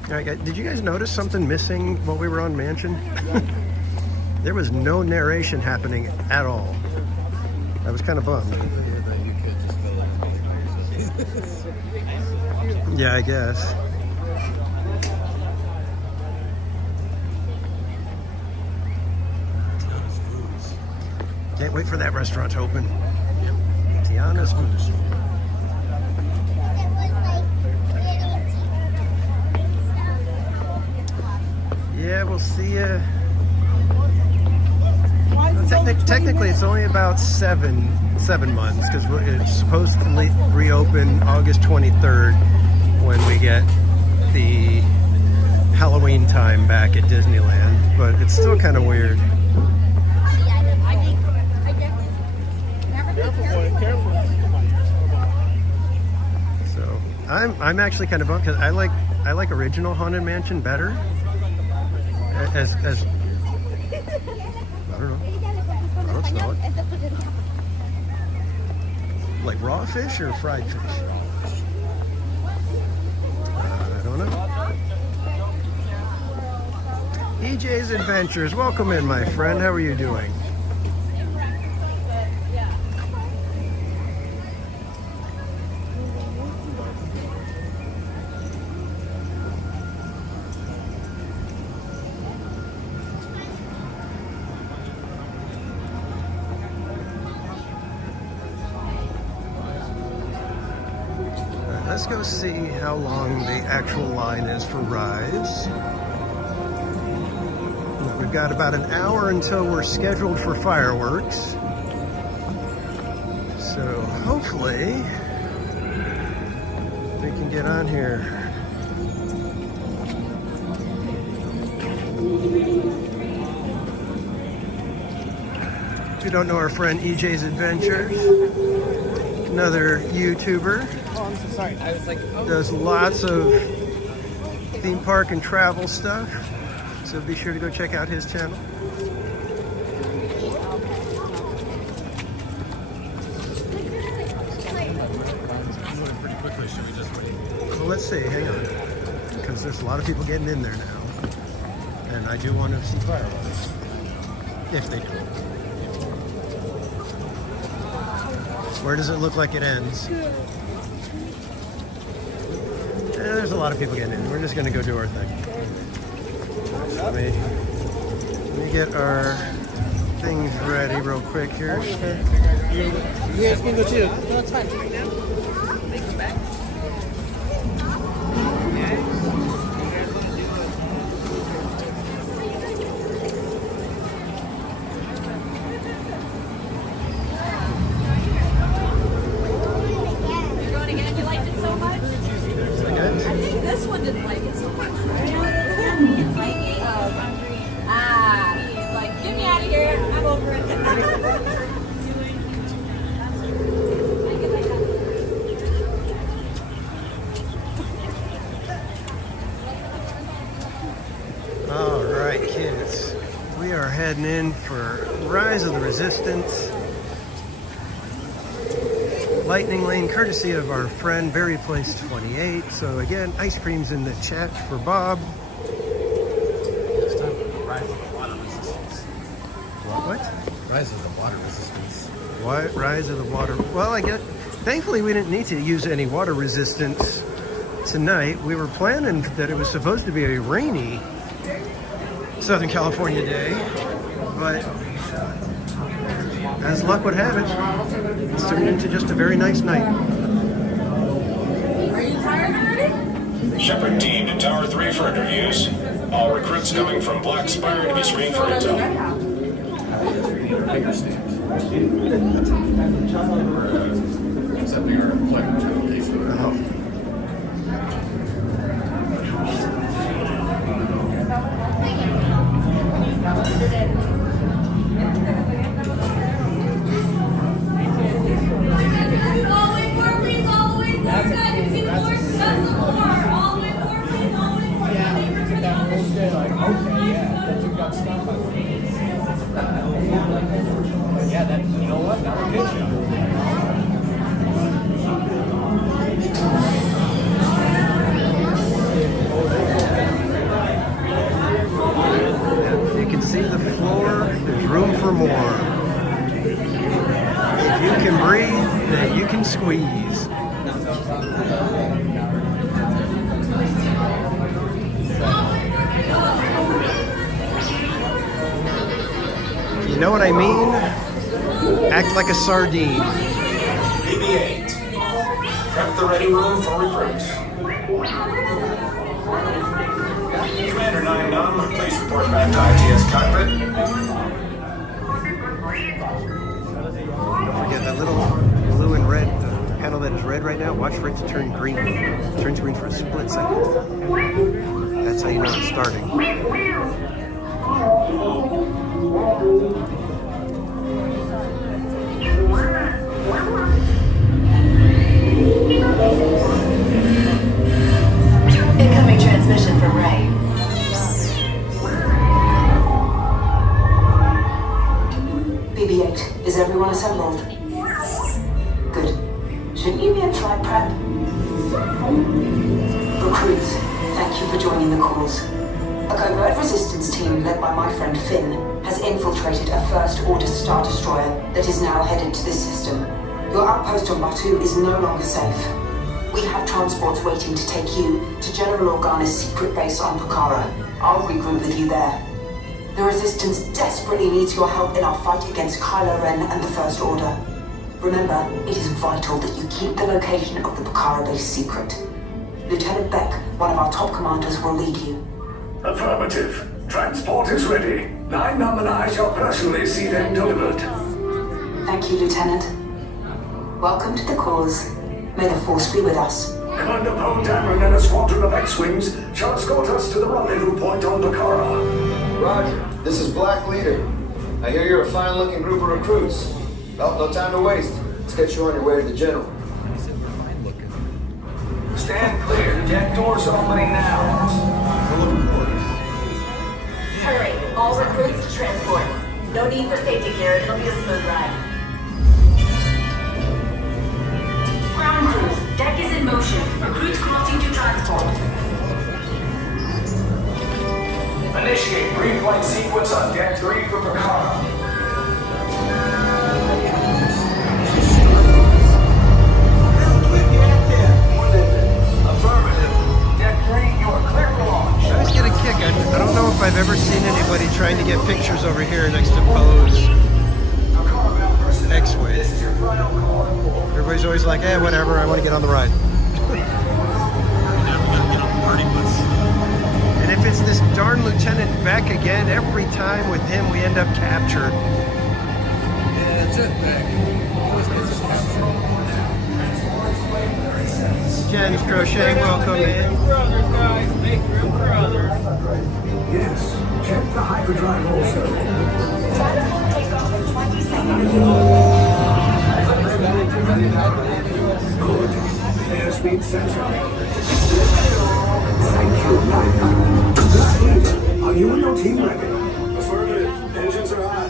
All right, guys, did you guys notice something missing while we were on Mansion? There was no narration happening at all. I was kind of bummed. Yeah, I guess. Can't wait for that restaurant to open. Tiana's Foods. Yeah, we'll see ya. Technically, it's only about seven months because it's supposed to reopen August 23rd when we get the Halloween time back at Disneyland. But it's still kind of weird. So I'm actually kind of bummed because I like original Haunted Mansion better. As I don't know. I don't smell it. Like raw fish or fried fish? I don't know. EJ's Adventures, welcome in, my friend. How are you doing? Let's go see how long the actual line is for Rise. We've got about an hour until we're scheduled for fireworks. So hopefully we can get on here. If you don't know our friend EJ's Adventures, another YouTuber. Oh, I'm so sorry. I was like, oh. Does lots of theme park and travel stuff. So be sure to go check out his channel. Pretty quickly, should we just wait? So let's see, hang on. Because there's a lot of people getting in there now. And I do want to see fireworks. If they do. Where does it look like it ends? There's a lot of people getting in. We're just going to go do our thing. Let me get our things ready real quick here. You guys can go too. No, it's fine. didn't like it so much. Like, get me out of here. I'm over it. All right, kids. We are heading in for Rise of the Resistance. Lightning Lane, courtesy of our friend Berry Place 28. So again, ice cream's in the chat for Bob. It's time for Rise of the Water Resistance. What? Rise of the Water Resistance. What? Rise of the Water. Well, I guess thankfully we didn't need to use any water resistance tonight. We were planning that it was supposed to be a rainy Southern California day, but as luck would have it, it's turned into just a very nice night. Are you tired already? Shepard team to Tower 3 for interviews. All recruits coming from Black Spire to be screened for intel. Finger stamps. Accepting our employment application. Yeah, that, you know what? That would get you. You can see the floor, there's room for more. If you can breathe, then you can squeeze. You know what I mean? Act like a sardine. BB-8. Prep the ready room for recruits. Commander 9-Num, please report back to ITS cockpit. Don't forget that little blue and red panel that is red right now. Watch for it to turn green. It turns green for a split second. That's how you know it's starting. Incoming transmission from Ray. BB-8, is everyone assembled? Good. Shouldn't you be in flight prep? Recruits, thank you for joining the cause. A covert resistance team led by my friend Finn has infiltrated a First-Order Star Destroyer that is now headed to this system. Your outpost on Bayou is no longer safe. We have transports waiting to take you to General Organa's secret base on Pucara. I'll regroup with you there. The Resistance desperately needs your help in our fight against Kylo Ren and the First Order. Remember, it is vital that you keep the location of the Pucara base secret. Lieutenant Beck, one of our top commanders, will lead you. Affirmative. Transport is ready. 9-Num and I shall personally see them delivered. Thank you, Lieutenant. Welcome to the cause. May the Force be with us. Commander Poe Dameron and a squadron of X-Wings shall escort us to the rendezvous point on Pucara. Roger. This is Black Leader. I hear you're a fine-looking group of recruits. Well, no time to waste. Let's get you on your way to the General. Stand clear. Deck doors opening now. Hurry, all recruits to transport. No need for safety gear, it'll be a smooth ride. Ground crews, deck is in motion. Recruits crossing to transport. Initiate pre-flight sequence on Deck 3 for Pucara. Affirmative. Deck 3, you are clear for launch. I always get a kick. I don't know if I've ever seen anybody trying to get pictures over here next to Poe's X-Wing. Everybody's always like, eh, whatever, I want to get on the ride. And if it's this darn Lieutenant Beck again, every time with him we end up captured. Yeah, it's it, Beck. Always gets us captured. Ningxia Nitro, welcome in. For others, guys. Make room for others. Yes, check the hyperdrive also. Tiana will take off in 20 seconds. Good. Airspeed sensor. Thank you, Nine. Black Leader, are you and your team ready? Affirmative. Engines are hot.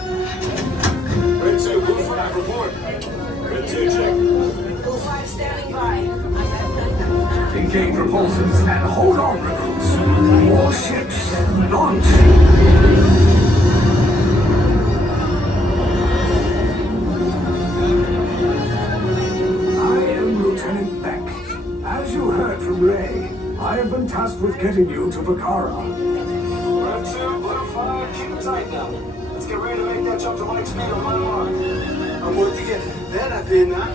Red 2, Blue 5, report. Red 2, check. Blue 5 standing by. Engage repulsors and hold on, recruits. More ships. Launch. I am Lieutenant Beck. As you heard from Ray, I have been tasked with getting you to Bakara. Red 2, Blue 5, keep it tight now. Let's get ready to make that jump to light speed on my mark. I'm worth to get that up in now.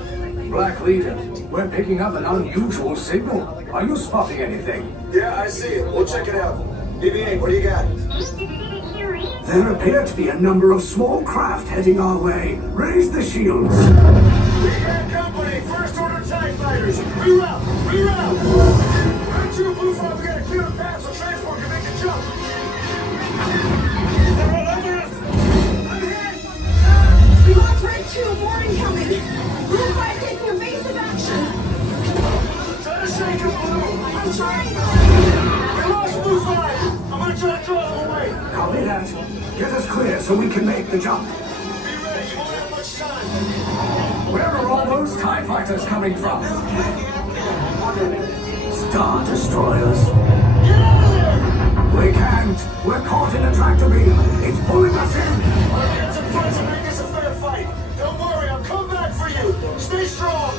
Black Leader, we're picking up an unusual signal. Are you spotting anything? Yeah, I see it. We'll check it out. BB-8, what do you got? There appear to be a number of small craft heading our way. Raise the shields. We got company. First order TIE fighters. Reroute. Reroute. Red 2, Blue 5, we got a clear path so transport can make the jump. They're all over us. I'm hit. We lost Red 2, more incoming. Blue 5 taking evasive action. Try to shake him, Blue. I'm trying. We lost Blue 5. I'm gonna try to draw them away. Copy that. Get us clear so we can make the jump. Be ready. You won't have much time. Where are all those TIE fighters coming from? Star Destroyers. Get out of there. We can't. We're caught in a tractor beam. It's pulling us in. I'll get some fights and make this a fair fight. Don't worry, I'll come back for you. Stay strong.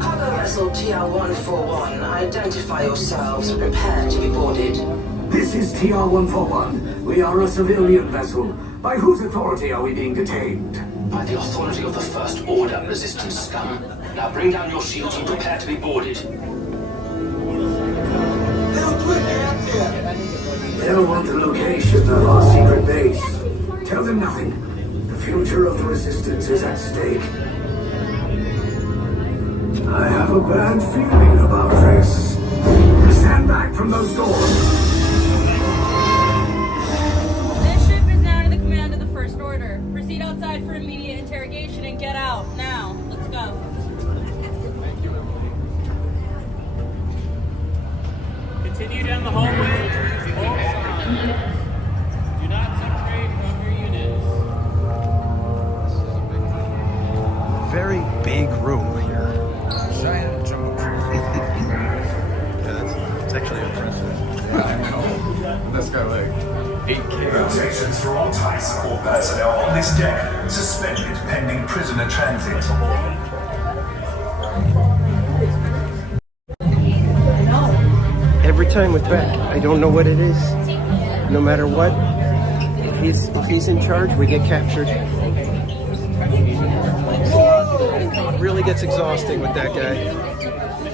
Cargo vessel TR-141, identify yourselves and prepare to be boarded. This is TR-141. We are a civilian vessel. By whose authority are we being detained? By the authority of the First Order, resistance scum. Now bring down your shields and prepare to be boarded. They'll want the location of our secret base. Tell them nothing. The future of the Resistance is at stake. I have a bad feeling about this. Stand back from those doors. This ship is now under the command of the First Order. Proceed outside for immediate interrogation and get out. Now, let's go. Continue down the hallway. Do not separate from your units. Very big room here. Giant jumbo. Yeah, it's actually impressive. Yeah, I know. That's got like 8K. Notations for all TIE support personnel on this deck. Suspended pending prisoner transit. Every time with Beck, I don't know what it is. No matter what, if he's in charge, we get captured. It really gets exhausting with that guy.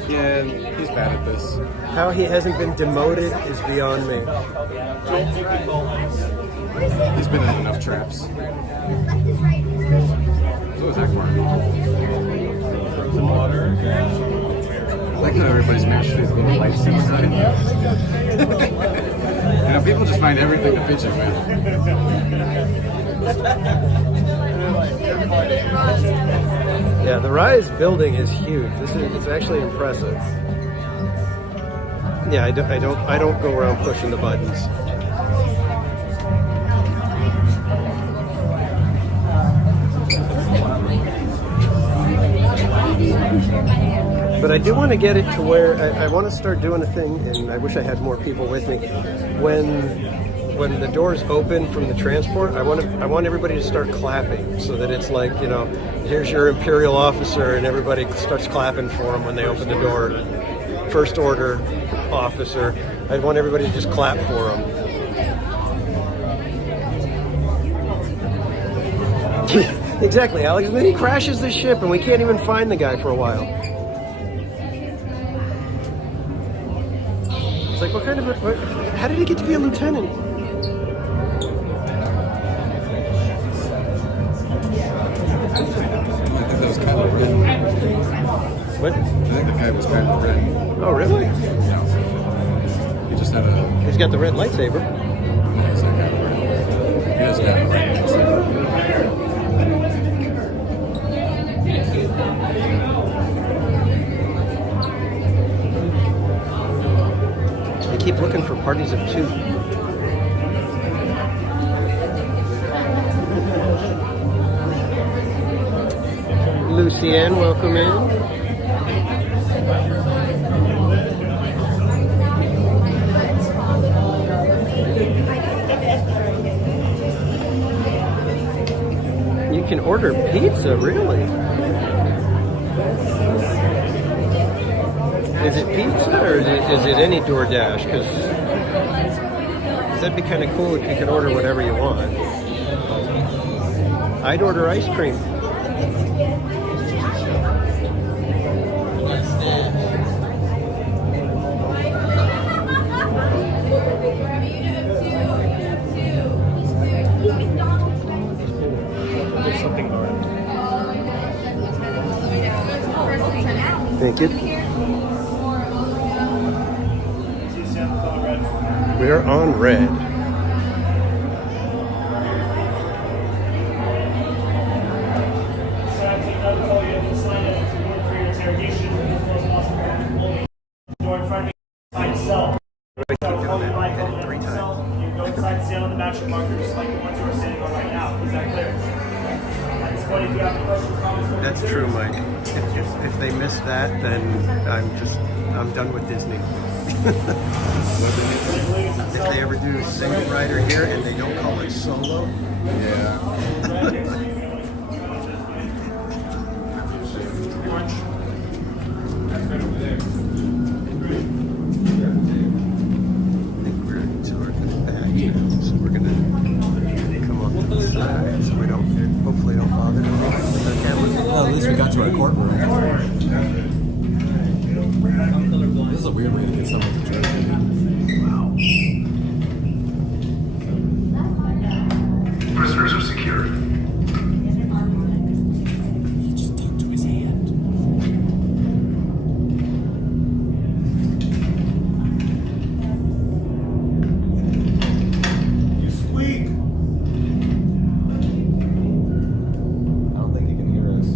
Yeah, he's bad at this. How he hasn't been demoted is beyond me. He's been in enough traps. So is Akbar. Frozen water. I like how everybody's mashed these little lights inside. You know, people just find everything to fidget with. Yeah, the Rise building is huge. It's actually impressive. Yeah, I don't go around pushing the buttons. But I do want to get it to where I want to start doing a thing, and I wish I had more people with me. When the doors open from the transport, I want everybody to start clapping, so that it's like, you know, here's your Imperial officer, and everybody starts clapping for him when they open the door. First Order officer. I want everybody to just clap for him. Exactly, Alex. And then he crashes the ship, and we can't even find the guy for a while. It's like, what kind of how did he get to be a lieutenant? That was kind of rude. red already. Oh, really? Yeah. He just had a. He's got the red lightsaber. He's not got a red. He doesn't have a red lightsaber. I keep looking for parties of two. Lucienne, welcome in. You can order pizza, really? Is it pizza or is it any DoorDash? Because that'd be kind of cool if you could order whatever you want. I'd order ice cream. Thank you. We're on red. That's true, Mike. If they miss that, then I'm done with Disney. If they ever do a single rider here and they don't call it solo, hopefully don't bother them. Well, at least we got to our courtroom. This is a weird way to get someone to Jersey. Wow. Prisoners are secured. He just talked to his hand. You squeak. I don't think he can hear us.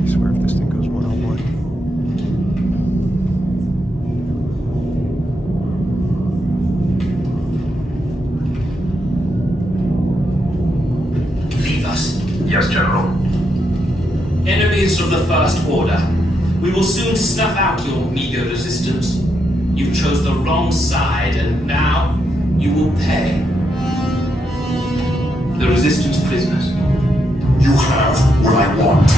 I swear if this thing goes 101. Leave us. Yes, General. Enemies of the First Order. We will soon snuff out your meager resistance. You chose the wrong side, and now you will pay. The Resistance prisoners. You have what I want.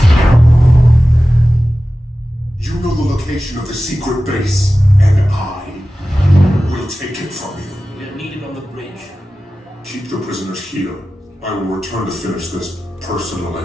You know the location of the secret base, and I will take it from you. We are needed on the bridge. Keep the prisoners here. I will return to finish this personally.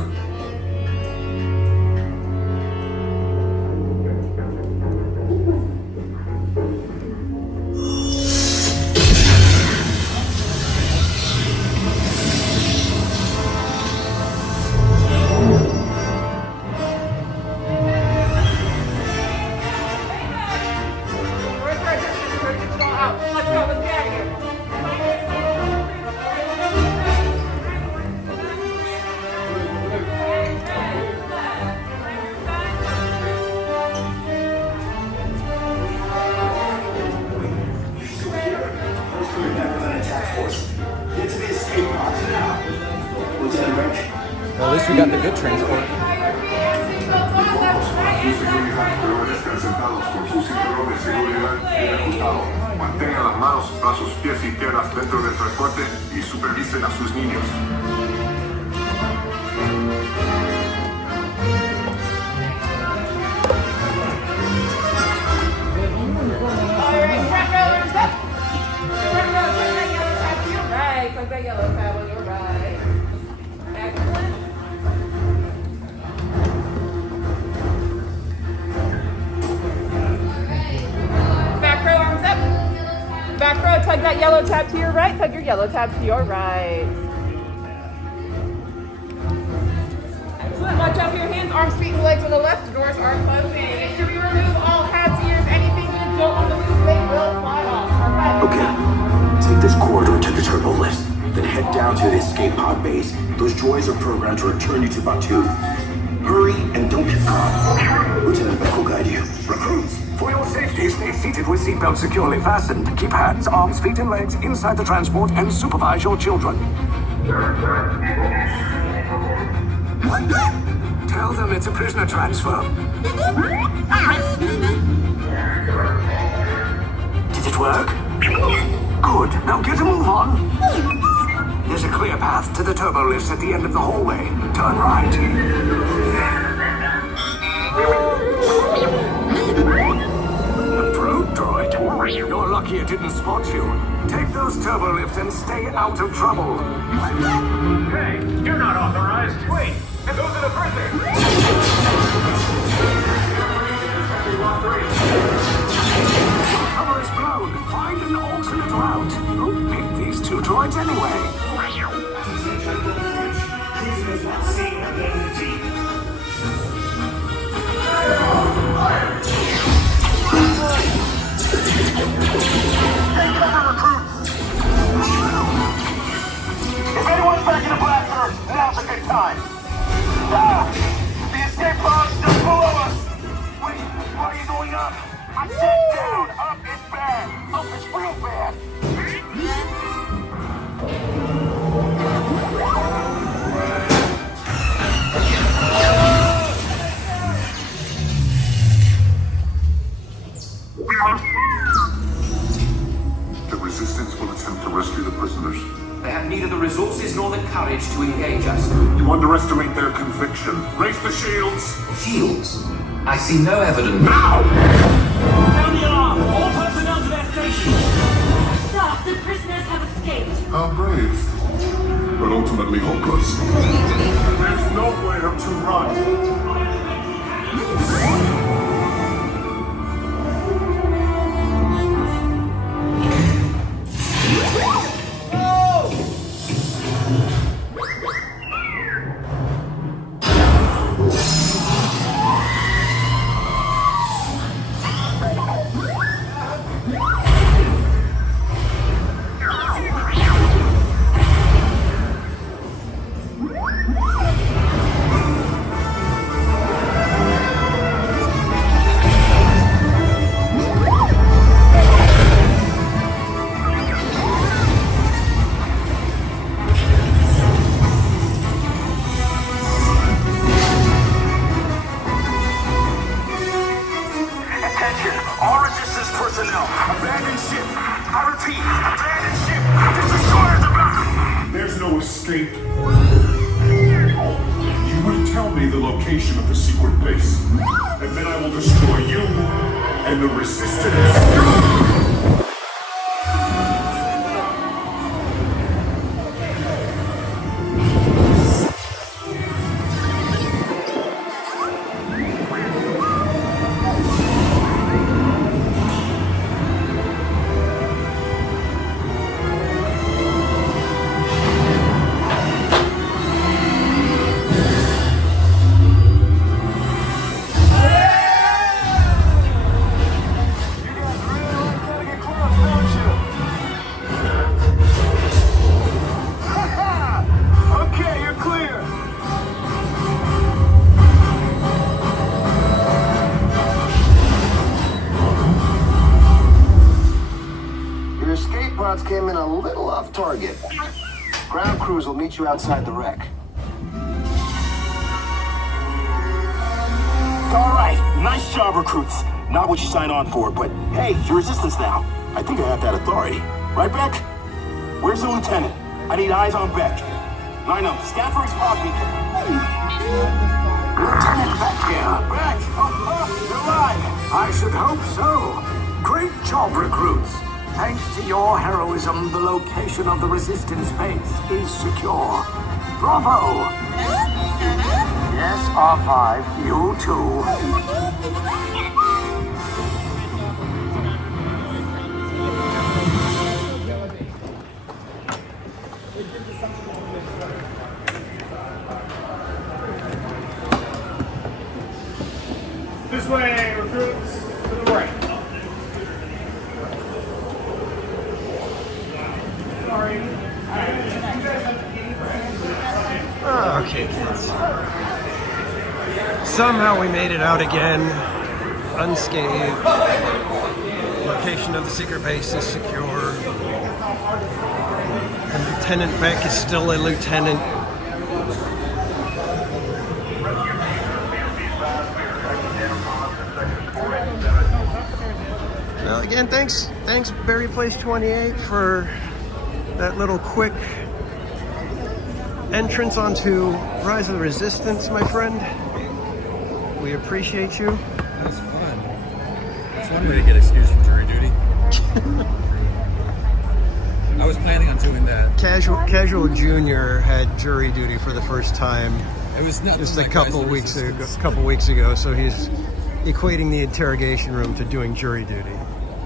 Well, at least we got the good transport. Mantengan las manos, brazos, pies y piernas dentro del transporte y supervisen a sus niños. Back row, tug that yellow tab to your right, tug your yellow tab to your right. Excellent, watch out for your hands, arms, feet, and legs on the left, doors are closing. Make sure you remove all hats, ears, anything you don't want to lose, they will fly off. Okay, take this corridor to the turbo lift, then head down to the escape pod base. Those droids are programmed to return you to Bayou. Hurry and don't get caught. Lieutenant Beck will guide you. Recruits, for your safety, stay seated with seatbelts securely fastened. Keep hands, arms, feet, and legs inside the transport and supervise your children. Tell them it's a prisoner transfer. Did it work? Good. Now get a move on. There's a clear path to the turbo lifts at the end of the hallway. Turn right. A probe droid. You're lucky it didn't spot you. Take those turbo lifts and stay out of trouble. Hey, you're not authorized. Wait, and those are the prisoners. Cover is blown. Find an alternate route. Who picked these two droids anyway? If anyone's back in the blaster, now's a good time. Ah! The escape pod's still below us. Wait, why are you going up? I said down. Up is bad. Up is real bad. The Resistance will attempt to rescue the prisoners. They have neither the resources nor the courage to engage us. You underestimate their conviction. Raise the shields! Shields? I see no evidence. Now! Sound the alarm! All personnel to their stations! Sir, the prisoners have escaped. How brave. But ultimately hopeless. There's nowhere to run. There's no escape. You will tell me the location of the secret base, and then I will destroy you and the Resistance. Came in a little off target. Ground crews will meet you outside the wreck. All right, nice job, recruits. Not what you signed on for, but hey, you're Resistance now. I think I have that authority. Right, Beck? Where's the lieutenant? I need eyes on Beck. Line up, scan for his pod beacon. Lieutenant Beck here. Beck! You're alive! I should hope so. Great job, recruits. Thanks to your heroism, the location of the Resistance base is secure. Bravo! Yes, R5, you too. This way, recruits, to the right. Sorry. Okay, kids. Somehow we made it out again, unscathed. Location of the secret base is secure. And Lieutenant Beck is still a lieutenant. Well, again, thanks Berry Place 28 for that little quick entrance onto Rise of the Resistance, my friend. We appreciate you. That was fun. It's one way to get excused from jury duty. I was planning on doing that. Casual Junior had jury duty for the first time. It was not just a couple weeks ago. So he's equating the interrogation room to doing jury duty.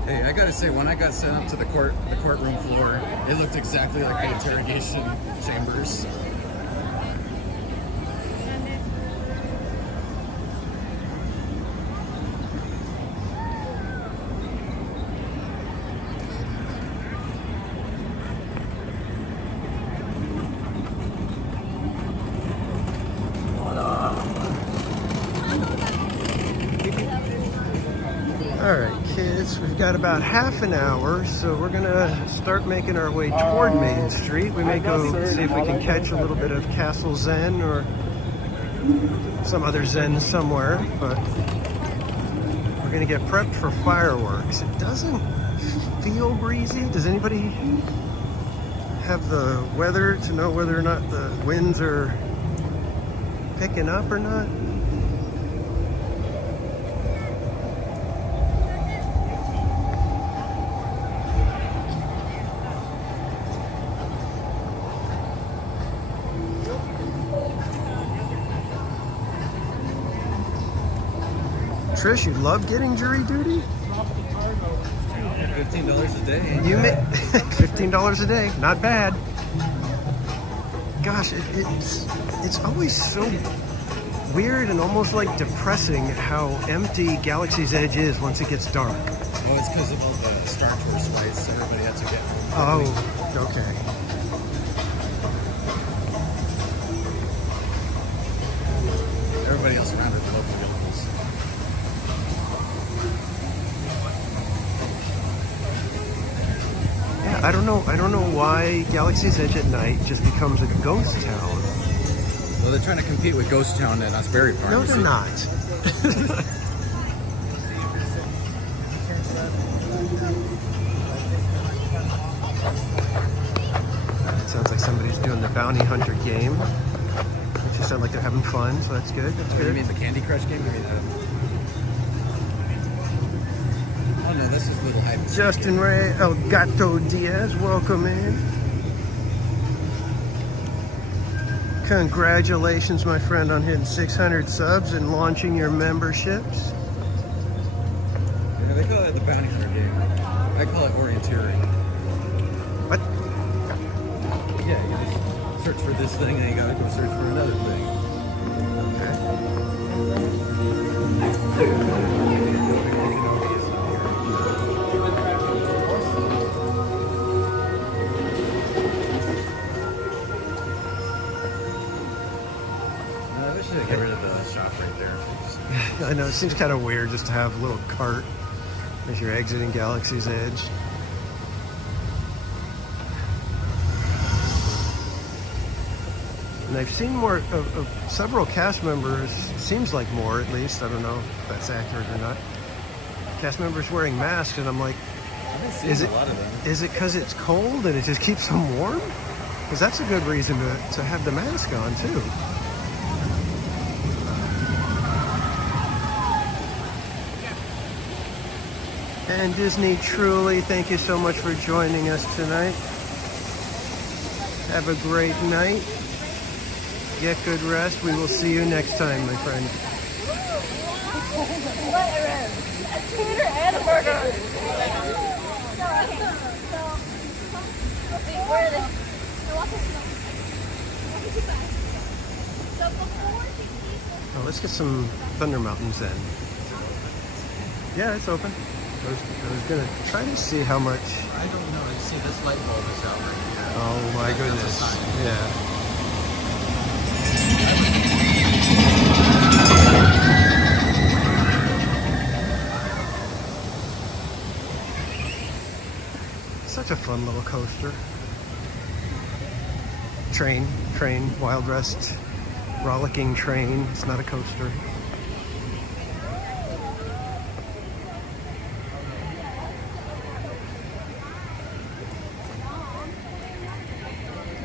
Hey, I gotta say, when I got sent up to the courtroom floor, it looked exactly like the interrogation chambers. Alright kids, we've got about half an hour, so we're gonna start making our way toward Main Street. We may go see if we can catch a little bit of Castle Zen or some other Zen somewhere, but we're gonna get prepped for fireworks. It doesn't feel breezy. Does anybody have the weather to know whether or not the winds are picking up or not? Trish, you love getting jury duty? $15 a day. You make $15 a day, not bad. Gosh, it's always so weird and almost like depressing how empty Galaxy's Edge is once it gets dark. Oh, it's because of all the Star Tours flights. Everybody had to get home. Oh, okay. Everybody else around at the local villains. Yeah, I don't know why Galaxy's Edge at night just becomes a ghost town. Well, they're trying to compete with Ghost Town and Osbury Farm. No, they're not. It sounds like somebody's doing the bounty hunter game. It just sounds like they're having fun, so that's good. That's good. You mean the Candy Crush game? Give me that. Oh no, this is Little Hype. Justin Ray El Gato Diaz, welcome in. Congratulations, my friend, on hitting 600 subs and launching your memberships. Yeah, they call it the bounty hunter game. I call it orienteering. What? Yeah, you just search for this thing and you gotta go search for another thing. Get rid of the shop right there. I know, it seems kind of weird just to have a little cart as you're exiting Galaxy's Edge. And I've seen more of several cast members, seems like more at least, I don't know if that's accurate or not, cast members wearing masks, and I'm like, is it because it's cold and it just keeps them warm? Because that's a good reason to have the mask on too. And Disney Truly, thank you so much for joining us tonight. Have a great night. Get good rest. We will see you next time, my friend. Peter and a burger. Where are they? Oh, let's get some Thunder Mountains in. Yeah, it's open. I was gonna try to see how much. I don't know. See, this light bulb is out right here. Oh my goodness. Yeah. Such a fun little coaster. Train, Wild West, rollicking train. It's not a coaster.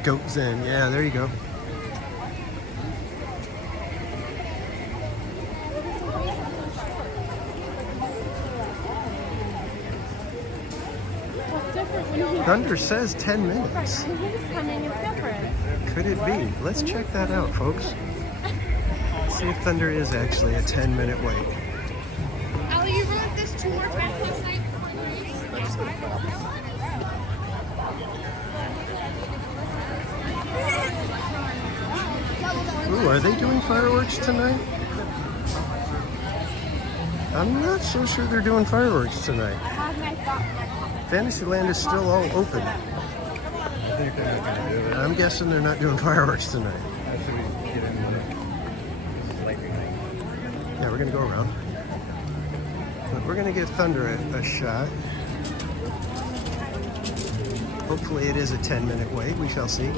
Goat Zen, yeah, there you go. Thunder says 10 minutes. Could it be? Let's check that out, folks. See if Thunder is actually a 10-minute wait. Allie, you wrote this 2 more times last night before the race? Ooh, are they doing fireworks tonight? I'm not so sure they're doing fireworks tonight. Fantasyland is still all open. I think they're not going to do it. I'm guessing they're not doing fireworks tonight. After we get in the lightning. Yeah, we're going to go around. But we're going to give Thunder a shot. Hopefully it is a 10-minute wait. We shall see.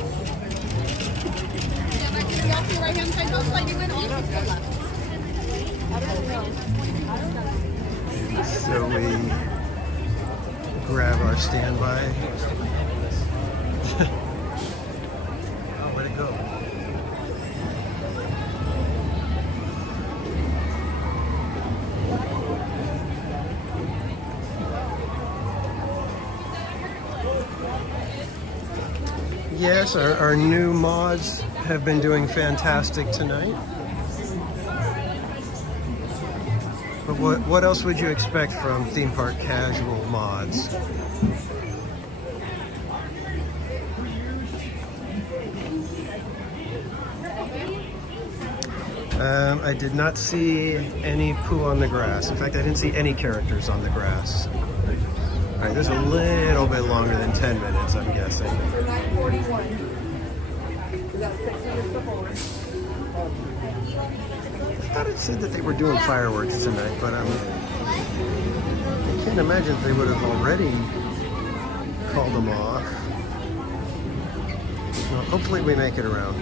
Right-hand side, no sliding in, all left. So we grab our standby. Oh, where'd it go? Yes, our new mods have been doing fantastic tonight. But what else would you expect from theme park casual mods? I did not see any poo on the grass. In fact, I didn't see any characters on the grass. All right, there's a little bit longer than 10 minutes, I'm guessing. I thought it said that they were doing fireworks tonight, but I can't imagine if they would have already called them off. Well, hopefully we make it around.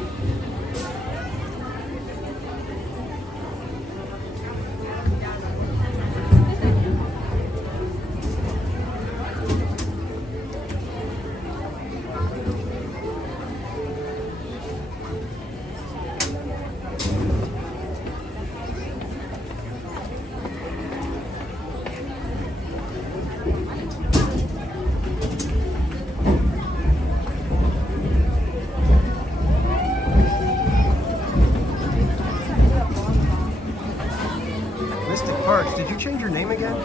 Did you change your name again?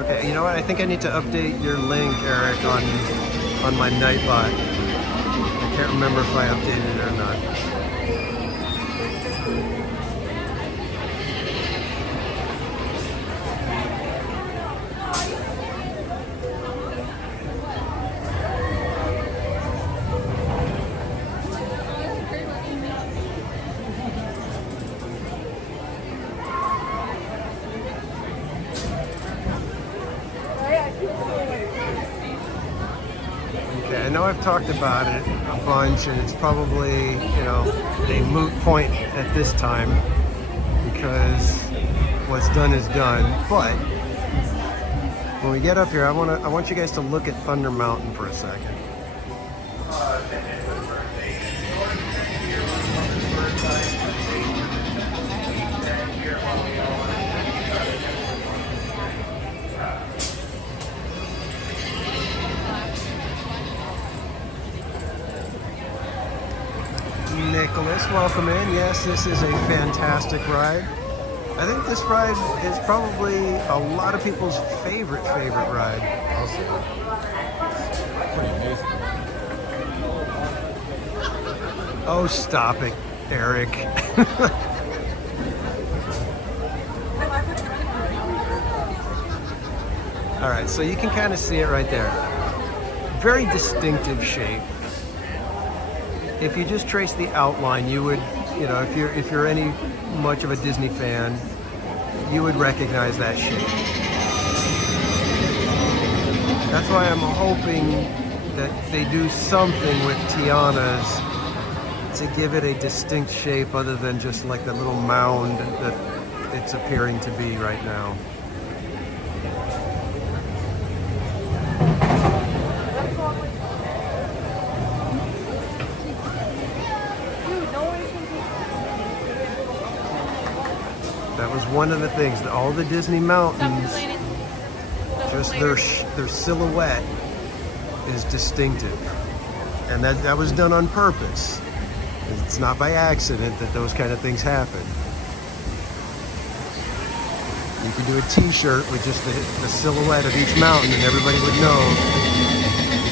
Okay, you know what? I think I need to update your link, Eric, on my Nightbot. I can't remember if I updated it or not. Yeah, I know I've talked about it a bunch, and it's probably, you know, a moot point at this time because what's done is done. But when we get up here, I want you guys to look at Thunder Mountain for a second. Nicholas, welcome in. Yes, this is a fantastic ride. I think this ride is probably a lot of people's favorite ride. Also, pretty amazing. Oh, stop it, Eric. All right, so you can kind of see it right there. Very distinctive shape. If you just trace the outline, you would, you know, if you're any much of a Disney fan, you would recognize that shape. That's why I'm hoping that they do something with Tiana's to give it a distinct shape other than just like the little mound that it's appearing to be right now. That was one of the things that all the Disney mountains, just their silhouette is distinctive, and that was done on purpose. It's not by accident that those kind of things happen. You could do a T-shirt with just the silhouette of each mountain, and everybody would know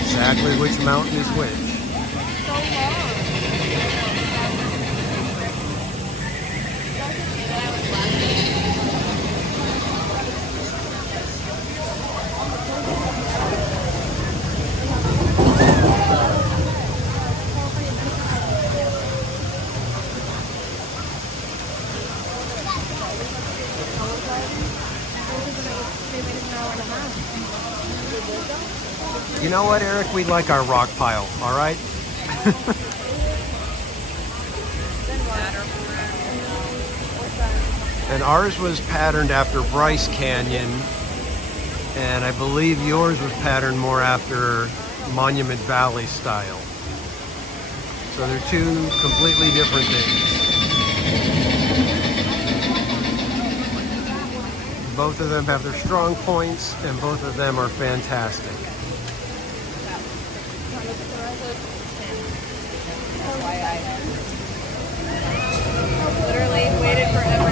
exactly which mountain is which. You know what, Eric? We like our rock pile, all right? And ours was patterned after Bryce Canyon, and I believe yours was patterned more after Monument Valley style. So they're two completely different things. Both of them have their strong points, and both of them are fantastic. Literally waited forever.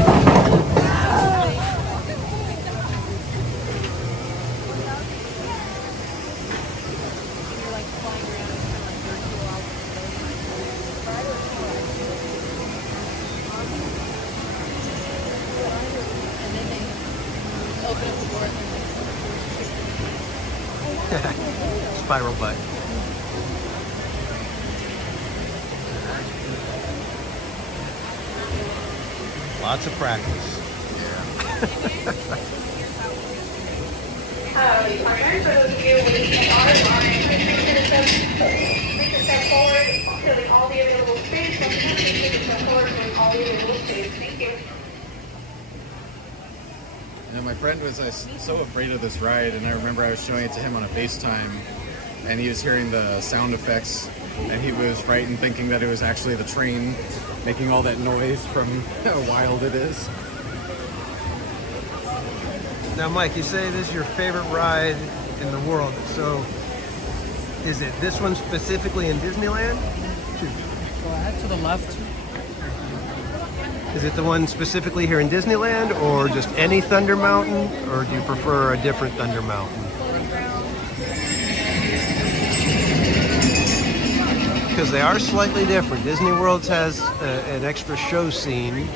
Spiral butt. Lots of practice. For those of you waiting on line, we can step forward, filling all the available space. Once again, we can step forward, filling all the available space. Thank you. You know, my friend was so afraid of this ride, and I remember I was showing it to him on a FaceTime, and he was hearing the sound effects, and he was frightened, thinking that it was actually the train making all that noise from how wild it is. Now, Mike, you say this is your favorite ride in the world, so is it this one specifically in Disneyland? Go ahead to the left. Is it the one specifically here in Disneyland, or just any Thunder Mountain, or do you prefer a different Thunder Mountain? Because they are slightly different. Disney World has an extra show scene.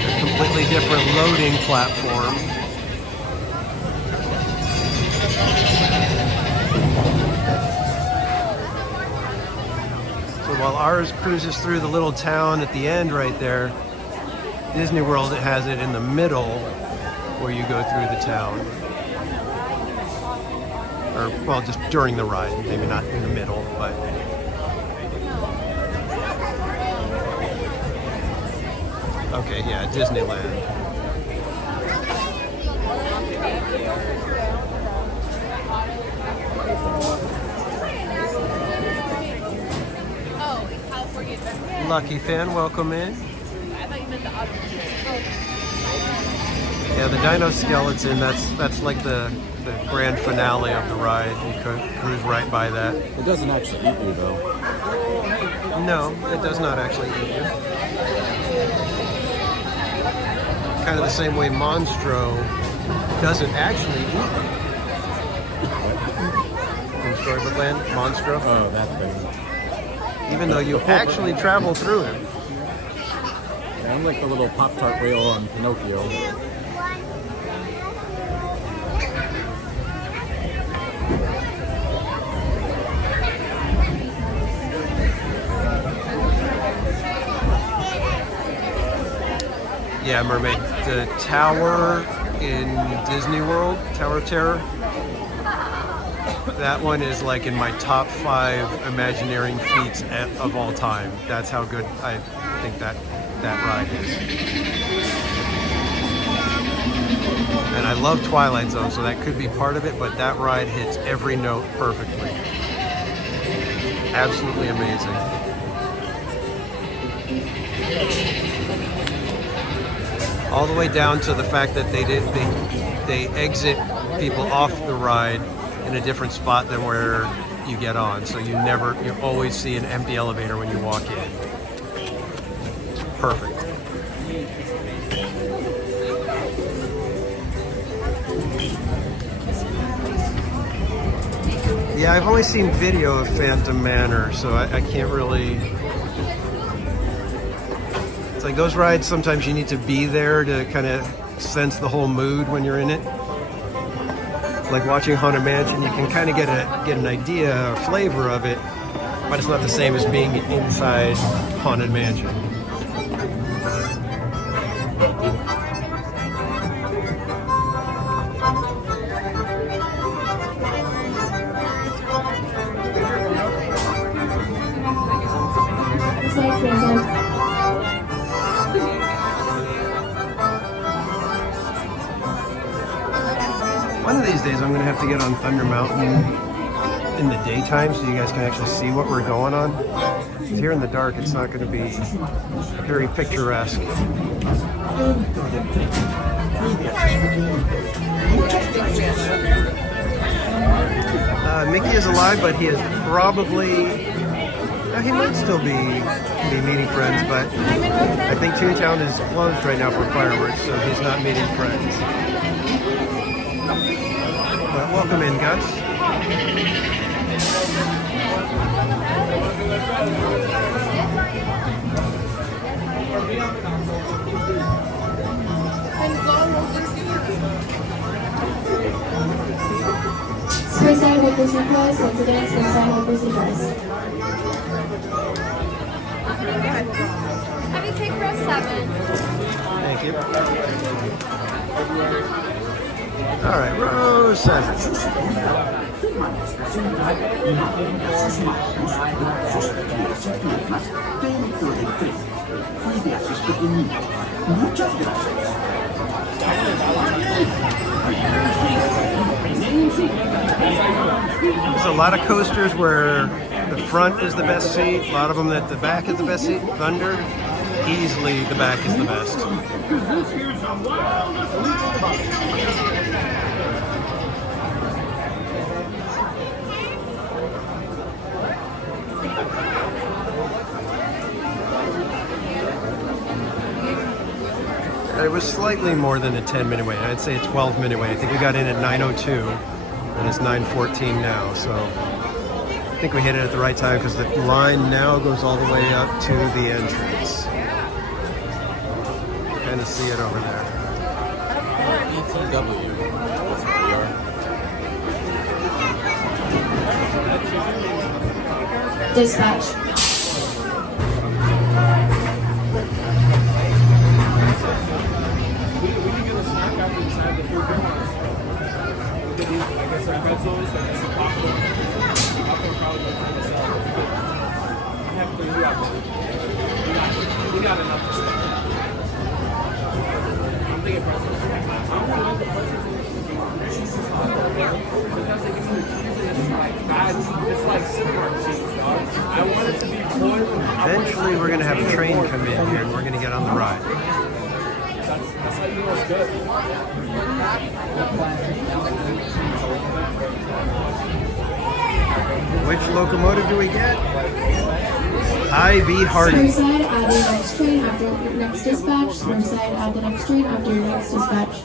A completely different loading platform. So while ours cruises through the little town at the end right there, Disney World has it in the middle where you go through the town. or well, just during the ride, maybe not in the middle, but. Okay, yeah, Disneyland. Lucky fan, welcome in. Yeah, the dino skeleton, that's like the grand finale of the ride. You could cruise right by that. It doesn't actually eat you, though. No, it does not actually eat you. Kind of the same way Monstro doesn't actually eat you. In Storybook Land, Monstro. Oh, that thing. Even though you actually travel through it. Yeah, I'm like the little Pop-Tart whale on Pinocchio. Yeah, Mermaid. The tower in Disney World, Tower of Terror, that one is like in my top 5 Imagineering feats of all time. That's how good I think that ride is. And I love Twilight Zone, so that could be part of it, but that ride hits every note perfectly. Absolutely amazing. All the way down to the fact that they exit people off the ride in a different spot than where you get on. So you always see an empty elevator when you walk in. Perfect. Yeah, I've only seen video of Phantom Manor, so I can't really... It's like those rides, sometimes you need to be there to kind of sense the whole mood when you're in it. Like watching Haunted Mansion, you can kind of get an idea or flavor of it, but it's not the same as being inside Haunted Mansion. One of these days I'm going to have to get on Thunder Mountain in the daytime so you guys can actually see what we're going on. Because here in the dark it's not going to be very picturesque. Mickey is alive, but he is probably... he might still be meeting friends, but I think Toontown is closed right now for fireworks, so he's not meeting friends. But welcome in, Gus. Suicide with Disney Plus, and today's Suicide with Disney Plus. Have you take row 7? Thank you. All right, row 7. There's a lot of coasters where the front is the best seat, a lot of them that the back is the best seat. Thunder, easily the back is the best. It was slightly more than a 10-minute wait. I'd say a 12-minute wait. I think we got in at 9:02, and it's 9:14 now. So I think we hit it at the right time because the line now goes all the way up to the entrance. You kind of see it over there. ETW. Dispatch. Like I said, pretzel We got enough to spend. I'm thinking pretzels. I'm gonna let the pretzels because they give me usually it's like bad. It's like cinnamon cheese, dog. I want it to be boiling. Eventually, we're going to have a train come in here and we're going to get on the ride. That's how you know it's good. Which locomotive do we get? I.B. Hardy. Northside at the next train after your next dispatch. Northside at the next train after your next dispatch.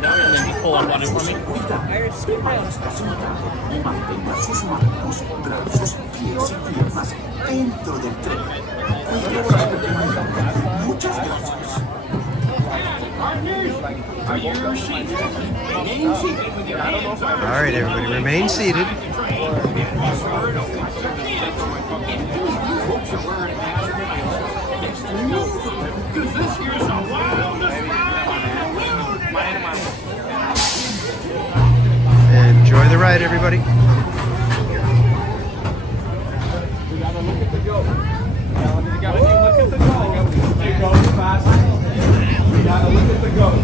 And then just pull up on it for me. Y mantenga sus manos, brazos, pies y piernas dentro del tren. Muchas gracias. All right, everybody, remain seated. Because this here's the wildest Enjoy the ride, everybody. We gotta look at the goat. You gotta look at the goat. It goes fast. We gotta look at the goat.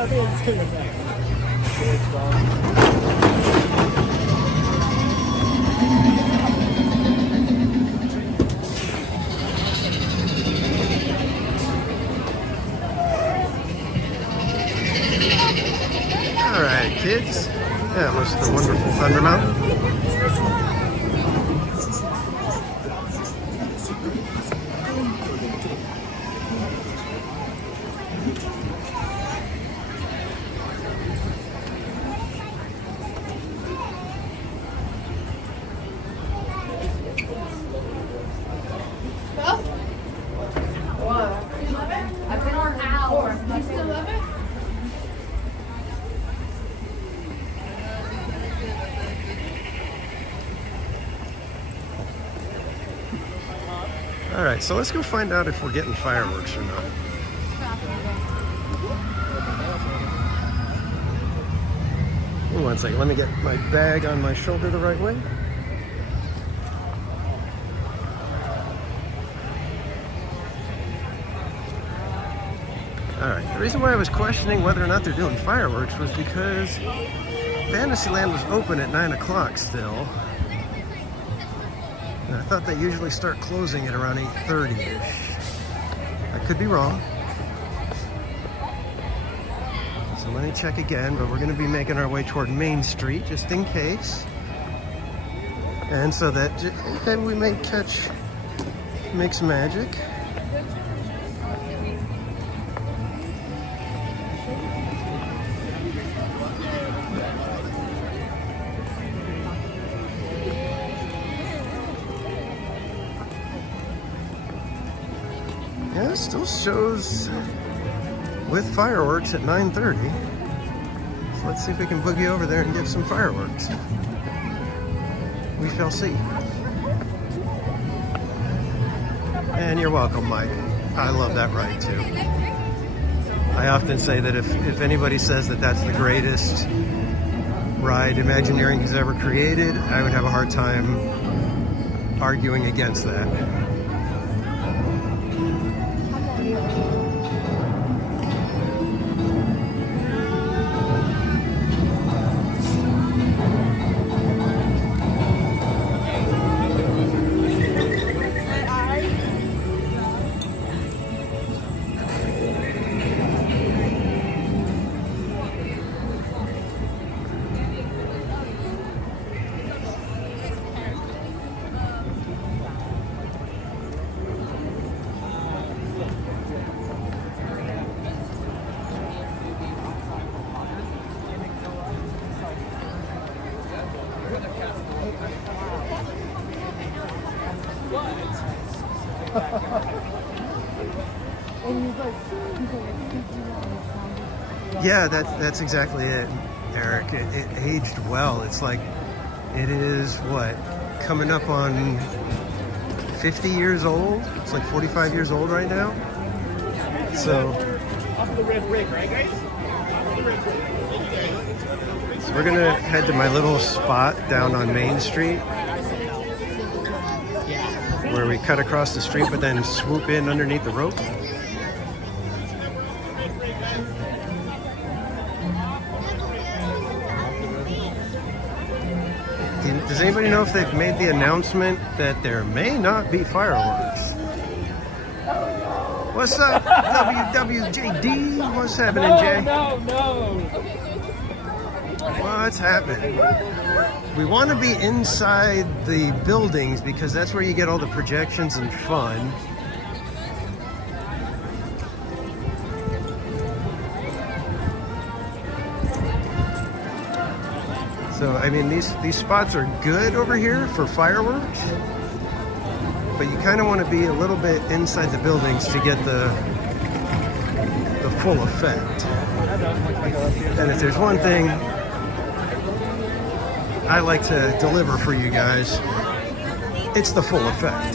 I think it's good with that. kids. Yeah, it was the wonderful Thunder Mountain. I've been on an hour. You still love it? All right, so let's go find out if we're getting fireworks or not. Hold on one second, let me get my bag on my shoulder the right way. All right, the reason why I was questioning whether or not they're doing fireworks was because Fantasyland was open at 9 o'clock still. And I thought they usually start closing at around 8:30-ish. I could be wrong. So let me check again, but we're gonna be making our way toward Main Street just in case. And so that then we may catch Mixed Magic. Yeah, it still shows with fireworks at 9:30. So let's see if we can boogie over there and get some fireworks. We shall see. And you're welcome, Mike. I love that ride too. I often say that if anybody says that that's the greatest ride Imagineering has ever created, I would have a hard time arguing against that. Yeah, that's exactly it, Eric. It aged well. It's like, it is what, coming up on 50 years old? It's like 45 years old right now. So we're gonna head to my little spot down on Main Street, where we cut across the street but then swoop in underneath the rope. Does anybody know if they've made the announcement that there may not be fireworks? What's up, WWJD? What's happening, Jay? No. What's happening? We want to be inside the buildings because that's where you get all the projections and fun. So, I mean, these spots are good over here for fireworks, but you kind of want to be a little bit inside the buildings to get the full effect. And if there's one thing I like to deliver for you guys, it's the full effect.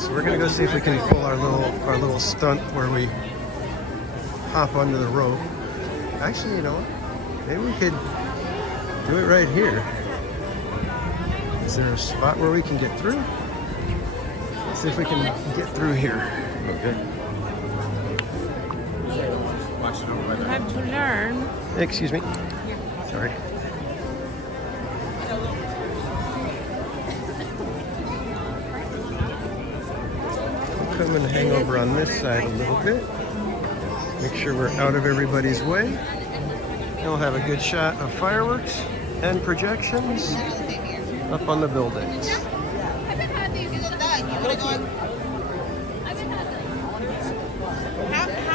So we're gonna go see if we can pull our little stunt where we hop under the rope. Actually, you know what? Maybe we could do it right here. Is there a spot where we can get through? Let's see if we can get through here. Okay. You have to learn. Excuse me. Sorry. I'm going to hang over on this side a little bit. Make sure we're out of everybody's way. And we'll have a good shot of fireworks and projections up on the buildings. How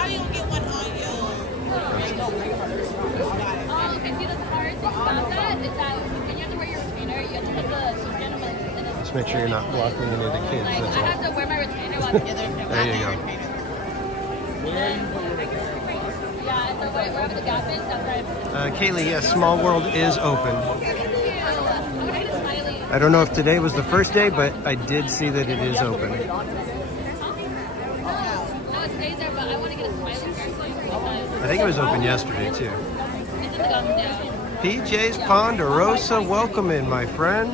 you get one on your... Oh, okay. See, the hard thing about that is that when you have to wear your retainer, you have to put the gentleman in a... Just make sure you're not blocking any of the kids. Like, That's I all. have to wear my retainer while the other... There you go. Yeah, and so wherever the gap is, that's right. Kaylee, yes, Small World is open. I don't know if today was the first day, but I did see that it is open. No, it stays there, but I want to get a smiley first. I think it was open yesterday, too. It's in the gum down. PJ's Ponderosa, welcome in, my friend.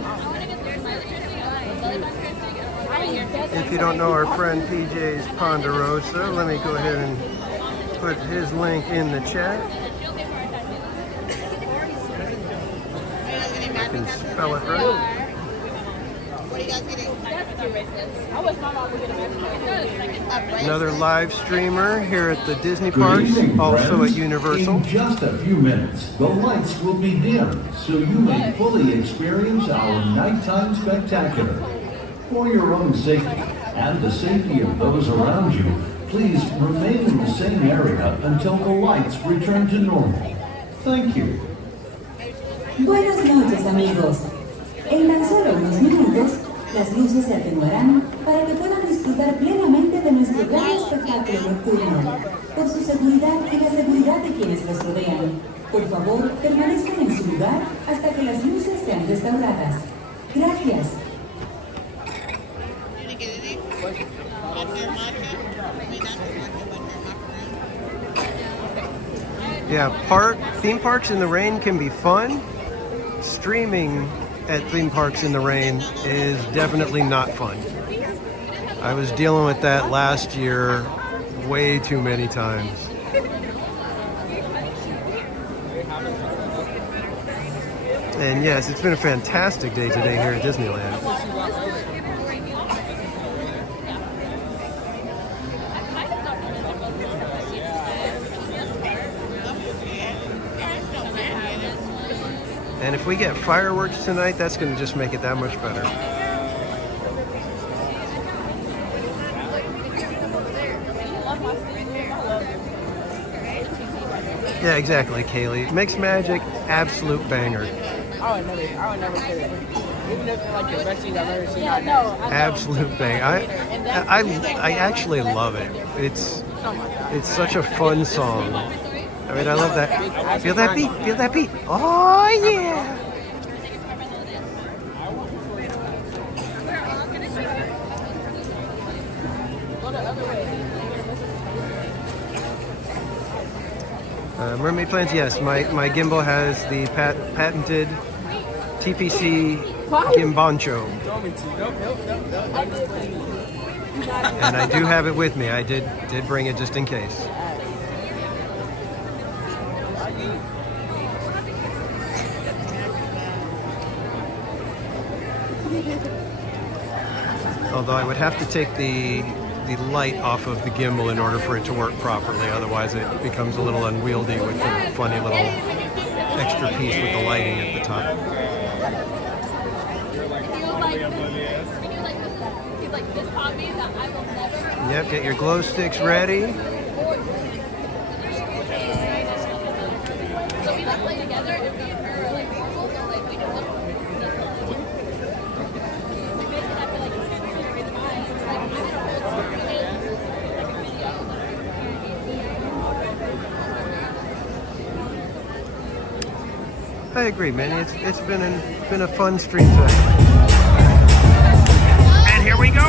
If you don't know our friend PJ's Ponderosa, let me go ahead and put his link in the chat. I can spell it right. What are you guys getting? Another live streamer here at the Disney parks, also at Universal. In just a few minutes, the lights will be dimmed, so you may fully experience our nighttime spectacular. For your own safety and the safety of those around you, please remain in the same area until the lights return to normal. Thank you. Buenas noches, amigos. En tan solo unos minutos, las luces se atenuarán para que puedan disfrutar plenamente de nuestro gran espectáculo nocturno. Por su seguridad y la seguridad de quienes los rodean, por favor, permanezcan en su lugar hasta que las luces sean restauradas. Gracias. Yeah, theme parks in the rain can be fun. Streaming at theme parks in the rain is definitely not fun. I was dealing with that last year way too many times. And yes, it's been a fantastic day today here at Disneyland. And if we get fireworks tonight, that's going to just make it that much better. Yeah, exactly, Kaylee. Mixed Magic, absolute banger. I would never say that. Even if like the best thing I've ever seen. Yeah, no. Absolute banger. I actually love it. It's such a fun song. I mean, I love that. Feel that beat. Feel that beat. Oh, yeah. Mermaid Plans, yes. My gimbal has the patented TPC Gimbancho. And I do have it with me. I did bring it just in case. Although I would have to take the light off of the gimbal in order for it to work properly. Otherwise it becomes a little unwieldy with the funny little extra piece with the lighting at the top. Yep, get your glow sticks ready. I agree, man. It's been a fun stream tonight. And here we go.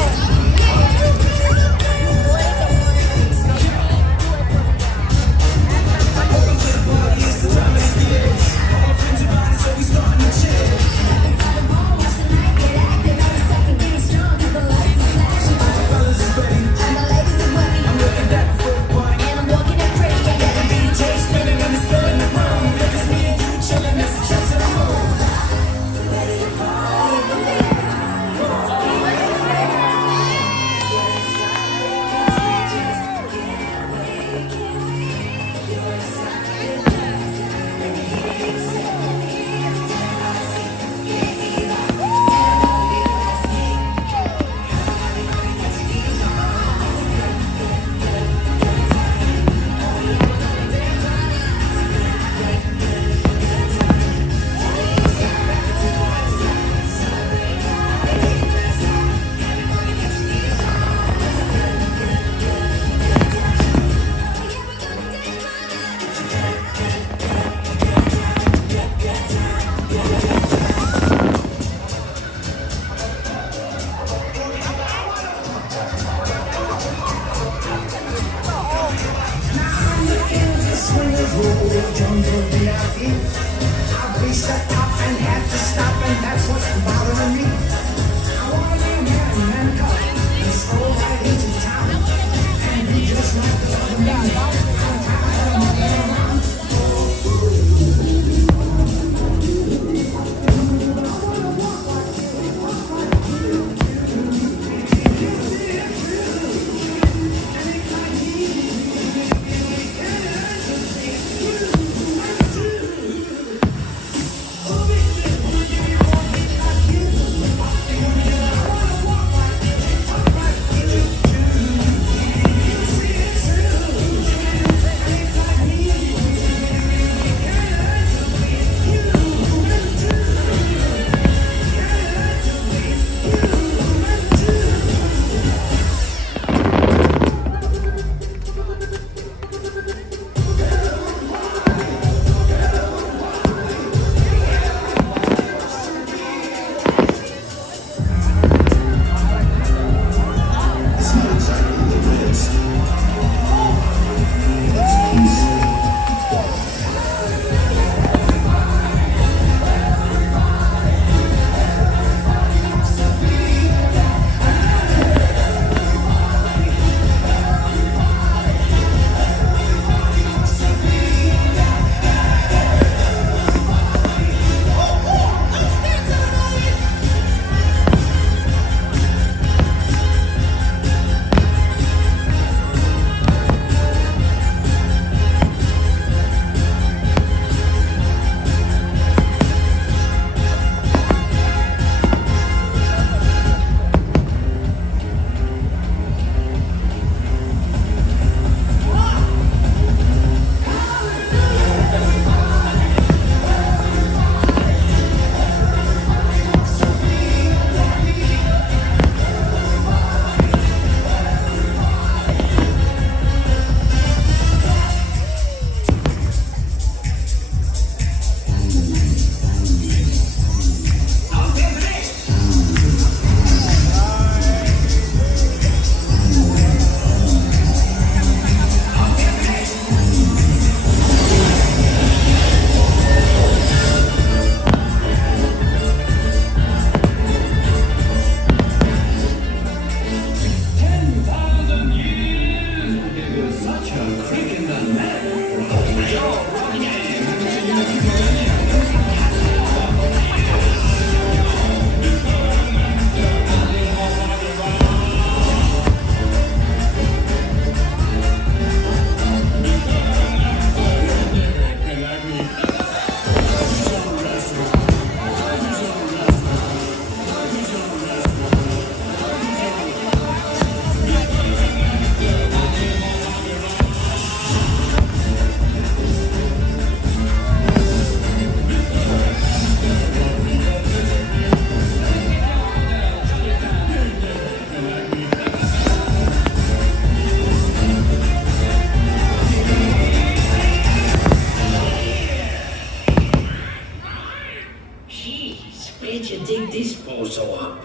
disposal.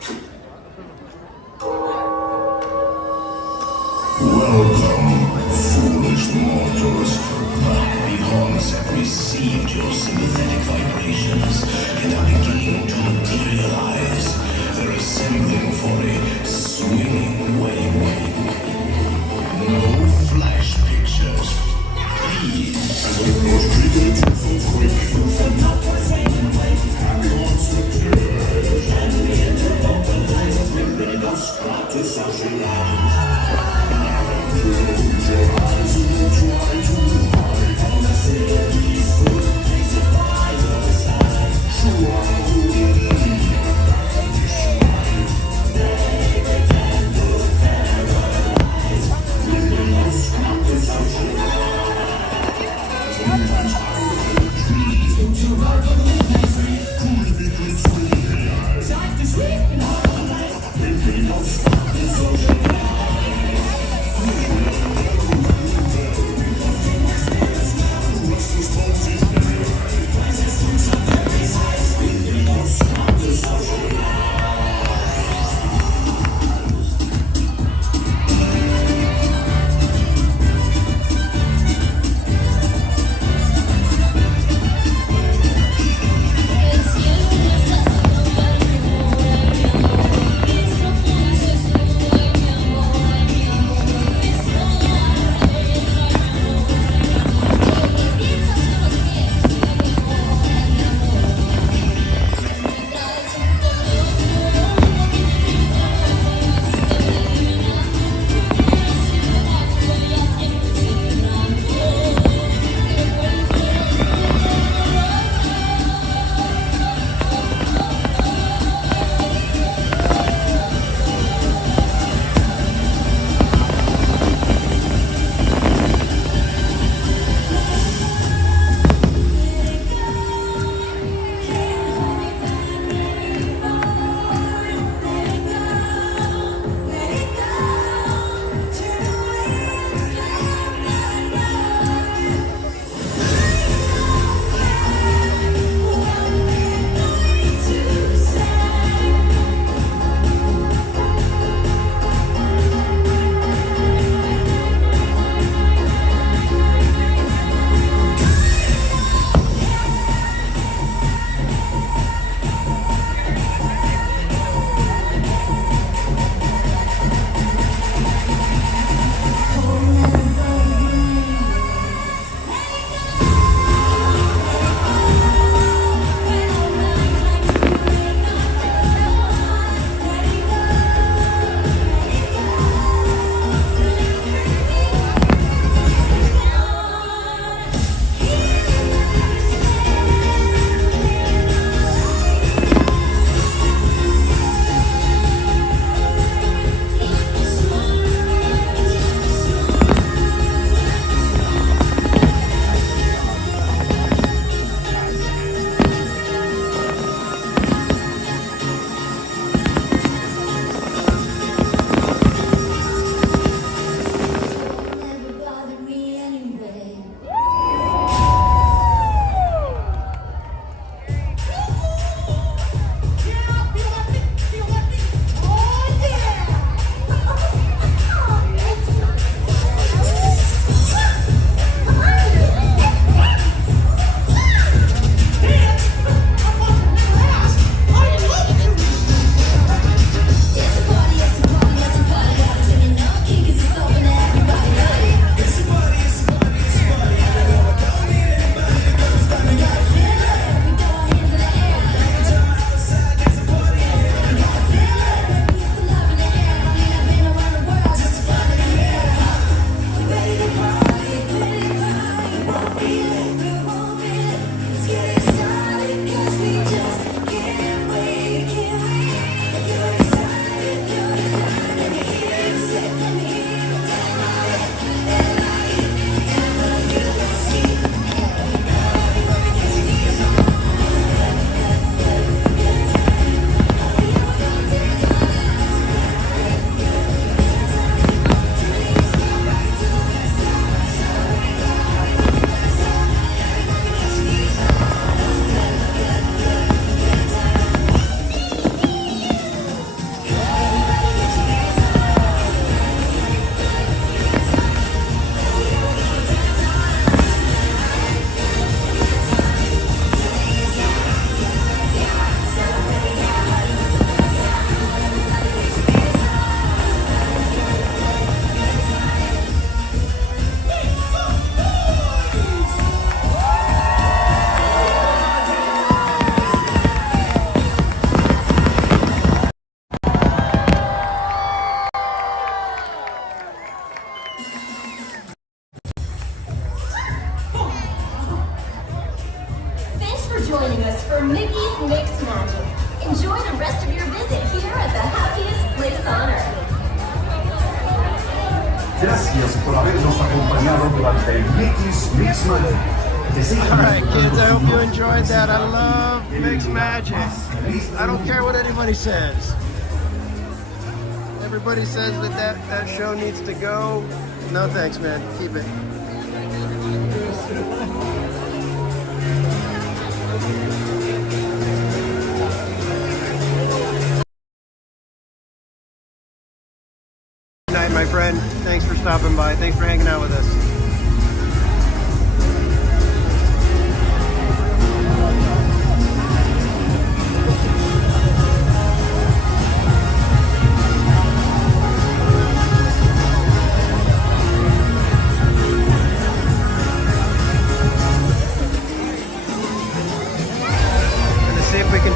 Welcome, foolish mortals. The beacons have received your sympathetic vibrations and are beginning to materialize. They're assembling for a swinging wave. No flash pictures, please. And when those treated for quick, ready to start to socialize. Close your eyes and try to hide from the city's food. Please by your side. Gracias por habernos acompañado durante el Mix Magic. All right, kids, I hope you enjoyed that. I love Mix Magic. I don't care what anybody says. Everybody says that show needs to go. No thanks, man. Keep it. Good night, my friend. Thanks for stopping by. Thanks for hanging out with us.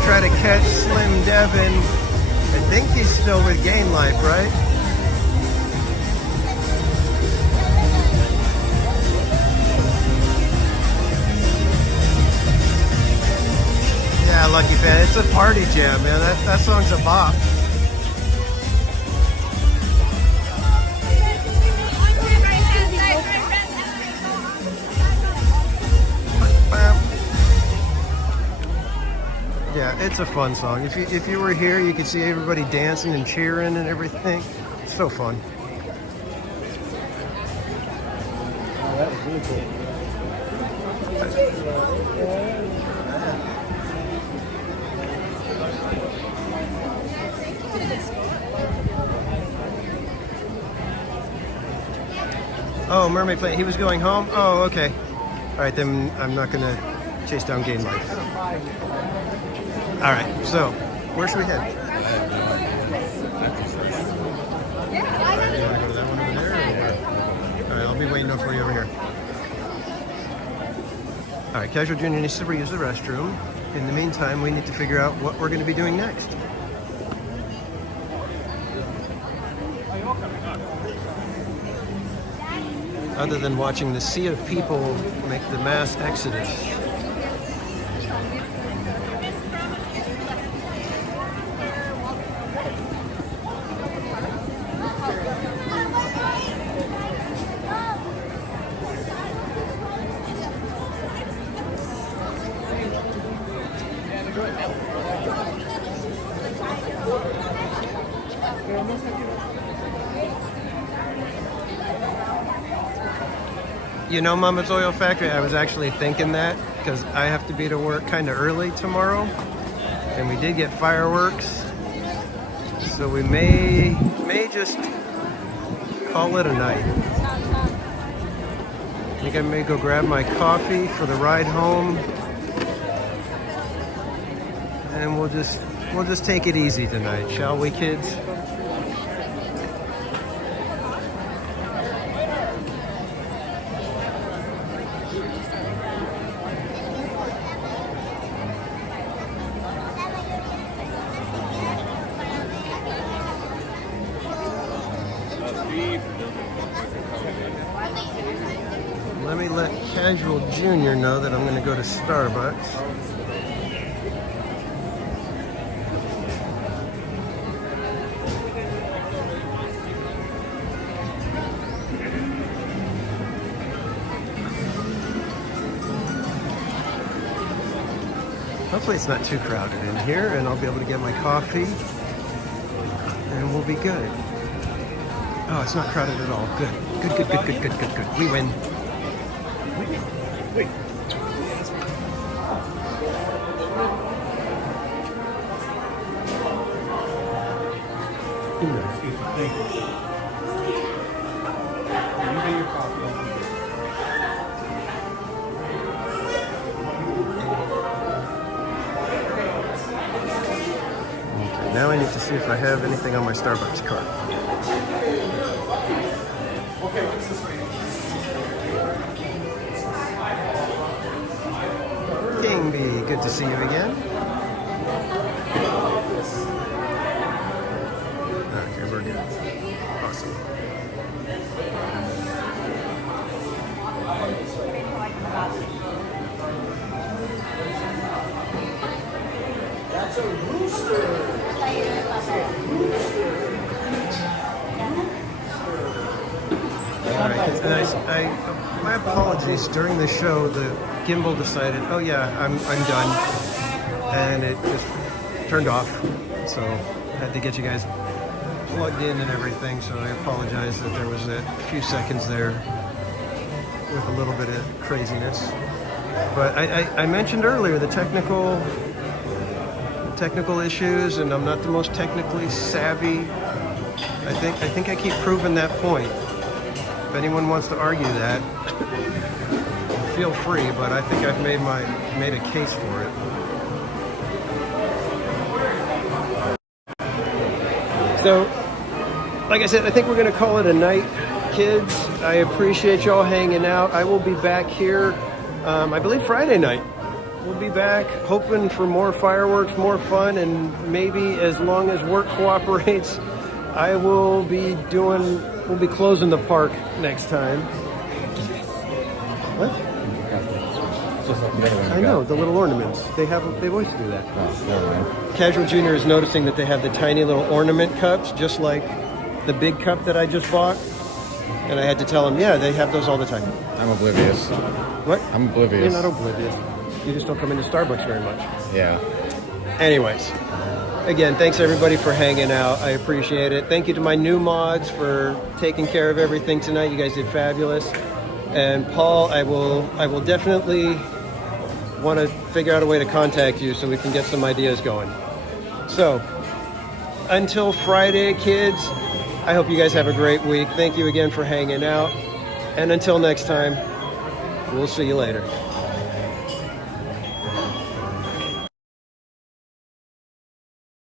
Try to catch Slim Devin. I think he's still with Gain Life, right? Yeah, Lucky Fan. It's a party jam, man. That song's a bop. Yeah, it's a fun song. If you were here, you could see everybody dancing and cheering and everything. It's so fun. Oh, that was really cool. Oh, Mermaid Planet. He was going home? Oh, okay. All right, then I'm not going to chase down Gain Life. All right, so where should we head? You want to go to that one over there? Or? All right, I'll be waiting for you over here. All right, Casual Junior needs to reuse the restroom. In the meantime, we need to figure out what we're going to be doing next. Other than watching the sea of people make the mass exodus. You know, Mama's Oil Factory, I was actually thinking that because I have to be to work kind of early tomorrow. And we did get fireworks. So we may just call it a night. I think I may go grab my coffee for the ride home. And we'll just take it easy tonight, shall we, kids? Let me let Casual Junior know that I'm going to go to Starbucks. Hopefully it's not too crowded in here and I'll be able to get my coffee and we'll be good. Oh, it's not crowded at all. Good. Good. We win. Wait. Thank you. You get your coffee. Okay, now I need to see if I have anything on my Starbucks card. Okay, what's this way? King B, good to see you again. Okay, we're good. Awesome. That's a rooster. And my apologies. During the show, the gimbal decided, oh yeah, I'm done, and it just turned off. So I had to get you guys plugged in and everything. So I apologize that there was a few seconds there with a little bit of craziness. But I mentioned earlier the technical issues, and I'm not the most technically savvy. I think I keep proving that point. If anyone wants to argue that, feel free, but I think I've made a case for it. So, like I said, I think we're going to call it a night, kids. I appreciate y'all hanging out. I will be back here, I believe Friday night. We'll be back hoping for more fireworks, more fun, and maybe as long as work cooperates, we'll be closing the park next time. What? I know, the little ornaments. They always do that. Casual Junior is noticing that they have the tiny little ornament cups, just like the big cup that I just bought. And I had to tell him, yeah, they have those all the time. I'm oblivious. What? I'm oblivious. You're not oblivious. You just don't come into Starbucks very much. Yeah. Anyways, again, thanks everybody for hanging out. I appreciate it. Thank you to my new mods for taking care of everything tonight. You guys did fabulous. And Paul, I will definitely want to figure out a way to contact you so we can get some ideas going. So, until Friday, kids, I hope you guys have a great week. Thank you again for hanging out. And until next time, we'll see you later.